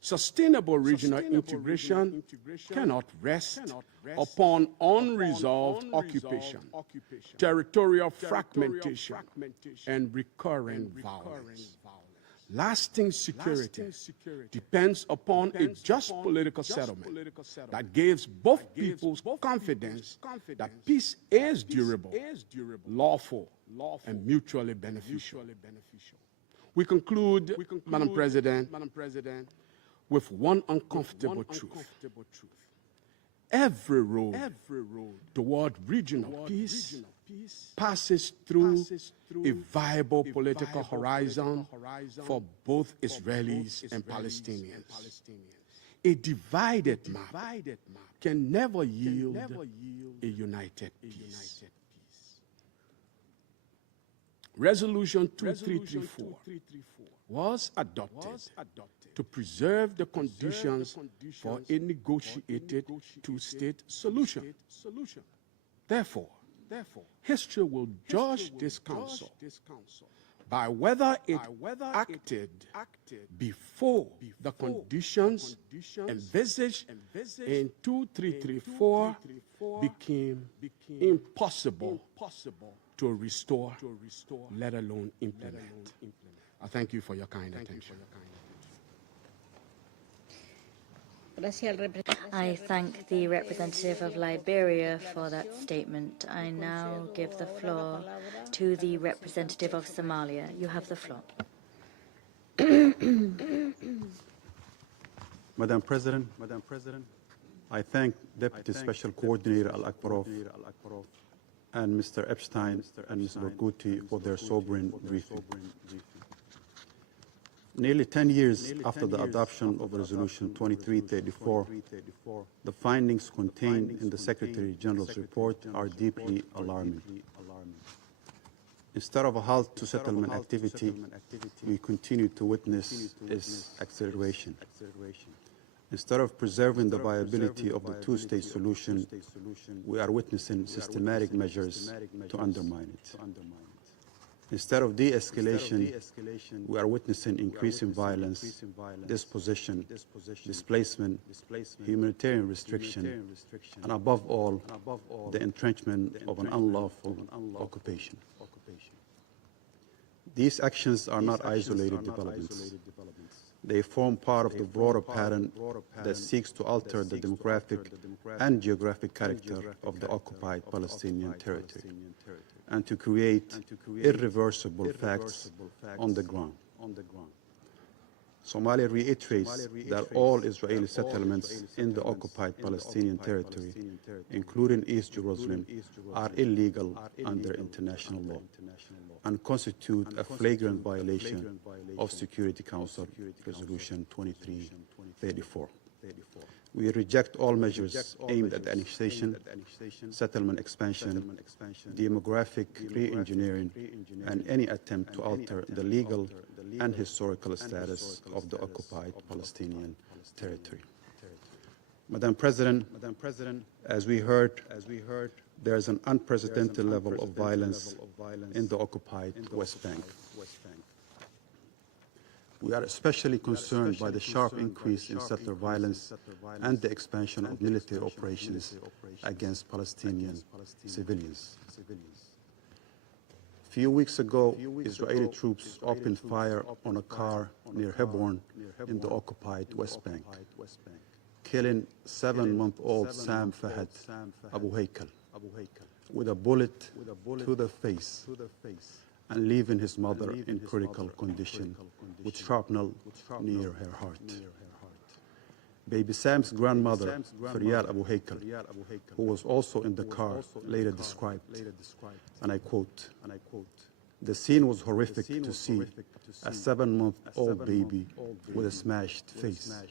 Sustainable regional integration cannot rest upon unresolved occupation, territorial fragmentation, and recurring violence. Lasting security depends upon a just political settlement that gives both peoples confidence that peace is durable, lawful, and mutually beneficial. We conclude, Madam President, with one uncomfortable truth. Every road toward regional peace passes through a viable political horizon for both Israelis and Palestinians. A divided map can never yield a united peace. Resolution 2334 was adopted to preserve the conditions for a negotiated two-state solution. Therefore, history will judge this council by whether it acted before the conditions envisaged in 2334 became impossible to restore, let alone implement. I thank you for your kind attention. I thank the representative of Liberia for that statement. I now give the floor to the representative of Somalia. You have the floor. Madam President, I thank Deputy Special Coordinator Al-Akbarov and Mr. Epstein and Mr. Barghouti for their sobering briefing. Nearly 10 years after the adoption of Resolution 2334, the findings contained in the Secretary General's report are deeply alarming. Instead of a halt to settlement activity, we continue to witness its acceleration. Instead of preserving the viability of the two-state solution, we are witnessing systematic measures to undermine it. Instead of de-escalation, we are witnessing increasing violence, dispossession, displacement, humanitarian restriction, and above all, the entrenchment of an unlawful occupation. These actions are not isolated developments. They form part of the broader pattern that seeks to alter the demographic and geographic character of the occupied Palestinian territory, and to create irreversible facts on the ground. Somalia reiterates that all Israeli settlements in the occupied Palestinian territory, including East Jerusalem, are illegal under international law and constitute a flagrant violation of Security Council Resolution 2334. We reject all measures aimed at annexation, settlement expansion, demographic re-engineering, and any attempt to alter the legal and historical status of the occupied Palestinian territory. Madam President, as we heard, there is an unprecedented level of violence in the occupied West Bank. We are especially concerned by the sharp increase in settler violence and the expansion of military operations against Palestinian civilians. A few weeks ago, Israeli troops opened fire on a car near Hebron in the occupied West Bank, killing 7-month-old Sam Fahad Abu Haykal with a bullet to the face and leaving his mother in critical condition with shrapnel near her heart. Baby Sam's grandmother, Faryal Abu Haykal, who was also in the car, later described, and I quote, "The scene was horrific to see a 7-month-old baby with a smashed face.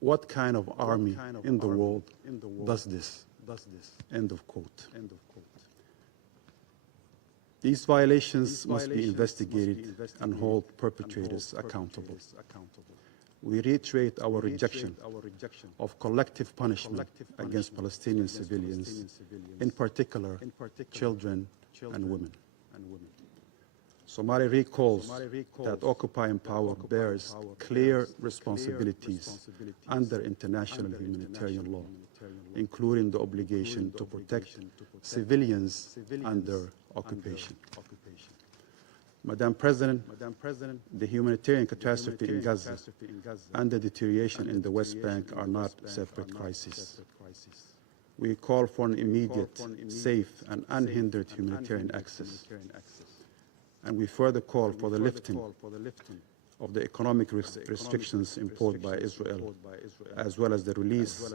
What kind of army in the world does this?" End of quote. These violations must be investigated and hold perpetrators accountable. we reiterate our rejection of collective punishment against Palestinian civilians, in particular children and women. Somalia recalls that occupying power bears clear responsibilities under international humanitarian law, including the obligation to protect civilians under occupation. Madam President, the humanitarian catastrophe in Gaza and the deterioration in the West Bank are not separate crises. We call for an immediate, safe, and unhindered humanitarian access. And we further call for the lifting of the economic restrictions imposed by Israel, as well as the release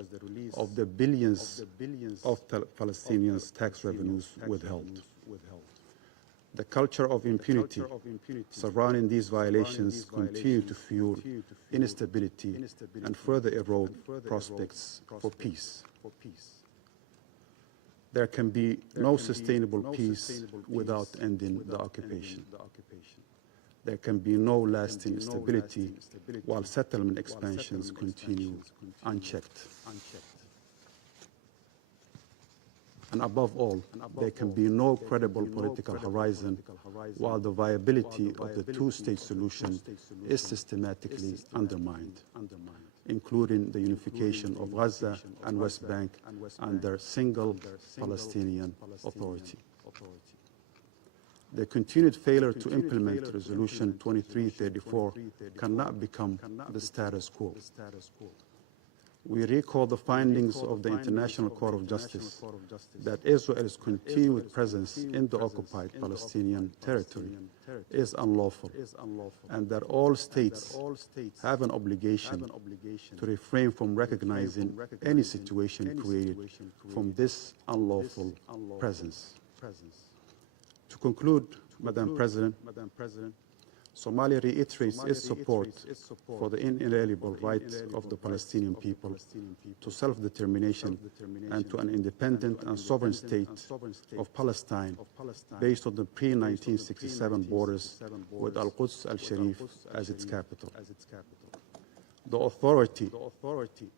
of the billions of Palestinians' tax revenues withheld. The culture of impunity surrounding these violations continue to fuel instability and further erode prospects for peace. There can be no sustainable peace without ending the occupation. There can be no lasting stability while settlement expansions continue unchecked. And above all, there can be no credible political horizon while the viability of the two-state solution is systematically undermined, including the unification of Gaza and West Bank under single Palestinian authority. The continued failure to implement Resolution 2334 cannot become the status quo. We recall the findings of the International Court of Justice that Israel's continued presence in the occupied Palestinian territory is unlawful, and that all states have an obligation to refrain from recognizing any situation created from this unlawful presence. To conclude, Madam President, Somalia reiterates its support for the inalienable rights of the Palestinian people to self-determination and to an independent and sovereign state of Palestine based on the pre-1967 borders with Al-Quds al-Sharif as its capital. The authority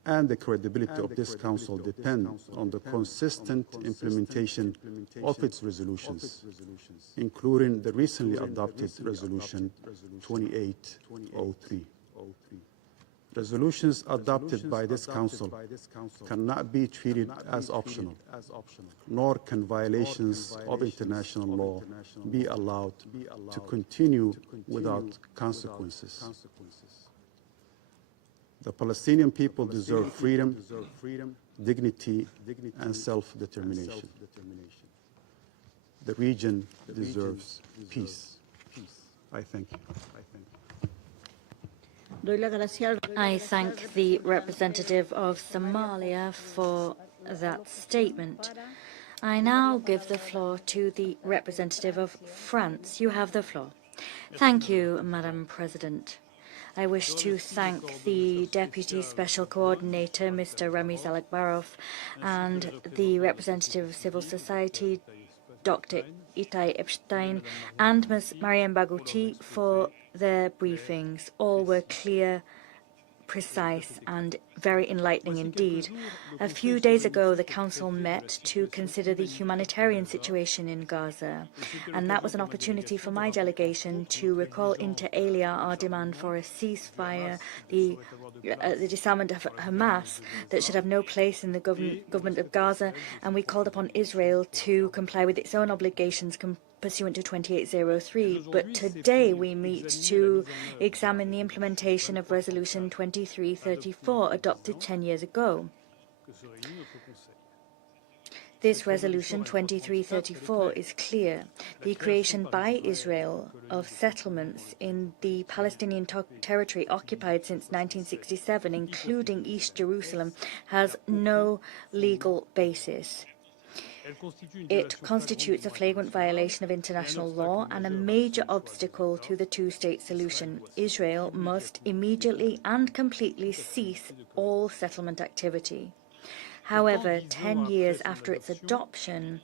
and the credibility of this Council depend on the consistent implementation of its resolutions, including the recently adopted Resolution 2803. Resolutions adopted by this Council cannot be treated as optional, nor can violations of international law be allowed to continue without consequences. The Palestinian people deserve freedom, dignity, and self-determination. The region deserves peace. I thank you. I thank the representative of Somalia for that statement. I now give the floor to the representative of France. You have the floor. Thank you, Madam President. I wish to thank the Deputy Special Coordinator, Mr. Ramiz Alakbarov, and the representative of civil society, Dr. Itai Epstein, and Ms. Mariam Bagouti for their briefings. All were clear, precise, and very enlightening indeed. A few days ago, the Council met to consider the humanitarian situation in Gaza, and that was an opportunity for my delegation to recall inter alia our demand for a ceasefire, the disarmament of Hamas that should have no place in the government of Gaza, and we called upon Israel to comply with its own obligations pursuant to 2803, but today we meet to examine the implementation of Resolution 2334, adopted 10 years ago. This Resolution 2334 is clear. The creation by Israel of settlements in the Palestinian territory occupied since 1967, including East Jerusalem, has no legal basis. It constitutes a flagrant violation of international law and a major obstacle to the two-state solution. Israel must immediately and completely cease all settlement activity. However, 10 years after its adoption,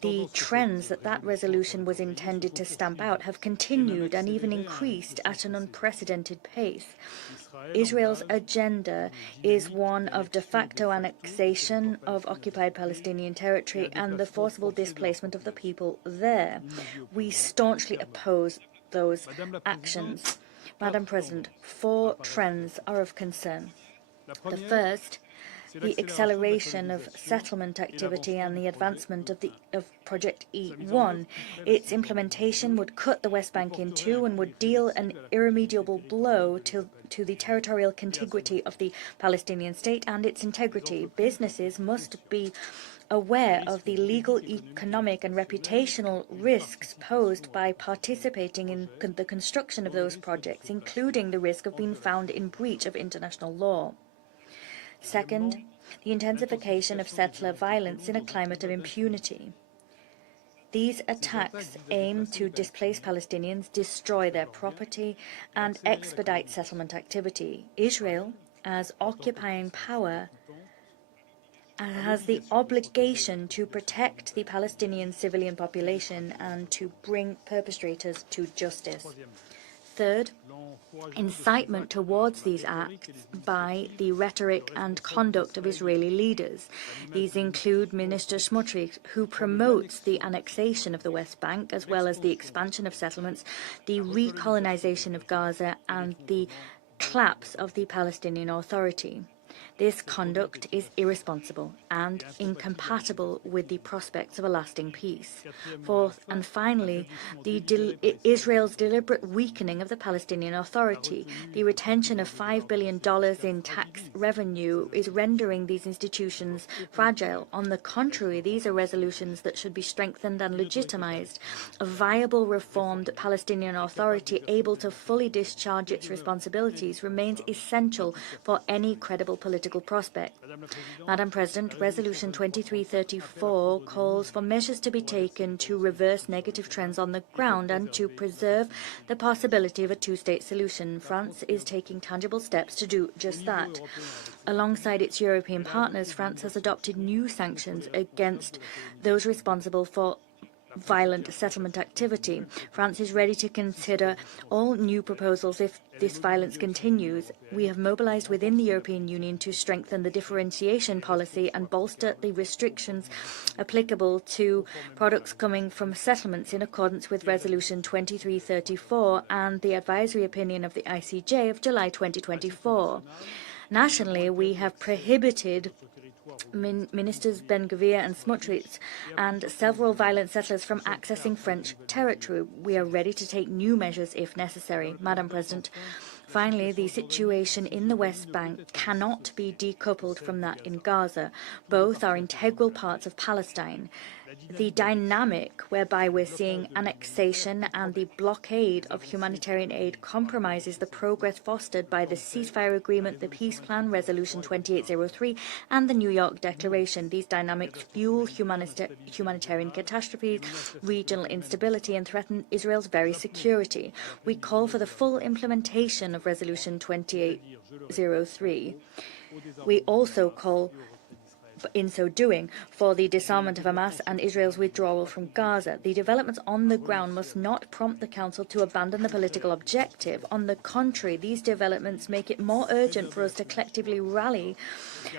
the trends that resolution was intended to stamp out have continued and even increased at an unprecedented pace. Israel's agenda is one of de facto annexation of occupied Palestinian territory and the forcible displacement of the people there. We staunchly oppose those actions. Madam President, 4 trends are of concern. The first, the acceleration of settlement activity and the advancement of Project E1. Its implementation would cut the West Bank in two and would deal an irremediable blow to the territorial contiguity of the Palestinian state and its integrity. Businesses must be aware of the legal, economic and reputational risks posed by participating in the construction of those projects, including the risk of being found in breach of international law. Second, the intensification of settler violence in a climate of impunity. These attacks aim to displace Palestinians, destroy their property, and expedite settlement activity. Israel, as occupying power, has the obligation to protect the Palestinian civilian population and to bring perpetrators to justice. Third, incitement towards these acts by the rhetoric and conduct of Israeli leaders. These include Minister Smotrich, who promotes the annexation of the West Bank, as well as the expansion of settlements, the recolonization of Gaza, and the collapse of the Palestinian Authority. This conduct is irresponsible and incompatible with the prospects of a lasting peace. Fourth, and finally, Israel's deliberate weakening of the Palestinian Authority. The retention of $5 billion in tax revenue is rendering these institutions fragile. On the contrary, these are resolutions that should be strengthened and legitimized. A viable, reformed Palestinian Authority able to fully discharge its responsibilities remains essential for any credible political prospect. Madam President, Resolution 2334 calls for measures to be taken to reverse negative trends on the ground and to preserve the possibility of a two-state solution. France is taking tangible steps to do just that. Alongside its European partners, France has adopted new sanctions against those responsible for violent settlement activity. France is ready to consider all new proposals if this violence continues. We have mobilized within the European Union to strengthen the differentiation policy and bolster the restrictions applicable to products coming from settlements in accordance with Resolution 2334 and the advisory opinion of the ICJ of July 2024. Nationally, we have prohibited Ministers Ben-Gvir and Smotrich and several violent settlers from accessing French territory. We are ready to take new measures if necessary. Madam President, finally, the situation in the West Bank cannot be decoupled from that in Gaza. Both are integral parts of Palestine. The dynamic whereby we're seeing annexation and the blockade of humanitarian aid compromises the progress fostered by the ceasefire agreement, the peace plan, Resolution 2803, and the New York Declaration. These dynamics fuel humanitarian catastrophes, regional instability, and threaten Israel's very security. We call for the full implementation of Resolution 2803. We also call, in so doing, for the disarmament of Hamas and Israel's withdrawal from Gaza. The developments on the ground must not prompt the Council to abandon the political objective. On the contrary, these developments make it more urgent for us to collectively rally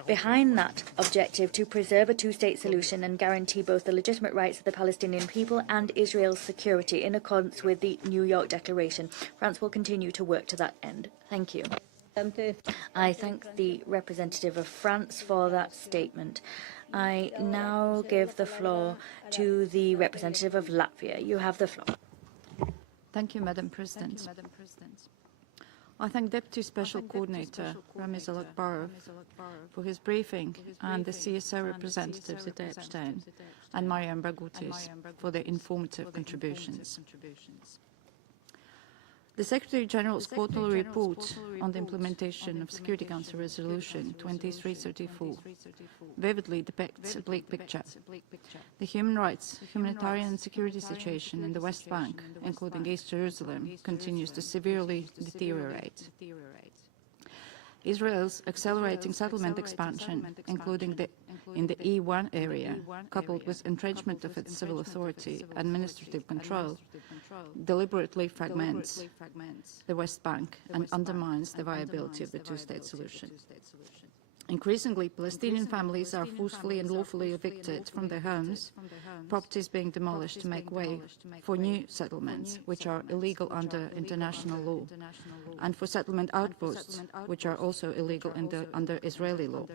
behind that objective to preserve a two-state solution and guarantee both the legitimate rights of the Palestinian people and Israel's security in accordance with the New York Declaration. France will continue to work to that end. Thank you. I thank the representative of France for that statement. I now give the floor to the representative of Latvia. You have the floor. Thank you, Madam President. I thank Deputy Special Coordinator Ramiz Alakbarov for his briefing and the CSO representatives at Epstein and Mariam Barghoutis for their informative contributions. The Secretary-General's quarterly report on the implementation of Security Council Resolution 2334 vividly depicts a bleak picture. The human rights, humanitarian and security situation in the West Bank, including East Jerusalem, continues to severely deteriorate. Israel's accelerating settlement expansion, including in the E1 area, coupled with entrenchment of its civil authority, administrative control, deliberately fragments the West Bank and undermines the viability of the two-state solution. Increasingly, Palestinian families are forcefully and lawfully evicted from their homes, properties being demolished to make way for new settlements, which are illegal under international law, and for settlement outposts, which are also illegal under Israeli law.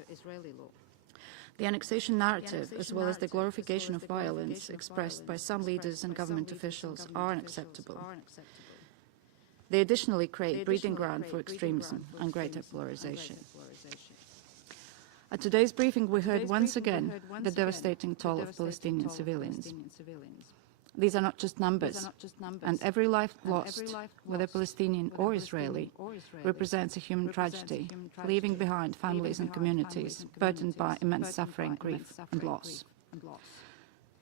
The annexation narrative, as well as the glorification of violence expressed by some leaders and government officials, are unacceptable. They additionally create breeding ground for extremism and greater polarization. At today's briefing, we heard once again the devastating toll of Palestinian civilians. These are not just numbers, and every life lost, whether Palestinian or Israeli, represents a human tragedy, leaving behind families and communities burdened by immense suffering, grief, and loss.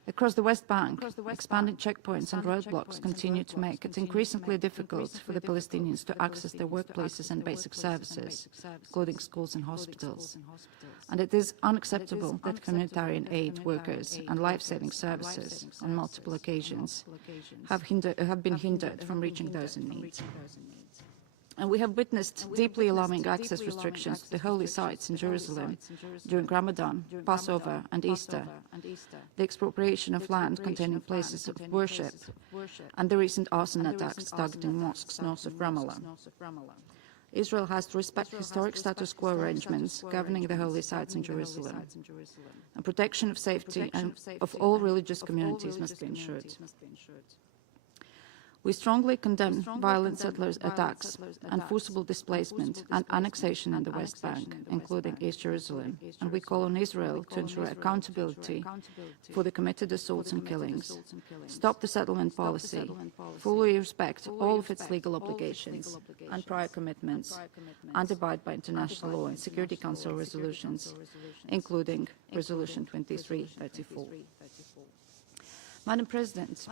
Across the West Bank, expanded checkpoints and roadblocks continue to make it increasingly difficult for the Palestinians to access their workplaces and basic services, including schools and hospitals. And it is unacceptable that humanitarian aid workers and life-saving services on multiple occasions have been hindered from reaching those in need. And we have witnessed deeply alarming access restrictions to the holy sites in Jerusalem during Ramadan, Passover and Easter, the expropriation of land containing places of worship, and the recent arson attacks targeting mosques north of Ramallah. Israel has to respect historic status quo arrangements governing the holy sites in Jerusalem. And protection of safety and of all religious communities must be ensured. We strongly condemn violent settlers' attacks and forcible displacement and annexation in the West Bank, including East Jerusalem, and we call on Israel to ensure accountability for the committed assaults and killings, stop the settlement policy, fully respect all of its legal obligations and prior commitments, and abide by international law and Security Council resolutions, including Resolution 2334. Madam President,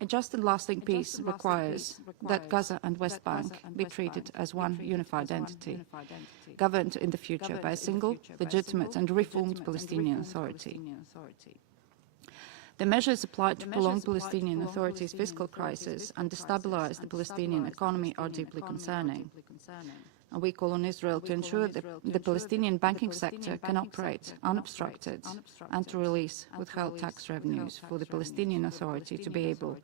a just and lasting peace requires that Gaza and West Bank be treated as one unified entity, governed in the future by a single, legitimate and reformed Palestinian Authority. The measures applied to prolong Palestinian Authority's fiscal crisis and destabilize the Palestinian economy are deeply concerning. And we call on Israel to ensure that the Palestinian banking sector can operate unobstructed and to release withheld tax revenues for the Palestinian Authority to be able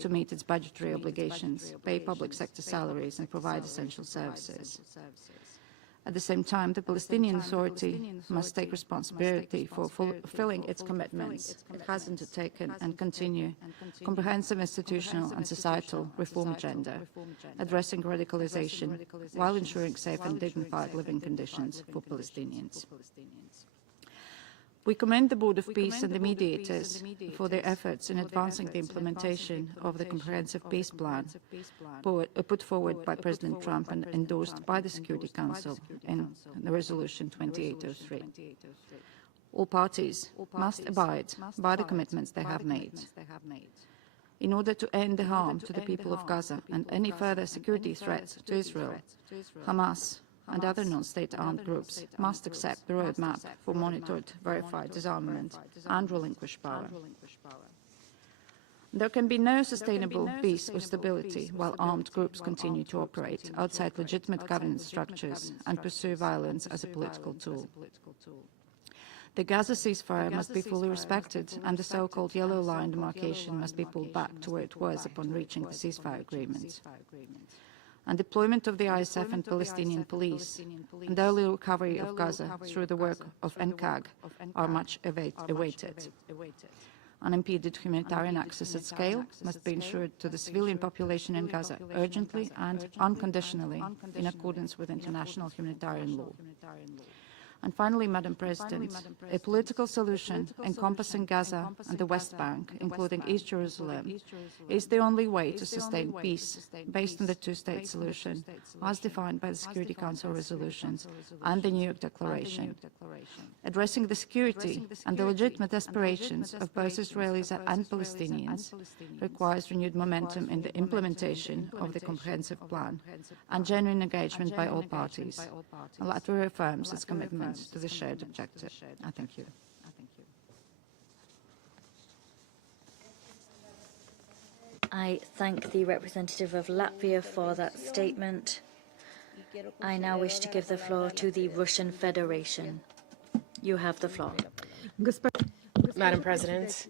to meet its budgetary obligations, pay public sector salaries and provide essential services. At the same time, the Palestinian Authority must take responsibility for fulfilling its commitments it has undertaken and continue comprehensive institutional and societal reform agenda, addressing radicalization while ensuring safe and dignified living conditions for Palestinians. We commend the Board of Peace and the mediators for their efforts in advancing the implementation of the comprehensive peace plan put forward by President Trump and endorsed by the Security Council in the Resolution 2803. All parties must abide by the commitments they have made. In order to end the harm to the people of Gaza and any further security threats to Israel, Hamas and other non-state armed groups must accept the roadmap for monitored, verified disarmament and relinquish power. There can be no sustainable peace or stability while armed groups continue to operate outside legitimate governance structures and pursue violence as a political tool. The Gaza ceasefire must be fully respected, and the so-called yellow line demarcation must be pulled back to where it was upon reaching the ceasefire agreement. And deployment of the ISF and Palestinian police and the early recovery of Gaza through the work of NCAG are much awaited. Unimpeded humanitarian access at scale must be ensured to the civilian population in Gaza urgently and unconditionally in accordance with international humanitarian law. And finally, Madam President, a political solution encompassing Gaza and the West Bank, including East Jerusalem, is the only way to sustain peace based on the two-state solution, as defined by the Security Council resolutions and the New York Declaration. Addressing the security and the legitimate aspirations of both Israelis and Palestinians requires renewed momentum in the implementation of the comprehensive plan and genuine engagement by all parties. And Latvia reaffirms its commitment to the shared objective. I thank you. I thank the representative of Latvia for that statement. I now wish to give the floor to the Russian Federation. You have the floor. Madam President,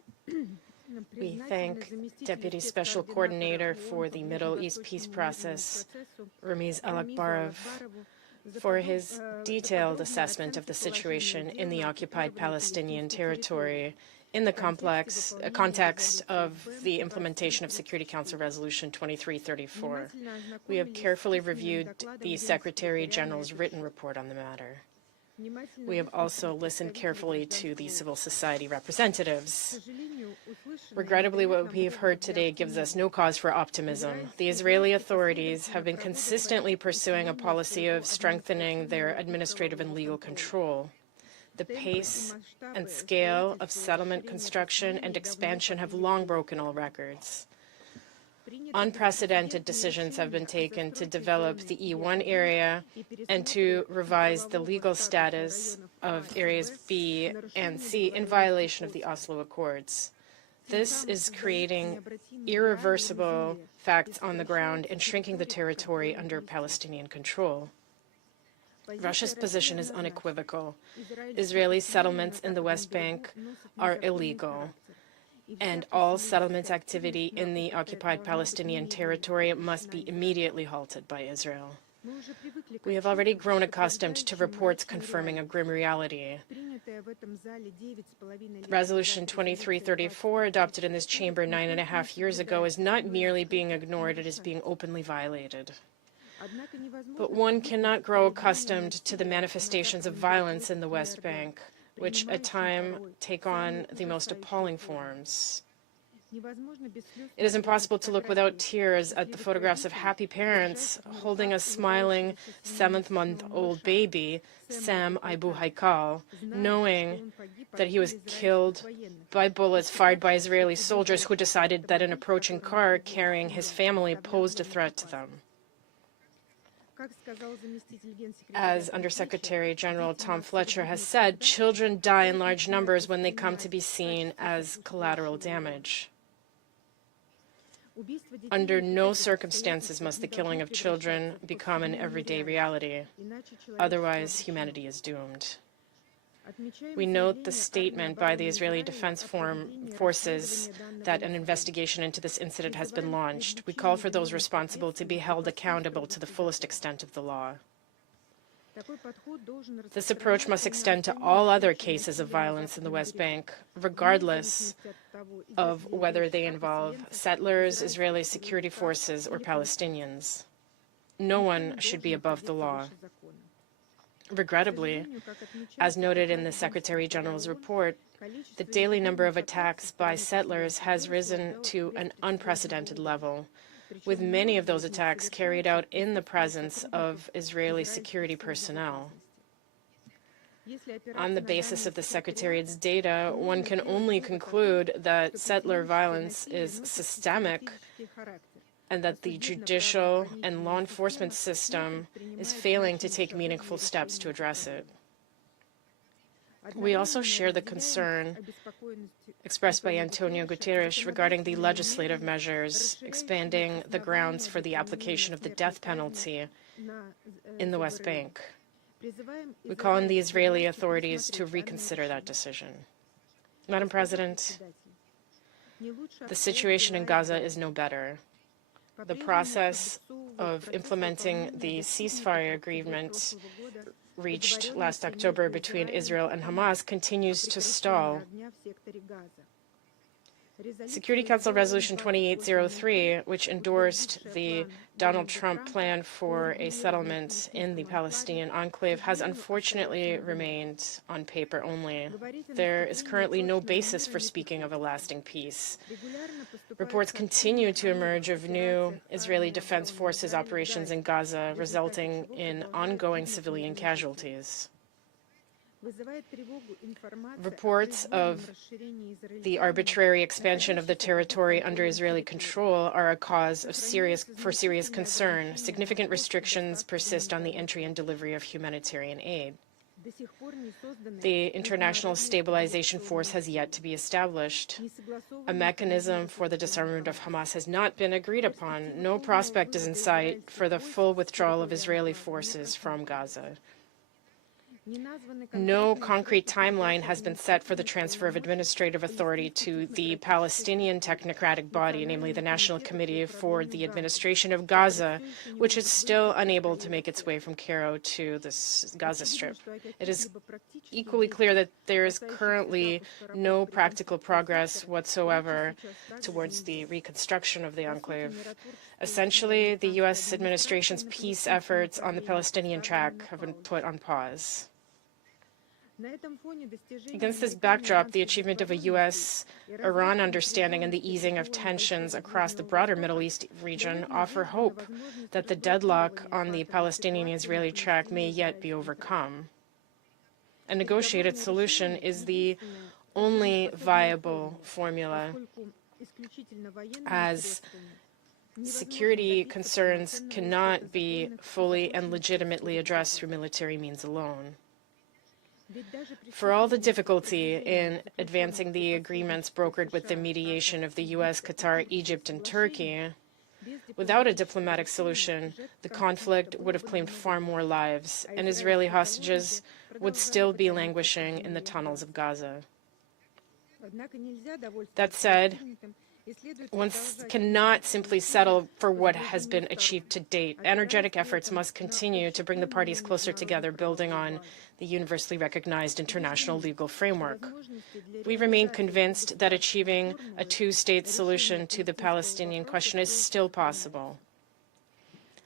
we thank Deputy Special Coordinator for the Middle East Peace Process, Ramiz Alakbarov, for his detailed assessment of the situation in the occupied Palestinian territory in the context of the implementation of Security Council Resolution 2334. We have carefully reviewed the Secretary General's written report on the matter. We have also listened carefully to the civil society representatives. Regrettably, what we have heard today gives us no cause for optimism. The Israeli authorities have been consistently pursuing a policy of strengthening their administrative and legal control. The pace and scale of settlement construction and expansion have long broken all records. Unprecedented decisions have been taken to develop the E1 area and to revise the legal status of areas B and C in violation of the Oslo Accords. This is creating irreversible facts on the ground and shrinking the territory under Palestinian control. Russia's position is unequivocal. Israeli settlements in the West Bank are illegal, and all settlement activity in the occupied Palestinian territory must be immediately halted by Israel. We have already grown accustomed to reports confirming a grim reality. Resolution 2334, adopted in this chamber 9.5 years ago, is not merely being ignored, it is being openly violated. But one cannot grow accustomed to the manifestations of violence in the West Bank, which at times take on the most appalling forms. It is impossible to look without tears at the photographs of happy parents holding a smiling 7-month-old baby, Sam Abu Haikal, knowing that he was killed by bullets fired by Israeli soldiers who decided that an approaching car carrying his family posed a threat to them. As Undersecretary General Tom Fletcher has said, children die in large numbers when they come to be seen as collateral damage. Under no circumstances must the killing of children become an everyday reality. Otherwise, humanity is doomed. We note the statement by the Israeli Defense Forces that an investigation into this incident has been launched. We call for those responsible to be held accountable to the fullest extent of the law. This approach must extend to all other cases of violence in the West Bank, regardless of whether they involve settlers, Israeli security forces, or Palestinians. No one should be above the law. Regrettably, as noted in the Secretary General's report, the daily number of attacks by settlers has risen to an unprecedented level, with many of those attacks carried out in the presence of Israeli security personnel. On the basis of the Secretariat's data, one can only conclude that settler violence is systemic and that the judicial and law enforcement system is failing to take meaningful steps to address it. We also share the concern expressed by Antonio Guterres regarding the legislative measures expanding the grounds for the application of the death penalty in the West Bank. We call on the Israeli authorities to reconsider that decision. Madam President, the situation in Gaza is no better. The process of implementing the ceasefire agreement reached last October between Israel and Hamas continues to stall. Security Council Resolution 2803, which endorsed the Donald Trump plan for a settlement in the Palestinian enclave, has unfortunately remained on paper only. There is currently no basis for speaking of a lasting peace. Reports continue to emerge of new Israeli Defense Forces operations in Gaza, resulting in ongoing civilian casualties. Reports of the arbitrary expansion of the territory under Israeli control are a cause of serious concern. Significant restrictions persist on the entry and delivery of humanitarian aid. The International Stabilization Force has yet to be established. A mechanism for the disarmament of Hamas has not been agreed upon. No prospect is in sight for the full withdrawal of Israeli forces from Gaza. No concrete timeline has been set for the transfer of administrative authority to the Palestinian technocratic body, namely the National Committee for the Administration of Gaza, which is still unable to make its way from Cairo to the Gaza Strip. It is equally clear that there is currently no practical progress whatsoever towards the reconstruction of the enclave. Essentially, the U.S. administration's peace efforts on the Palestinian track have been put on pause. Against this backdrop, the achievement of a U.S.-Iran understanding and the easing of tensions across the broader Middle East region offer hope that the deadlock on the Palestinian-Israeli track may yet be overcome. A negotiated solution is the only viable formula, as security concerns cannot be fully and legitimately addressed through military means alone. For all the difficulty in advancing the agreements brokered with the mediation of the U.S., Qatar, Egypt, and Turkey, without a diplomatic solution, the conflict would have claimed far more lives, and Israeli hostages would still be languishing in the tunnels of Gaza. That said, one cannot simply settle for what has been achieved to date. Energetic efforts must continue to bring the parties closer together, building on the universally recognized international legal framework. We remain convinced that achieving a two-state solution to the Palestinian question is still possible.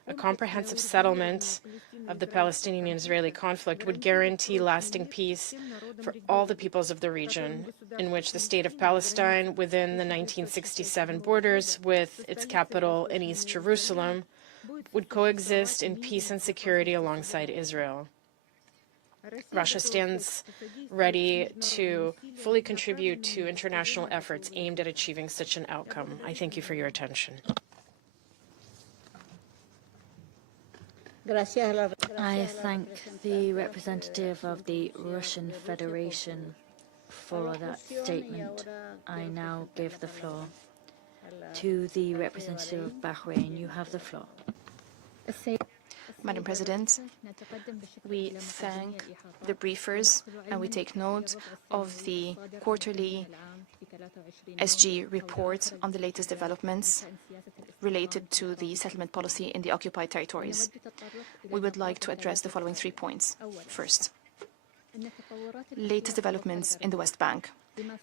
A comprehensive settlement of the Palestinian-Israeli conflict would guarantee lasting peace for all the peoples of the region, in which the state of Palestine, within the 1967 borders, with its capital in East Jerusalem, would coexist in peace and security alongside Israel. Russia stands ready to fully contribute to international efforts aimed at achieving such an outcome. I thank you for your attention. I thank the representative of the Russian Federation for that statement. I now give the floor to the representative of Bahrain. You have the floor. Madam President, we thank the briefers and we take note of the quarterly SG report on the latest developments related to the settlement policy in the occupied territories. We would like to address the following 3 points. First, latest developments in the West Bank,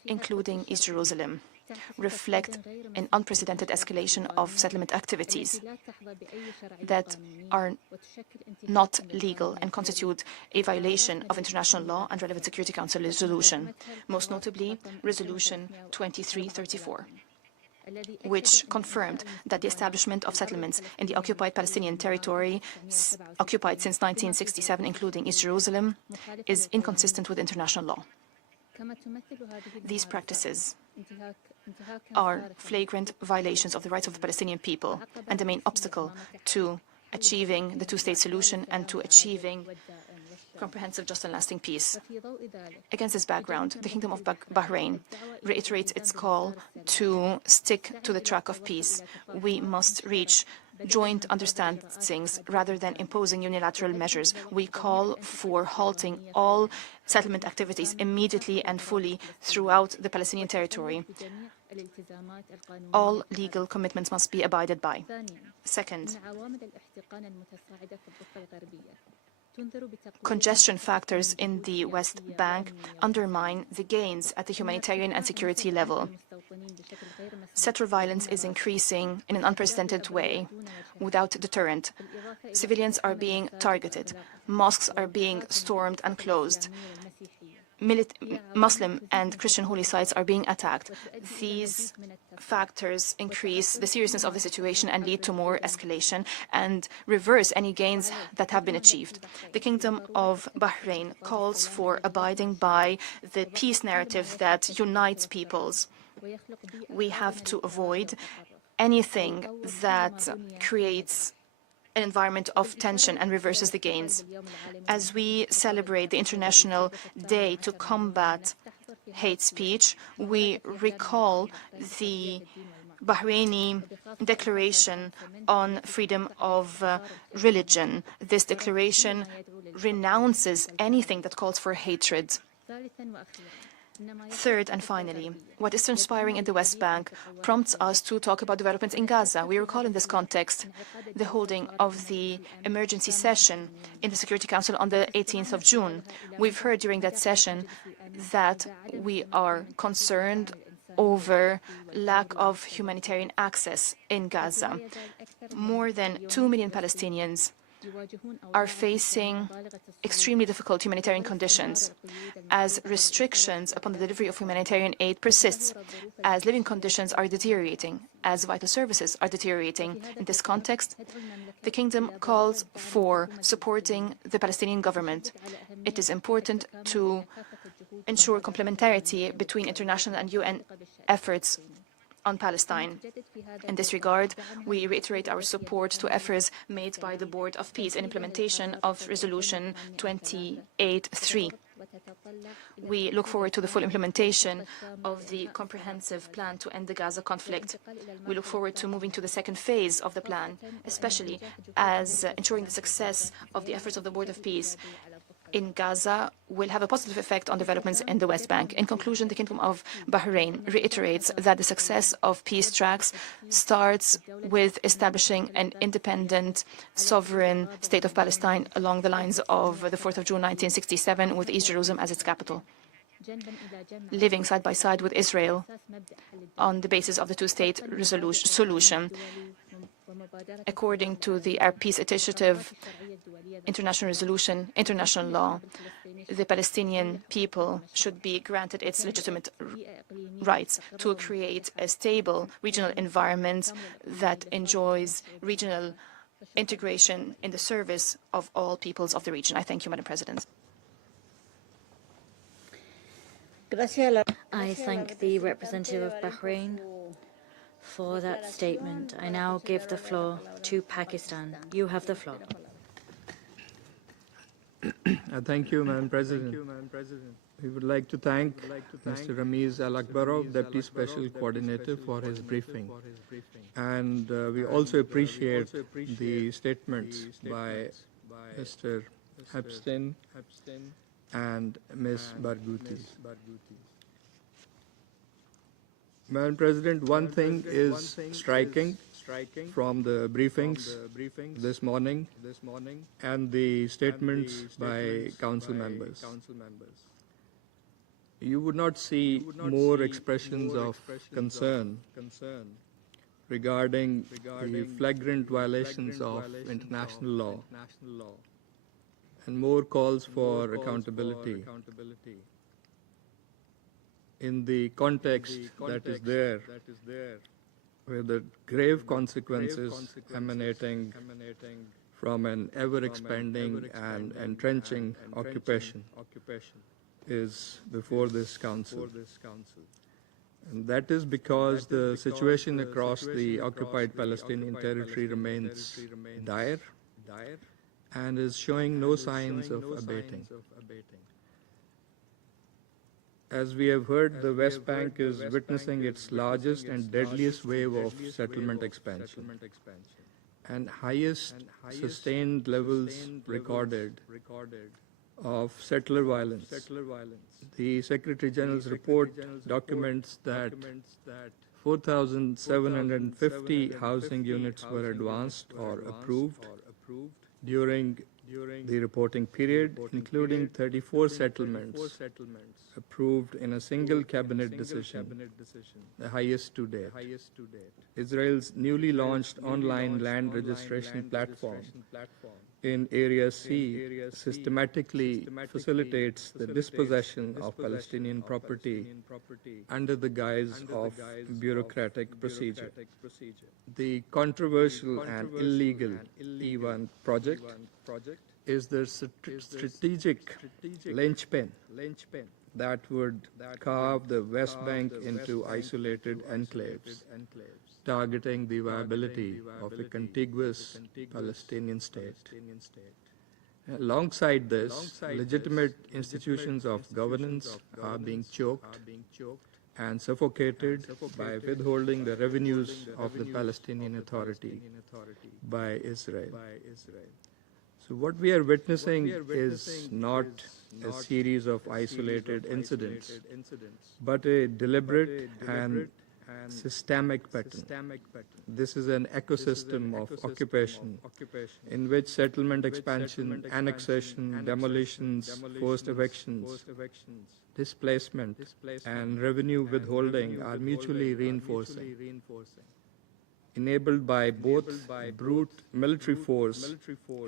including East Jerusalem, reflect an unprecedented escalation of settlement activities that are not legal and constitute a violation of international law and relevant Security Council resolution, most notably Resolution 2334, which confirmed that the establishment of settlements in the occupied Palestinian territory, occupied since 1967, including East Jerusalem, is inconsistent with international law. These practices are flagrant violations of the rights of the Palestinian people and the main obstacle to achieving the two-state solution and to achieving comprehensive, just and lasting peace. Against this background, the Kingdom of Bahrain reiterates its call to stick to the track of peace. We must reach joint understandings rather than imposing unilateral measures. We call for halting all settlement activities immediately and fully throughout the Palestinian territory. All legal commitments must be abided by. Second, congestion factors in the West Bank undermine the gains at the humanitarian and security level. Settler violence is increasing in an unprecedented way, without deterrent. Civilians are being targeted. Mosques are being stormed and closed. Muslim and Christian holy sites are being attacked. These factors increase the seriousness of the situation and lead to more escalation and reverse any gains that have been achieved. The Kingdom of Bahrain calls for abiding by the peace narrative that unites peoples. We have to avoid anything that creates an environment of tension and reverses the gains. As we celebrate the International Day to combat hate speech, we recall the Bahraini Declaration on Freedom of Religion. This declaration renounces anything that calls for hatred. Third and finally, what is transpiring in the West Bank prompts us to talk about developments in Gaza. We recall in this context the holding of the emergency session in the Security Council on the 18th of June. We've heard during that session that we are concerned over lack of humanitarian access in Gaza. More than 2 million Palestinians are facing extremely difficult humanitarian conditions as restrictions upon the delivery of humanitarian aid persists, as living conditions are deteriorating, as vital services are deteriorating. In this context, the Kingdom calls for supporting the Palestinian government. It is important to ensure complementarity between international and UN efforts on Palestine. In this regard, we reiterate our support to efforts made by the Board of Peace in implementation of Resolution 28.3. We look forward to the full implementation of the comprehensive plan to end the Gaza conflict. We look forward to moving to the second phase of the plan, especially as ensuring the success of the efforts of the Board of Peace in Gaza will have a positive effect on developments in the West Bank. In conclusion, the Kingdom of Bahrain reiterates that the success of peace tracks starts with establishing an independent, sovereign state of Palestine along the lines of the 4th of June 1967, with East Jerusalem as its capital, living side by side with Israel on the basis of the two-state solution. According to the Arab Peace Initiative, international resolution, international law, the Palestinian people should be granted its legitimate rights to create a stable regional environment that enjoys regional integration in the service of all peoples of the region. I thank you, Madam President. I thank the representative of Bahrain for that statement. I now give the floor to Pakistan. You have the floor. Thank you, Madam President. We would like to thank Mr. Ramiz Al-Akbarov, Deputy Special Coordinator, for his briefing. And we also appreciate the statements by Mr. Epstein and Ms. Barghouti. Madam President, one thing is striking from the briefings this morning and the statements by council members. You would not see more expressions of concern regarding the flagrant violations of international law and more calls for accountability in the context that is there, with the grave consequences emanating from an ever-expanding and entrenching occupation is before this Council. And that is because the situation across the occupied Palestinian territory remains dire and is showing no signs of abating. As we have heard, the West Bank is witnessing its largest and deadliest wave of settlement expansion and highest sustained levels recorded of settler violence. The Secretary General's report documents that 4,750 housing units were advanced or approved during the reporting period, including 34 settlements approved in a single cabinet decision, the highest to date. Israel's newly launched online land registration platform in Area C systematically facilitates the dispossession of Palestinian property under the guise of bureaucratic procedure. The controversial and illegal E1 project is the strategic linchpin that would carve the West Bank into isolated enclaves, targeting the viability of a contiguous Palestinian state. Alongside this, legitimate institutions of governance are being choked and suffocated by withholding the revenues of the Palestinian Authority by Israel. So what we are witnessing is not a series of isolated incidents, but a deliberate and systemic pattern. This is an ecosystem of occupation in which settlement expansion, annexation, demolitions, forced evictions, displacement, and revenue withholding are mutually reinforcing, enabled by both brute military force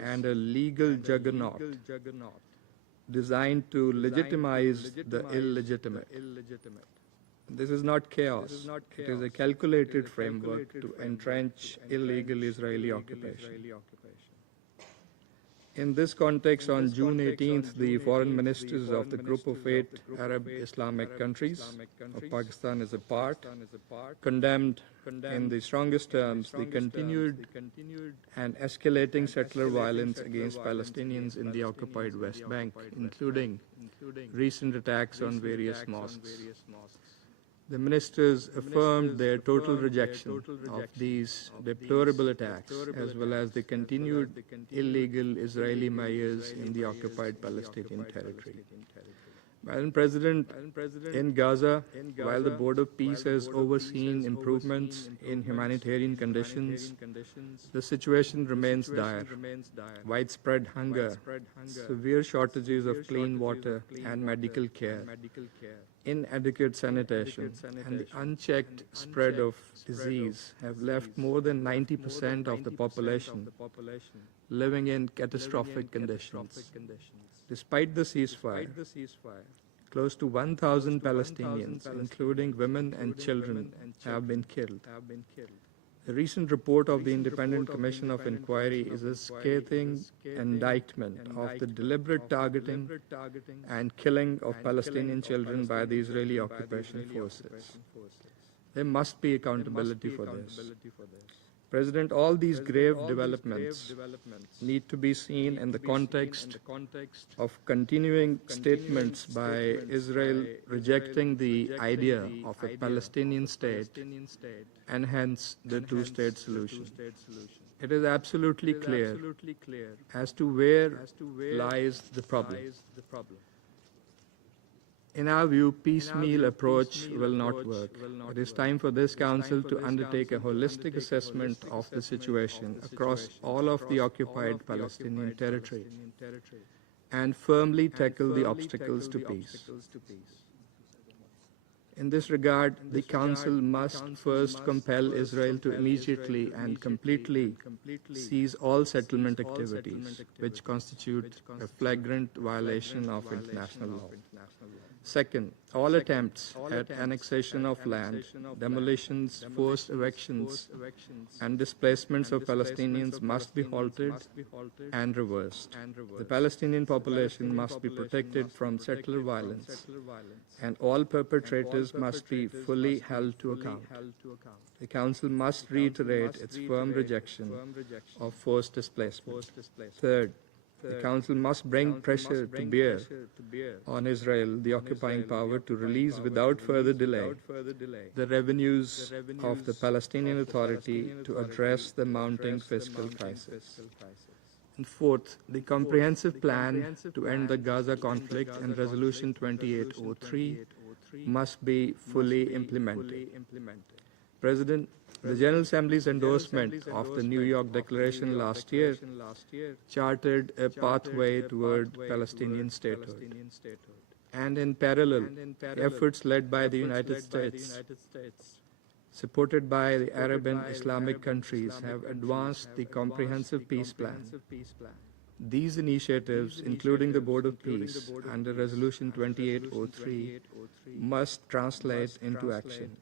and a legal juggernaut designed to legitimize the illegitimate. This is not chaos. It is a calculated framework to entrench illegal Israeli occupation. In this context, on June 18th, the foreign ministers of the Group of 8 Arab Islamic countries, of Pakistan is a part, condemned in the strongest terms the continued and escalating settler violence against Palestinians in the occupied West Bank, including recent attacks on various mosques. The ministers affirmed their total rejection of these deplorable attacks, as well as the continued illegal Israeli measures in the occupied Palestinian territory. Madam President, in Gaza, while the Board of Peace has overseen improvements in humanitarian conditions, the situation remains dire. Widespread hunger, severe shortages of clean water and medical care, inadequate sanitation, and the unchecked spread of disease have left more than 90% of the population living in catastrophic conditions. Despite the ceasefire, close to 1,000 Palestinians, including women and children, have been killed. The recent report of the Independent Commission of Inquiry is a scathing indictment of the deliberate targeting and killing of Palestinian children by the Israeli occupation forces. There must be accountability for this. President, all these grave developments need to be seen in the context of continuing statements by Israel rejecting the idea of a Palestinian state and hence the two-state solution. It is absolutely clear as to where lies the problem. In our view, piecemeal approach will not work. It is time for this Council to undertake a holistic assessment of the situation across all of the occupied Palestinian territory and firmly tackle the obstacles to peace. In this regard, the Council must first compel Israel to immediately and completely cease all settlement activities, which constitute a flagrant violation of international law. Second, all attempts at annexation of land, demolitions, forced evictions, and displacements of Palestinians must be halted and reversed. The Palestinian population must be protected from settler violence, and all perpetrators must be fully held to account. The Council must reiterate its firm rejection of forced displacement. Third, the Council must bring pressure to bear on Israel, the occupying power, to release without further delay the revenues of the Palestinian Authority to address the mounting fiscal crisis. And fourth, the comprehensive plan to end the Gaza conflict and Resolution 2803 must be fully implemented. The General Assembly's endorsement of the New York Declaration last year charted a pathway toward Palestinian statehood. And in parallel, efforts led by the United States, supported by the Arab and Islamic countries, have advanced the comprehensive peace plan. These initiatives, including the Board of Peace under Resolution 2803, must translate into action.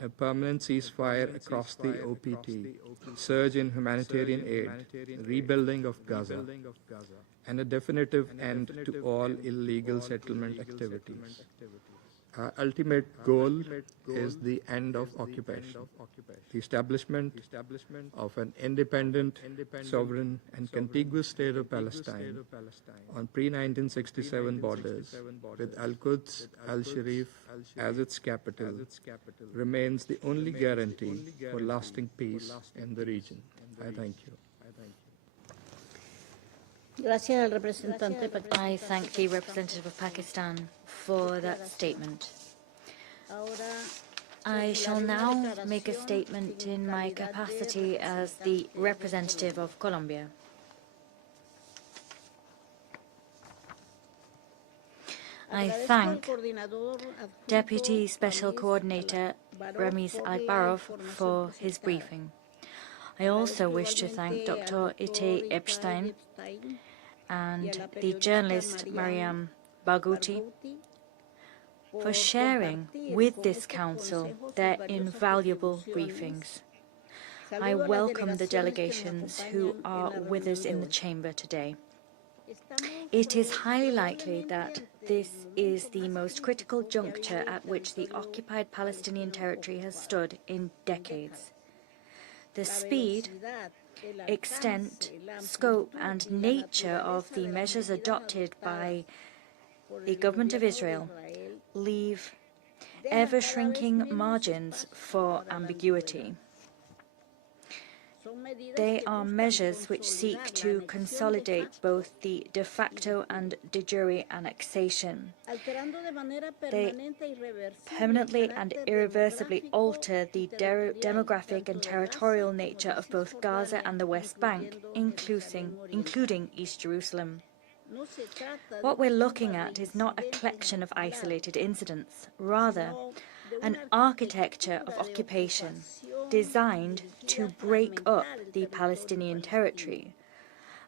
A permanent ceasefire across the OPT, surge in humanitarian aid, rebuilding of Gaza, and a definitive end to all illegal settlement activities. Our ultimate goal is the end of occupation, the establishment of an independent, sovereign, and contiguous state of Palestine on pre-1967 borders, with Al-Quds, Al-Sharif as its capital, remains the only guarantee for lasting peace in the region. I thank you. I thank the representative of Pakistan for that statement. I shall now make a statement in my capacity as the representative of Colombia. I thank Deputy Special Coordinator Ramiz Alekbarov for his briefing. I also wish to thank Dr. Ite Epstein and the journalist Mariam Barghouti for sharing with this Council their invaluable briefings. I welcome the delegations who are with us in the chamber today. It is highly likely that this is the most critical juncture at which the occupied Palestinian territory has stood in decades. The speed, extent, scope, and nature of the measures adopted by the government of Israel leave ever-shrinking margins for ambiguity. They are measures which seek to consolidate both the de facto and de jure annexation. They permanently and irreversibly alter the demographic and territorial nature of both Gaza and the West Bank, including East Jerusalem. What we're looking at is not a collection of isolated incidents, rather an architecture of occupation designed to break up the Palestinian territory,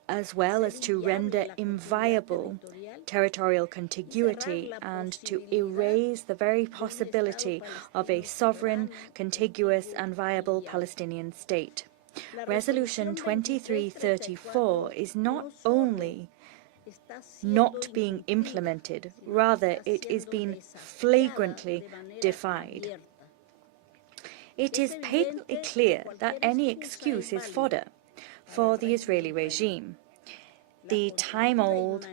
as well as to render inviable territorial contiguity and to erase the very possibility of a sovereign, contiguous and viable Palestinian state. Resolution 2334 is not only not being implemented, rather it is being flagrantly defied. It is patently clear that any excuse is fodder for the Israeli regime. The time-old,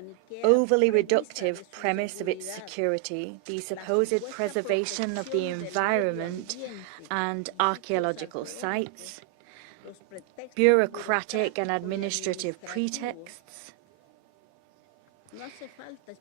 overly reductive premise of its security, the supposed preservation of the environment and archaeological sites, bureaucratic and administrative pretexts.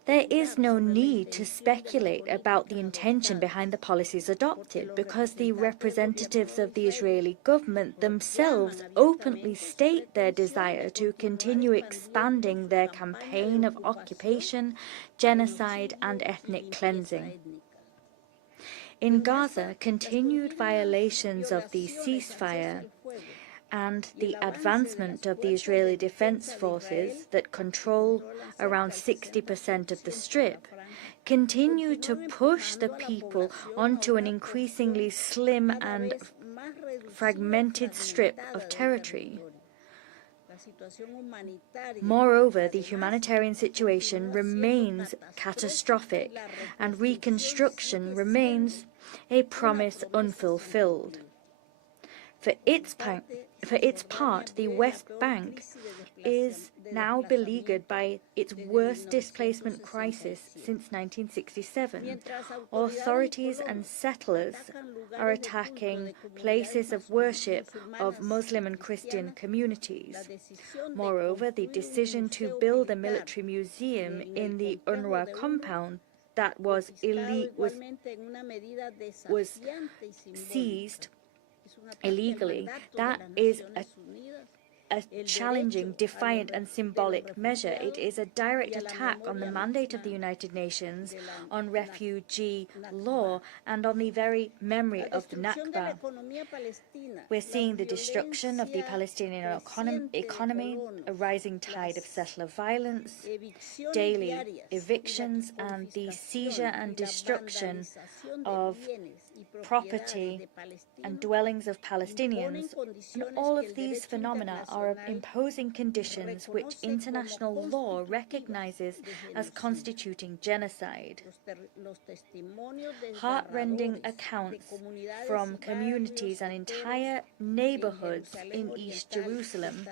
There is no need to speculate about the intention behind the policies adopted, because the representatives of the Israeli government themselves openly state their desire to continue expanding their campaign of occupation, genocide, and ethnic cleansing. In Gaza, continued violations of the ceasefire and the advancement of the Israeli Defense Forces that control around 60% of the Strip continue to push the people onto an increasingly slim and fragmented strip of territory. Moreover, the humanitarian situation remains catastrophic, and reconstruction remains a promise unfulfilled. For its part, the West Bank is now beleaguered by its worst displacement crisis since 1967. Authorities and settlers are attacking places of worship of Muslim and Christian communities. Moreover, the decision to build a military museum in the UNRWA compound that was seized illegally. That is a challenging, defiant and symbolic measure. It is a direct attack on the mandate of the United Nations, on refugee law and on the very memory of the Nakba. We're seeing the destruction of the Palestinian economy, a rising tide of settler violence, daily evictions and the seizure and destruction of property and dwellings of Palestinians. And all of these phenomena are imposing conditions which international law recognizes as constituting genocide. Heartrending accounts from communities and entire neighborhoods in East Jerusalem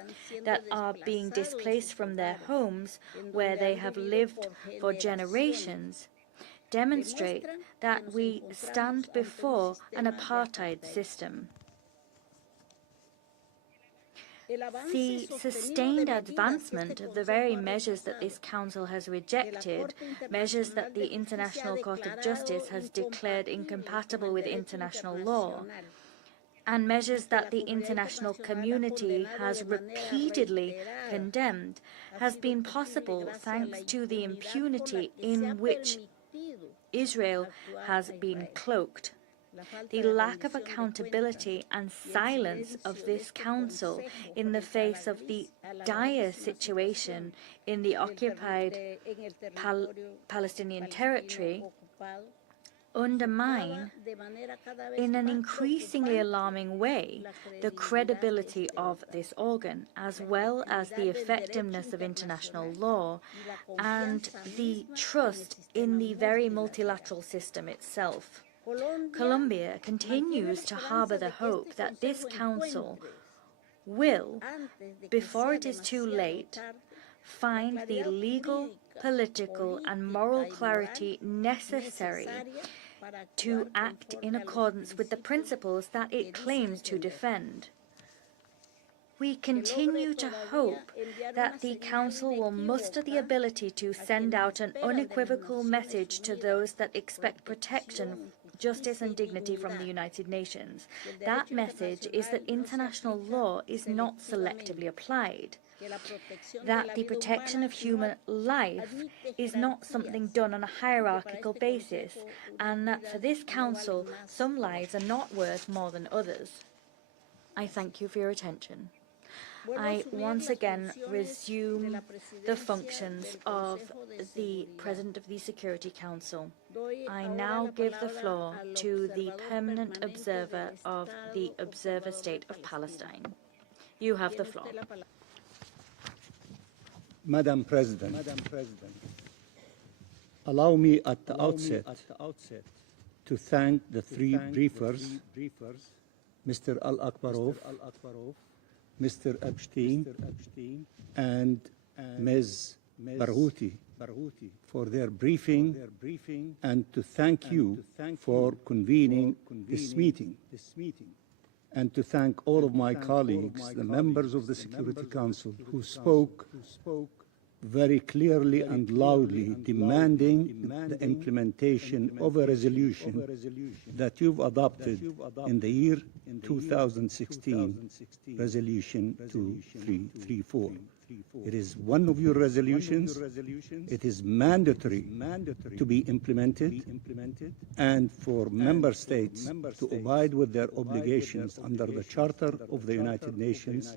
that are being displaced from their homes where they have lived for generations demonstrate that we stand before an apartheid system. The sustained advancement of the very measures that this Council has rejected, measures that the International Court of Justice has declared incompatible with international law, and measures that the international community has repeatedly condemned, has been possible thanks to the impunity in which Israel has been cloaked. The lack of accountability and silence of this Council in the face of the dire situation in the occupied Palestinian territory undermine, in an increasingly alarming way, the credibility of this organ, as well as the effectiveness of international law and the trust in the very multilateral system itself. Colombia continues to harbor the hope that this Council will, before it is too late, find the legal, political and moral clarity necessary to act in accordance with the principles that it claims to defend. We continue to hope that the Council will muster the ability to send out an unequivocal message to those that expect protection, justice and dignity from the United Nations. That message is that international law is not selectively applied, that the protection of human life is not something done on a hierarchical basis, and that for this Council, some lives are not worth more than others. I thank you for your attention. I once again resume the functions of the President of the Security Council. I now give the floor to the Permanent Observer of the Observer State of Palestine. You have the floor. Madam President, allow me at the outset to thank the three briefers, Mr. Al-Akbarov, Mr. Epstein, and Ms. Barghouti for their briefing, and to thank you for convening this meeting, and to thank all of my colleagues, the members of the Security Council, who spoke very clearly and loudly, demanding the implementation of a resolution that you've adopted in the year 2016, Resolution 2334. It is one of your resolutions. It is mandatory to be implemented, and for member states to abide with their obligations under the Charter of the United Nations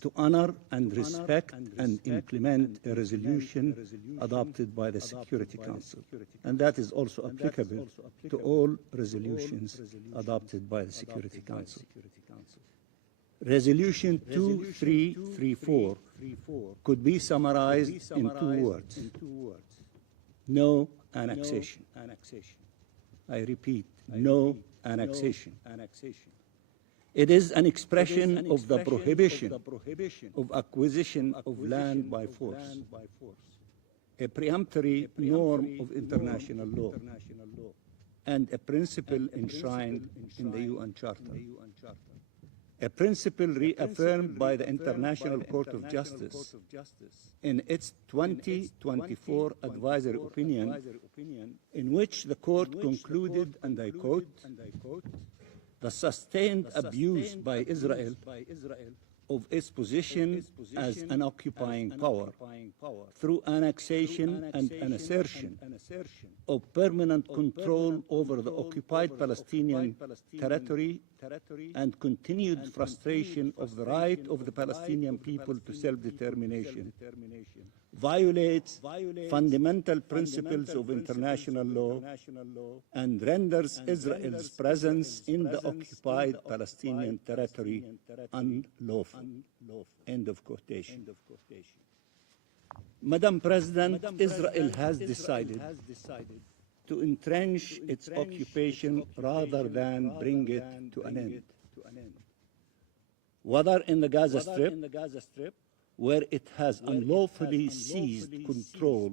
to honor and respect and implement a resolution adopted by the Security Council. And that is also applicable to all resolutions adopted by the Security Council. Resolution 2334 could be summarized in two words: no annexation. I repeat, no annexation. It is an expression of the prohibition of acquisition of land by force, a preemptory norm of international law, and a principle enshrined in the UN Charter. A principle reaffirmed by the International Court of Justice in its 2024 advisory opinion, in which the court concluded, and I quote, the sustained abuse by Israel of its position as an occupying power through annexation and an assertion of permanent control over the occupied Palestinian territory and continued frustration of the right of the Palestinian people to self-determination violates fundamental principles of international law and renders Israel's presence in the occupied Palestinian territory unlawful. End of quotation. Madam President, Israel has decided to entrench its occupation rather than bring it to an end. Whether in the Gaza Strip, where it has unlawfully seized control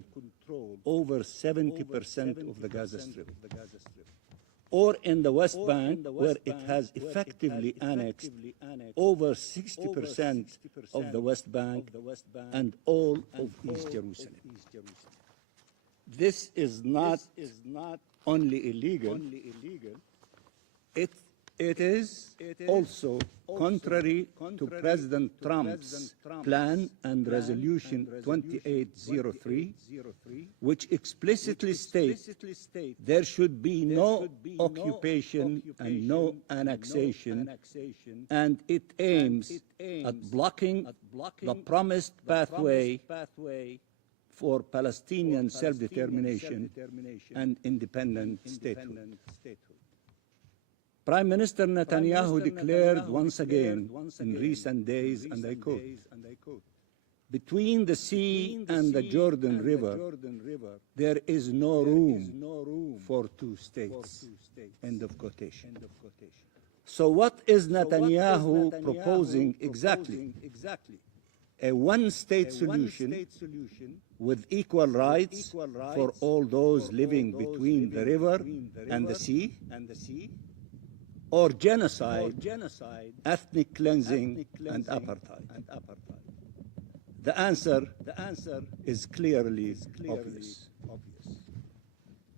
over 70% of the Gaza Strip, or in the West Bank, where it has effectively annexed over 60% of the West Bank and all of East Jerusalem. This is not only illegal, it is also contrary to President Trump's plan and Resolution 2803, which explicitly states there should be no occupation and no annexation, and it aims at blocking the promised pathway for Palestinian self-determination and independent statehood. Prime Minister Netanyahu declared once again in recent days, and I quote, "Between the sea and the Jordan River, there is no room for two states." End of quotation. So what is Netanyahu proposing exactly? A one-state solution with equal rights for all those living between the river and the sea? Or genocide, ethnic cleansing, and apartheid? The answer is clearly obvious.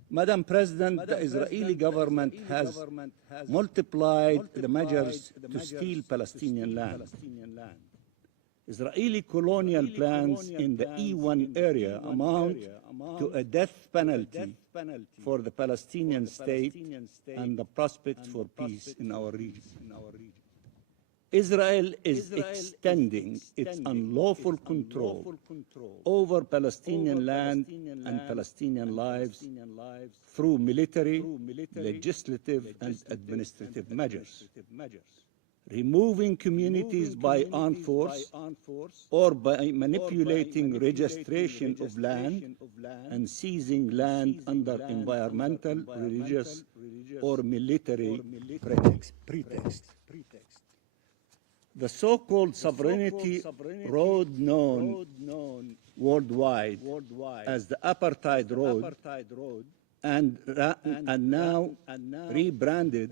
Madam President, the Israeli government has multiplied the measures to steal Palestinian land. Israeli colonial plans in the E1 area amount to a death penalty for the Palestinian state and the prospect for peace in our region. Israel is extending its unlawful control over Palestinian land and Palestinian lives through military, legislative, and administrative measures, removing communities by armed force or by manipulating registration of land and seizing land under environmental, religious, or military pretext. The so-called sovereignty road, known worldwide as the Apartheid Road, and now rebranded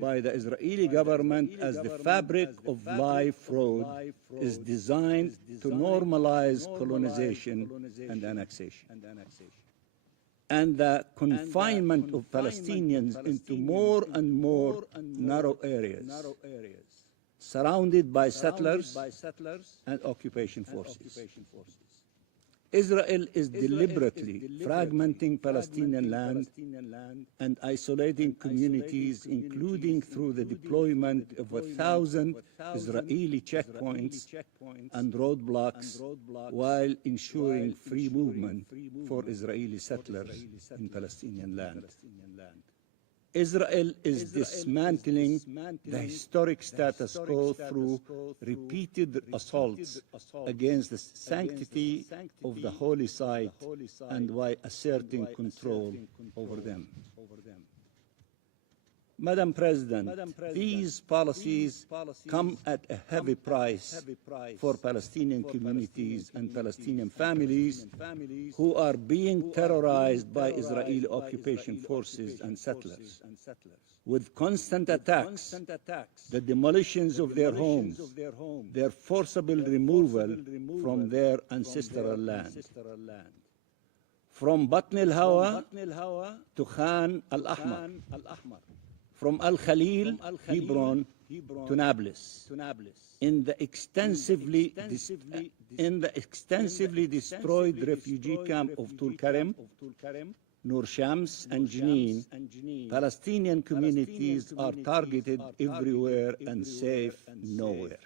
by the Israeli government as the Fabric of Life Road, is designed to normalize colonization and annexation, and the confinement of Palestinians into more and more narrow areas, surrounded by settlers and occupation forces. Israel is deliberately fragmenting Palestinian land and isolating communities, including through the deployment of 1,000 Israeli checkpoints and roadblocks, while ensuring free movement for Israeli settlers in Palestinian land. Israel is dismantling the historic status quo through repeated assaults against the sanctity of the holy site and by asserting control over them. Madam President, these policies come at a heavy price for Palestinian communities and Palestinian families who are being terrorized by Israeli occupation forces and settlers, with constant attacks, the demolitions of their homes, their forcible removal from their ancestral land. From Batn al-Hawa to Khan al-Ahmar, from Al Khalil, Hebron, to Nablus, in the extensively destroyed refugee camp of Tulkarem, Nur Shams, and Jenin, Palestinian communities are targeted everywhere and safe nowhere.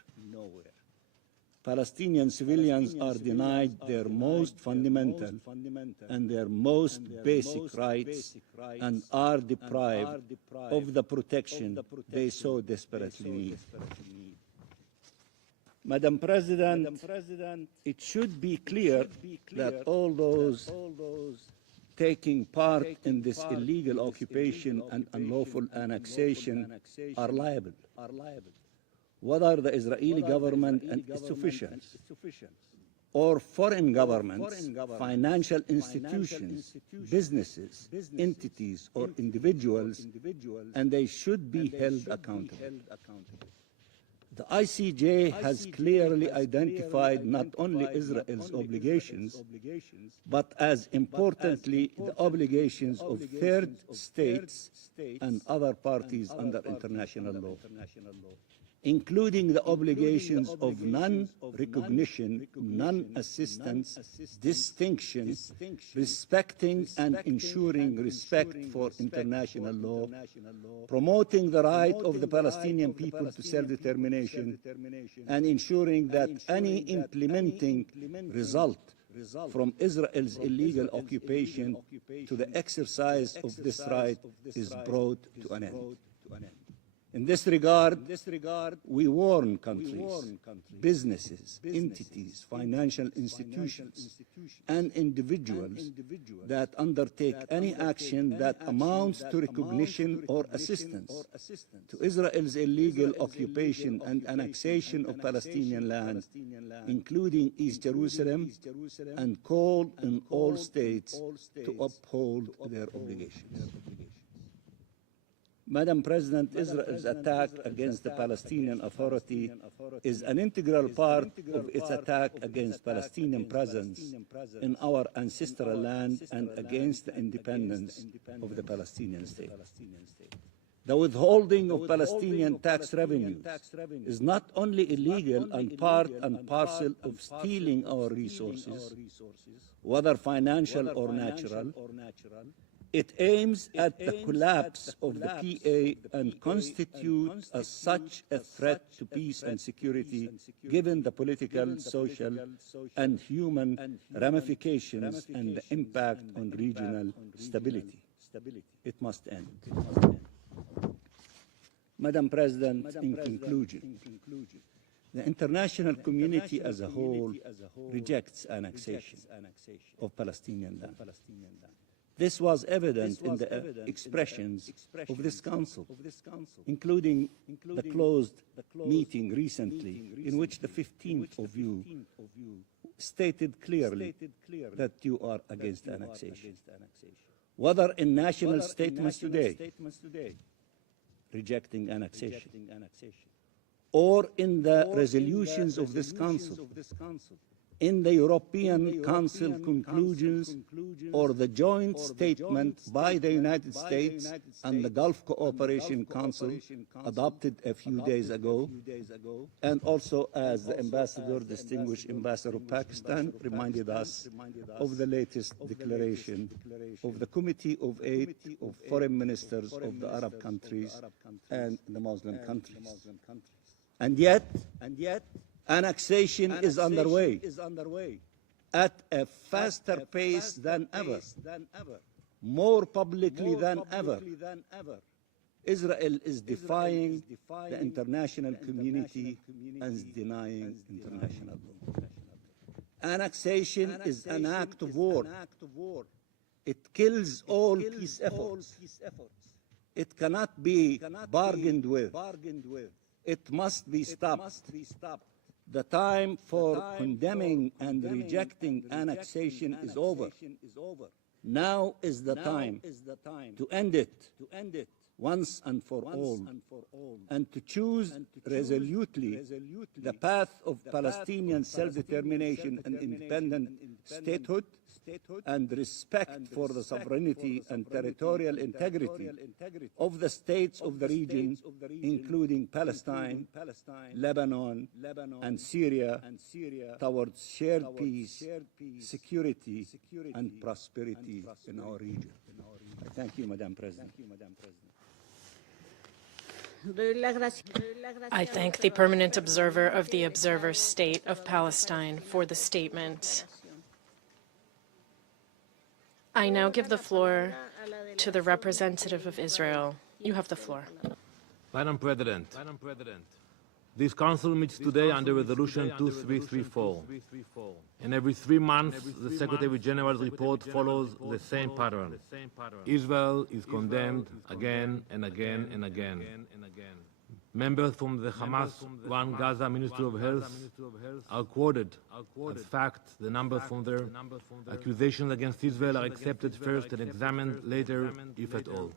Palestinian civilians are denied their most fundamental and their most basic rights and are deprived of the protection they so desperately need. Madam President, it should be clear that all those taking part in this illegal occupation and unlawful annexation are liable, whether the Israeli government and its officials, or foreign governments, financial institutions, businesses, entities, or individuals, and they should be held accountable. The ICJ has clearly identified not only Israel's obligations, but as importantly, the obligations of third states and other parties under international law, including the obligations of non-recognition, non-assistance, distinction, respecting and ensuring respect for international law, promoting the right of the Palestinian people to self-determination, and ensuring that any implementing result from Israel's illegal occupation to the exercise of this right is brought to an end. In this regard, we warn countries, businesses, entities, financial institutions, and individuals that undertake any action that amounts to recognition or assistance to Israel's illegal occupation and annexation of Palestinian land, including East Jerusalem, and call on all states to uphold their obligations. Madam President, Israel's attack against the Palestinian Authority is an integral part of its attack against Palestinian presence in our ancestral land and against the independence of the Palestinian state. The withholding of Palestinian tax revenues is not only illegal and part and parcel of stealing our resources, whether financial or natural. It aims at the collapse of the PA and constitutes as such a threat to peace and security, given the political, social, and human ramifications and the impact on regional stability. It must end. Madam President, in conclusion, the international community as a whole rejects annexation of Palestinian land. This was evident in the expressions of this Council, including the closed meeting recently, in which the 15th of you stated clearly that you are against annexation. Whether in national statements today, rejecting annexation, or in the resolutions of this Council, in the European Council conclusions, or the joint statement by the United States and the Gulf Cooperation Council adopted a few days ago, and also as the Ambassador, distinguished Ambassador of Pakistan, reminded us of the latest declaration of the Committee of 8 of Foreign Ministers of the Arab countries and the Muslim countries. And yet, annexation is underway at a faster pace than ever, more publicly than ever. Israel is defying the international community and denying international law. Annexation is an act of war. It kills all peace efforts. It cannot be bargained with. It must be stopped. The time for condemning and rejecting annexation is over. Now is the time to end it once and for all, and to choose resolutely the path of Palestinian self-determination and independent statehood, and respect for the sovereignty and territorial integrity of the states of the region, including Palestine, Lebanon, and Syria, towards shared peace, security, and prosperity in our region. I thank you, Madam President. I thank the permanent observer of the Observer State of Palestine for the statement. I now give the floor to the representative of Israel. You have the floor. Madam President, this Council meets today under Resolution 2334. And every 3 months, the Secretary General's report follows the same pattern. Israel is condemned again and again and again. Members from the Hamas-run Gaza Ministry of Health are quoted as fact. The numbers from their accusations against Israel are accepted first and examined later, if at all.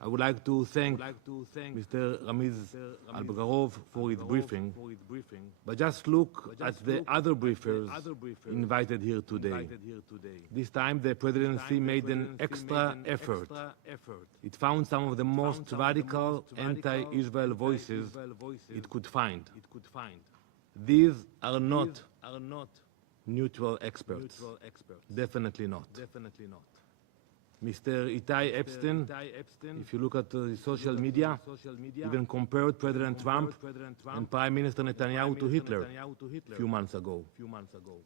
I would like to thank Mr. Ramiz Al-Bagharov for his briefing, but just look at the other briefers invited here today. This time the presidency made an extra effort. It found some of the most radical anti-Israel voices it could find. These are not neutral experts. Definitely not. Mr. Itai Epstein, if you look at the social media, even compared President Trump and Prime Minister Netanyahu to Hitler a few months ago.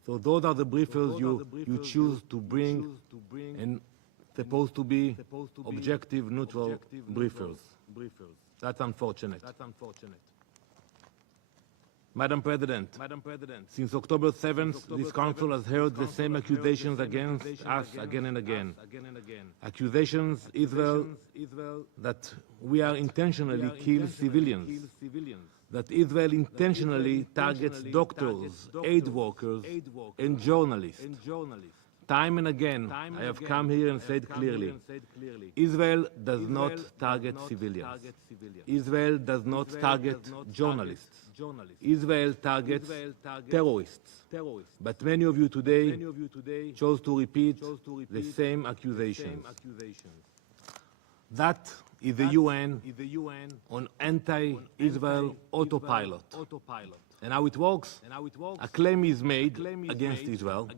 So those are the briefers you choose to bring and supposed to be objective, neutral briefers. That's unfortunate. Madam President, since October 7th, this Council has heard the same accusations against us again and again. Accusations, Israel, that we are intentionally kill civilians, that Israel intentionally targets doctors, aid workers, and journalists. Time and again, I have come here and said clearly, Israel does not target civilians. Israel does not target journalists. Israel targets terrorists. But many of you today chose to repeat the same accusations. That is the UN on anti-Israel autopilot. And how it works? A claim is made against Israel.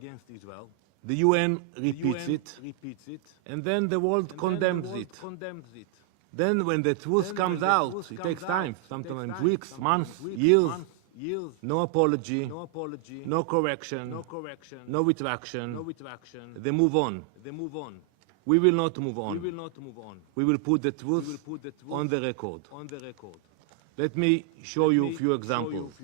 The UN repeats it, and then the world condemns it. Then when the truth comes out, it takes time, sometimes weeks, months, years. No apology, no correction, no retraction. They move on. We will not move on. We will put the truth on the record. Let me show you a few examples.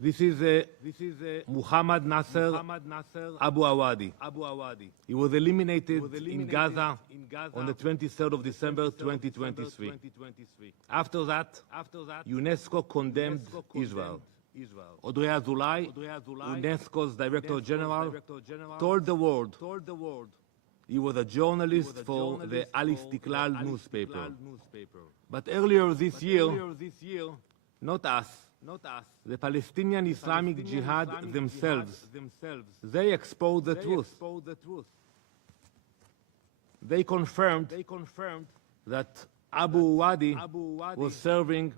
This is Muhammad Nasser Abu Awadi. He was eliminated in Gaza on the 23rd of December 2023. After that, UNESCO condemned Israel. Audrey Azoulay, UNESCO's Director General, told the world he was a journalist for the Al Istiklal newspaper. But earlier this year, not us, the Palestinian Islamic Jihad themselves, they exposed the truth. They confirmed that Abu Wadi was serving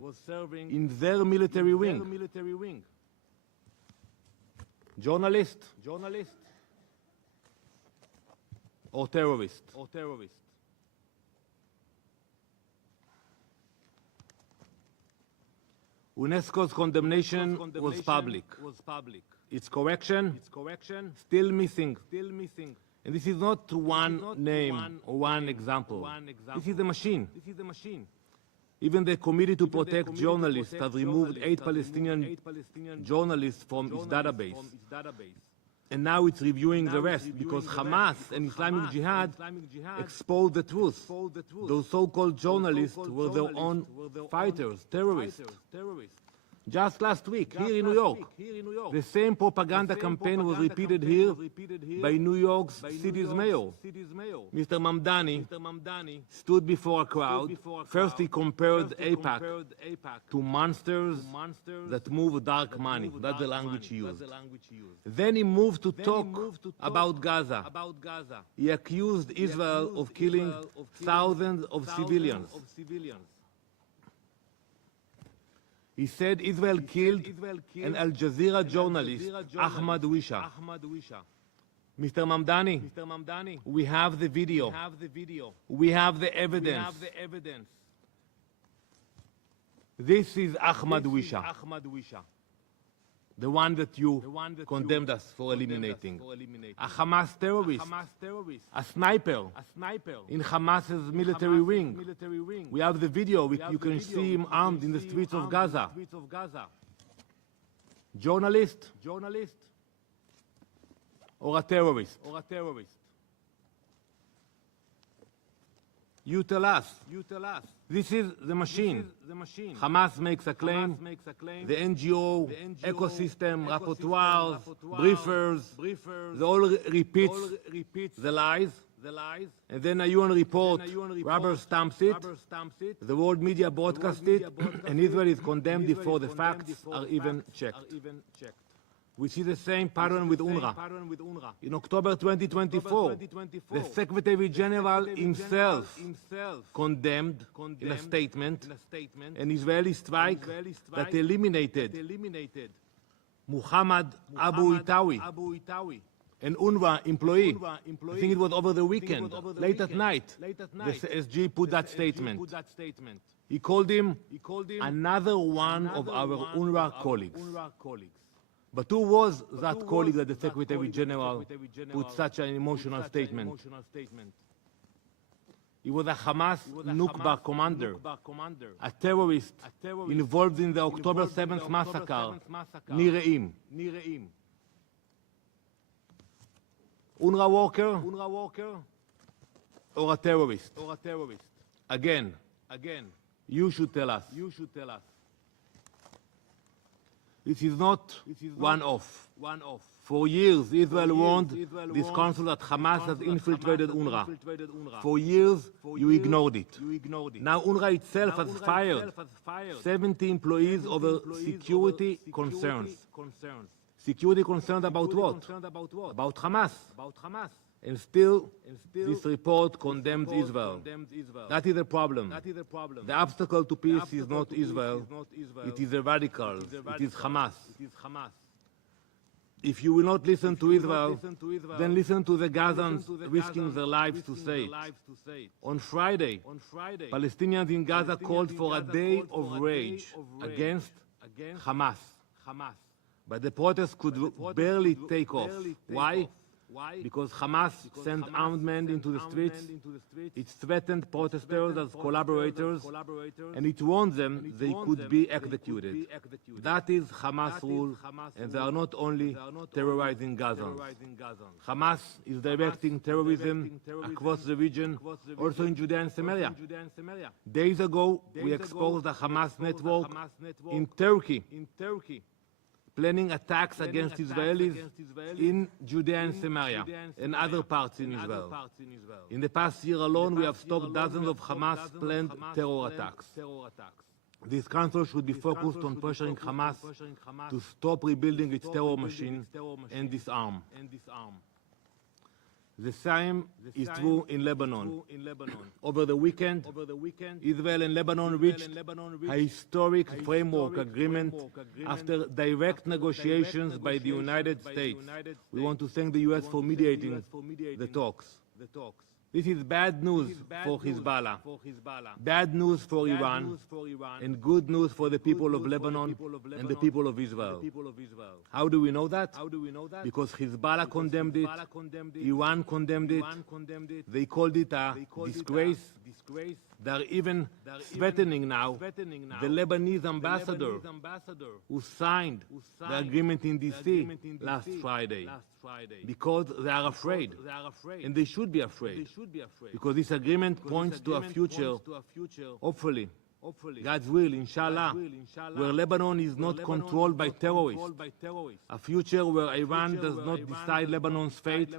in their military wing. Journalist or terrorist? UNESCO's condemnation was public. Its correction still missing. And this is not one name or one example. This is the machine. Even the Committee to Protect Journalists has removed 8 Palestinian journalists from its database. And now it's reviewing the rest because Hamas and Islamic Jihad exposed the truth. Those so-called journalists were their own fighters, terrorists. Just last week, here in New York, the same propaganda campaign was repeated here by New York's city's mayor. Mr. Mamdani stood before a crowd. First, he compared AIPAC to monsters that move dark money. That's the language he used. Then he moved to talk about Gaza. He accused Israel of killing thousands of civilians. He said Israel killed an Al Jazeera journalist, Ahmad Wisha. Mr. Mamdani, we have the video. We have the evidence. This is Ahmad Wisha, the one that you condemned us for eliminating. A Hamas terrorist, a sniper in Hamas's military wing. We have the video. You can see him armed in the streets of Gaza. Journalist or a terrorist? You tell us. This is the machine. Hamas makes a claim. The NGO, ecosystem, rapporteurs, briefers, they all repeat the lies. And then a UN report rubber stamps it. The world media broadcasts it, and Israel is condemned before the facts are even checked. We see the same pattern with UNRWA. In October 2024, the Secretary General himself condemned in a statement an Israeli strike that eliminated Muhammad Abu Itawi, an UNRWA employee. I think it was over the weekend, late at night. The SG put that statement. He called him another one of our UNRWA colleagues. But who was that colleague that the Secretary General put such an emotional statement? He was a Hamas Nukba commander, a terrorist involved in the October 7th massacre, Nireim. UNRWA worker or a terrorist? Again, you should tell us. This is not one-off. For years, Israel warned this council that Hamas has infiltrated UNRWA. For years, you ignored it. Now UNRWA itself has fired 70 employees over security concerns. Security concerns about what? About Hamas. And still, this report condemns Israel. That is the problem. The obstacle to peace is not Israel, it is the radicals, it is Hamas. If you will not listen to Israel, then listen to the Gazans risking their lives to say it. On Friday, Palestinians in Gaza called for a day of rage against Hamas. But the protests could barely take off. Why? Because Hamas sent armed men into the streets, it threatened protesters as collaborators, and it warned them they could be executed. That is Hamas rule, and they are not only terrorizing Gazans. Hamas is directing terrorism across the region, also in Judea and Samaria. Days ago, we exposed a Hamas network in Turkey, planning attacks against Israelis in Judea and Samaria and other parts in Israel. In the past year alone, we have stopped dozens of Hamas-planned terror attacks. This council should be focused on pressuring Hamas to stop rebuilding its terror machine and disarm. The same is true in Lebanon. Over the weekend, Israel and Lebanon reached a historic framework agreement after direct negotiations by the United States. We want to thank the U.S. for mediating the talks. This is bad news for Hezbollah, bad news for Iran, and good news for the people of Lebanon and the people of Israel. How do we know that? Because Hezbollah condemned it, Iran condemned it, they called it a disgrace. They're even threatening now the Lebanese ambassador who signed the agreement in D.C. last Friday because they are afraid, and they should be afraid, because this agreement points to a future, hopefully, God's will, inshallah, where Lebanon is not controlled by terrorists, a future where Iran does not decide Lebanon's fate,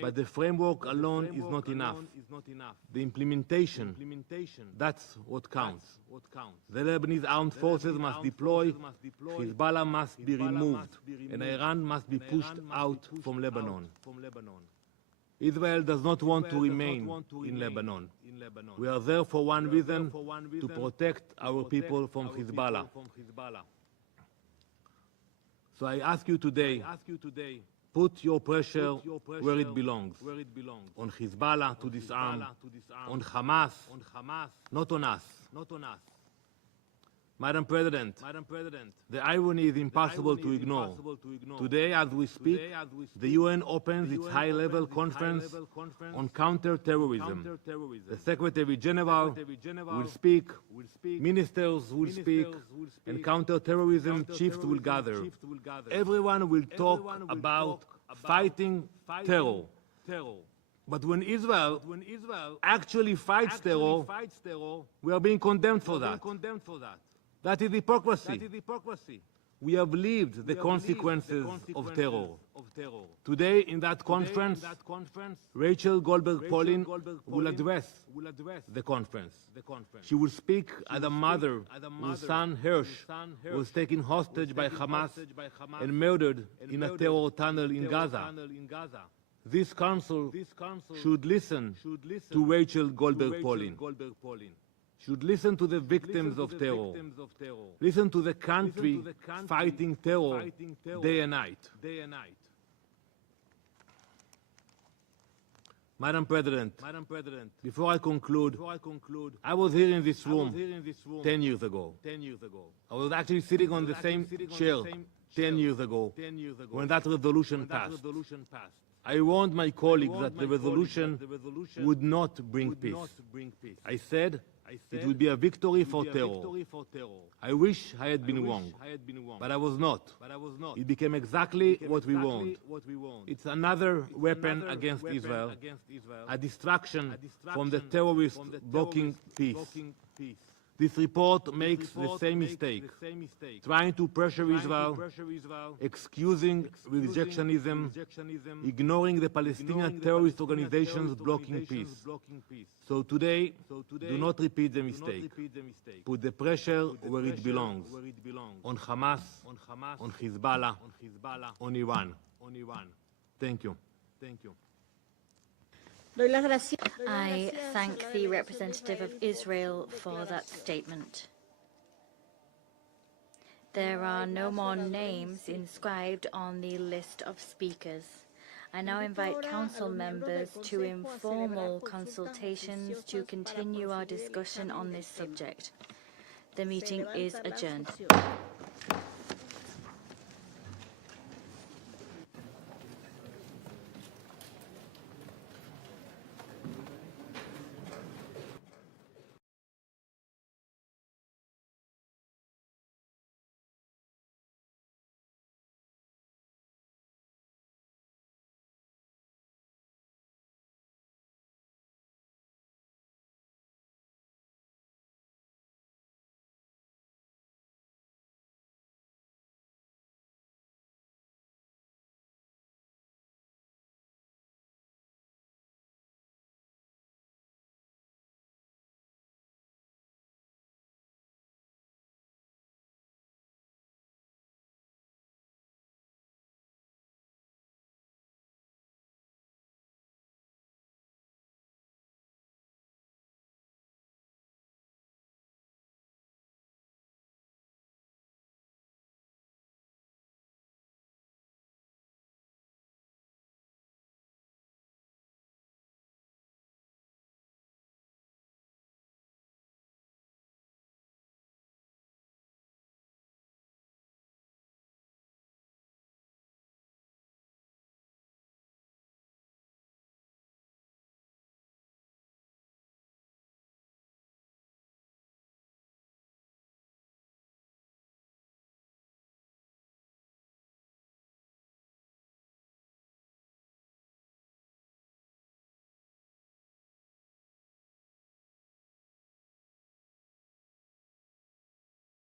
but the framework alone is not enough. The implementation, that's what counts. The Lebanese armed forces must deploy, Hezbollah must be removed, and Iran must be pushed out from Lebanon. Israel does not want to remain in Lebanon. We are there for one reason, to protect our people from Hezbollah. So I ask you today, put your pressure where it belongs, on Hezbollah to disarm, on Hamas, not on us. Madam President, the irony is impossible to ignore. Today, as we speak, the UN opens its high-level conference on counter-terrorism. The Secretary General will speak, ministers will speak, and counter-terrorism chiefs will gather. Everyone will talk about fighting terror. But when Israel actually fights terror, we are being condemned for that. That is hypocrisy. We have lived the consequences of terror. Today, in that conference, Rachel Goldberg-Polin will address the conference. She will speak as a mother whose son Hirsch was taken hostage by Hamas and murdered in a terror tunnel in Gaza. This council should listen to Rachel Goldberg-Polin. Should listen to the victims of terror. Listen to the country fighting terror day and night. Madam President, before I conclude, I was here in this room 10 years ago. I was actually sitting on the same chair 10 years ago when that resolution passed. I warned my colleagues that the resolution would not bring peace. I said it would be a victory for terror. I wish I had been wrong, but I was not. It became exactly what we want. It's another weapon against Israel, a distraction from the terrorists blocking peace. This report makes the same mistake, trying to pressure Israel, excusing rejectionism, ignoring the Palestinian terrorist organizations blocking peace. So today, do not repeat the mistake. Put the pressure where it belongs, on Hamas, on Hezbollah, on Iran. Thank you. I thank the representative of Israel for that statement. There are no more names inscribed on the list of speakers. I now invite council members to informal consultations to continue our discussion on this subject. The meeting is adjourned.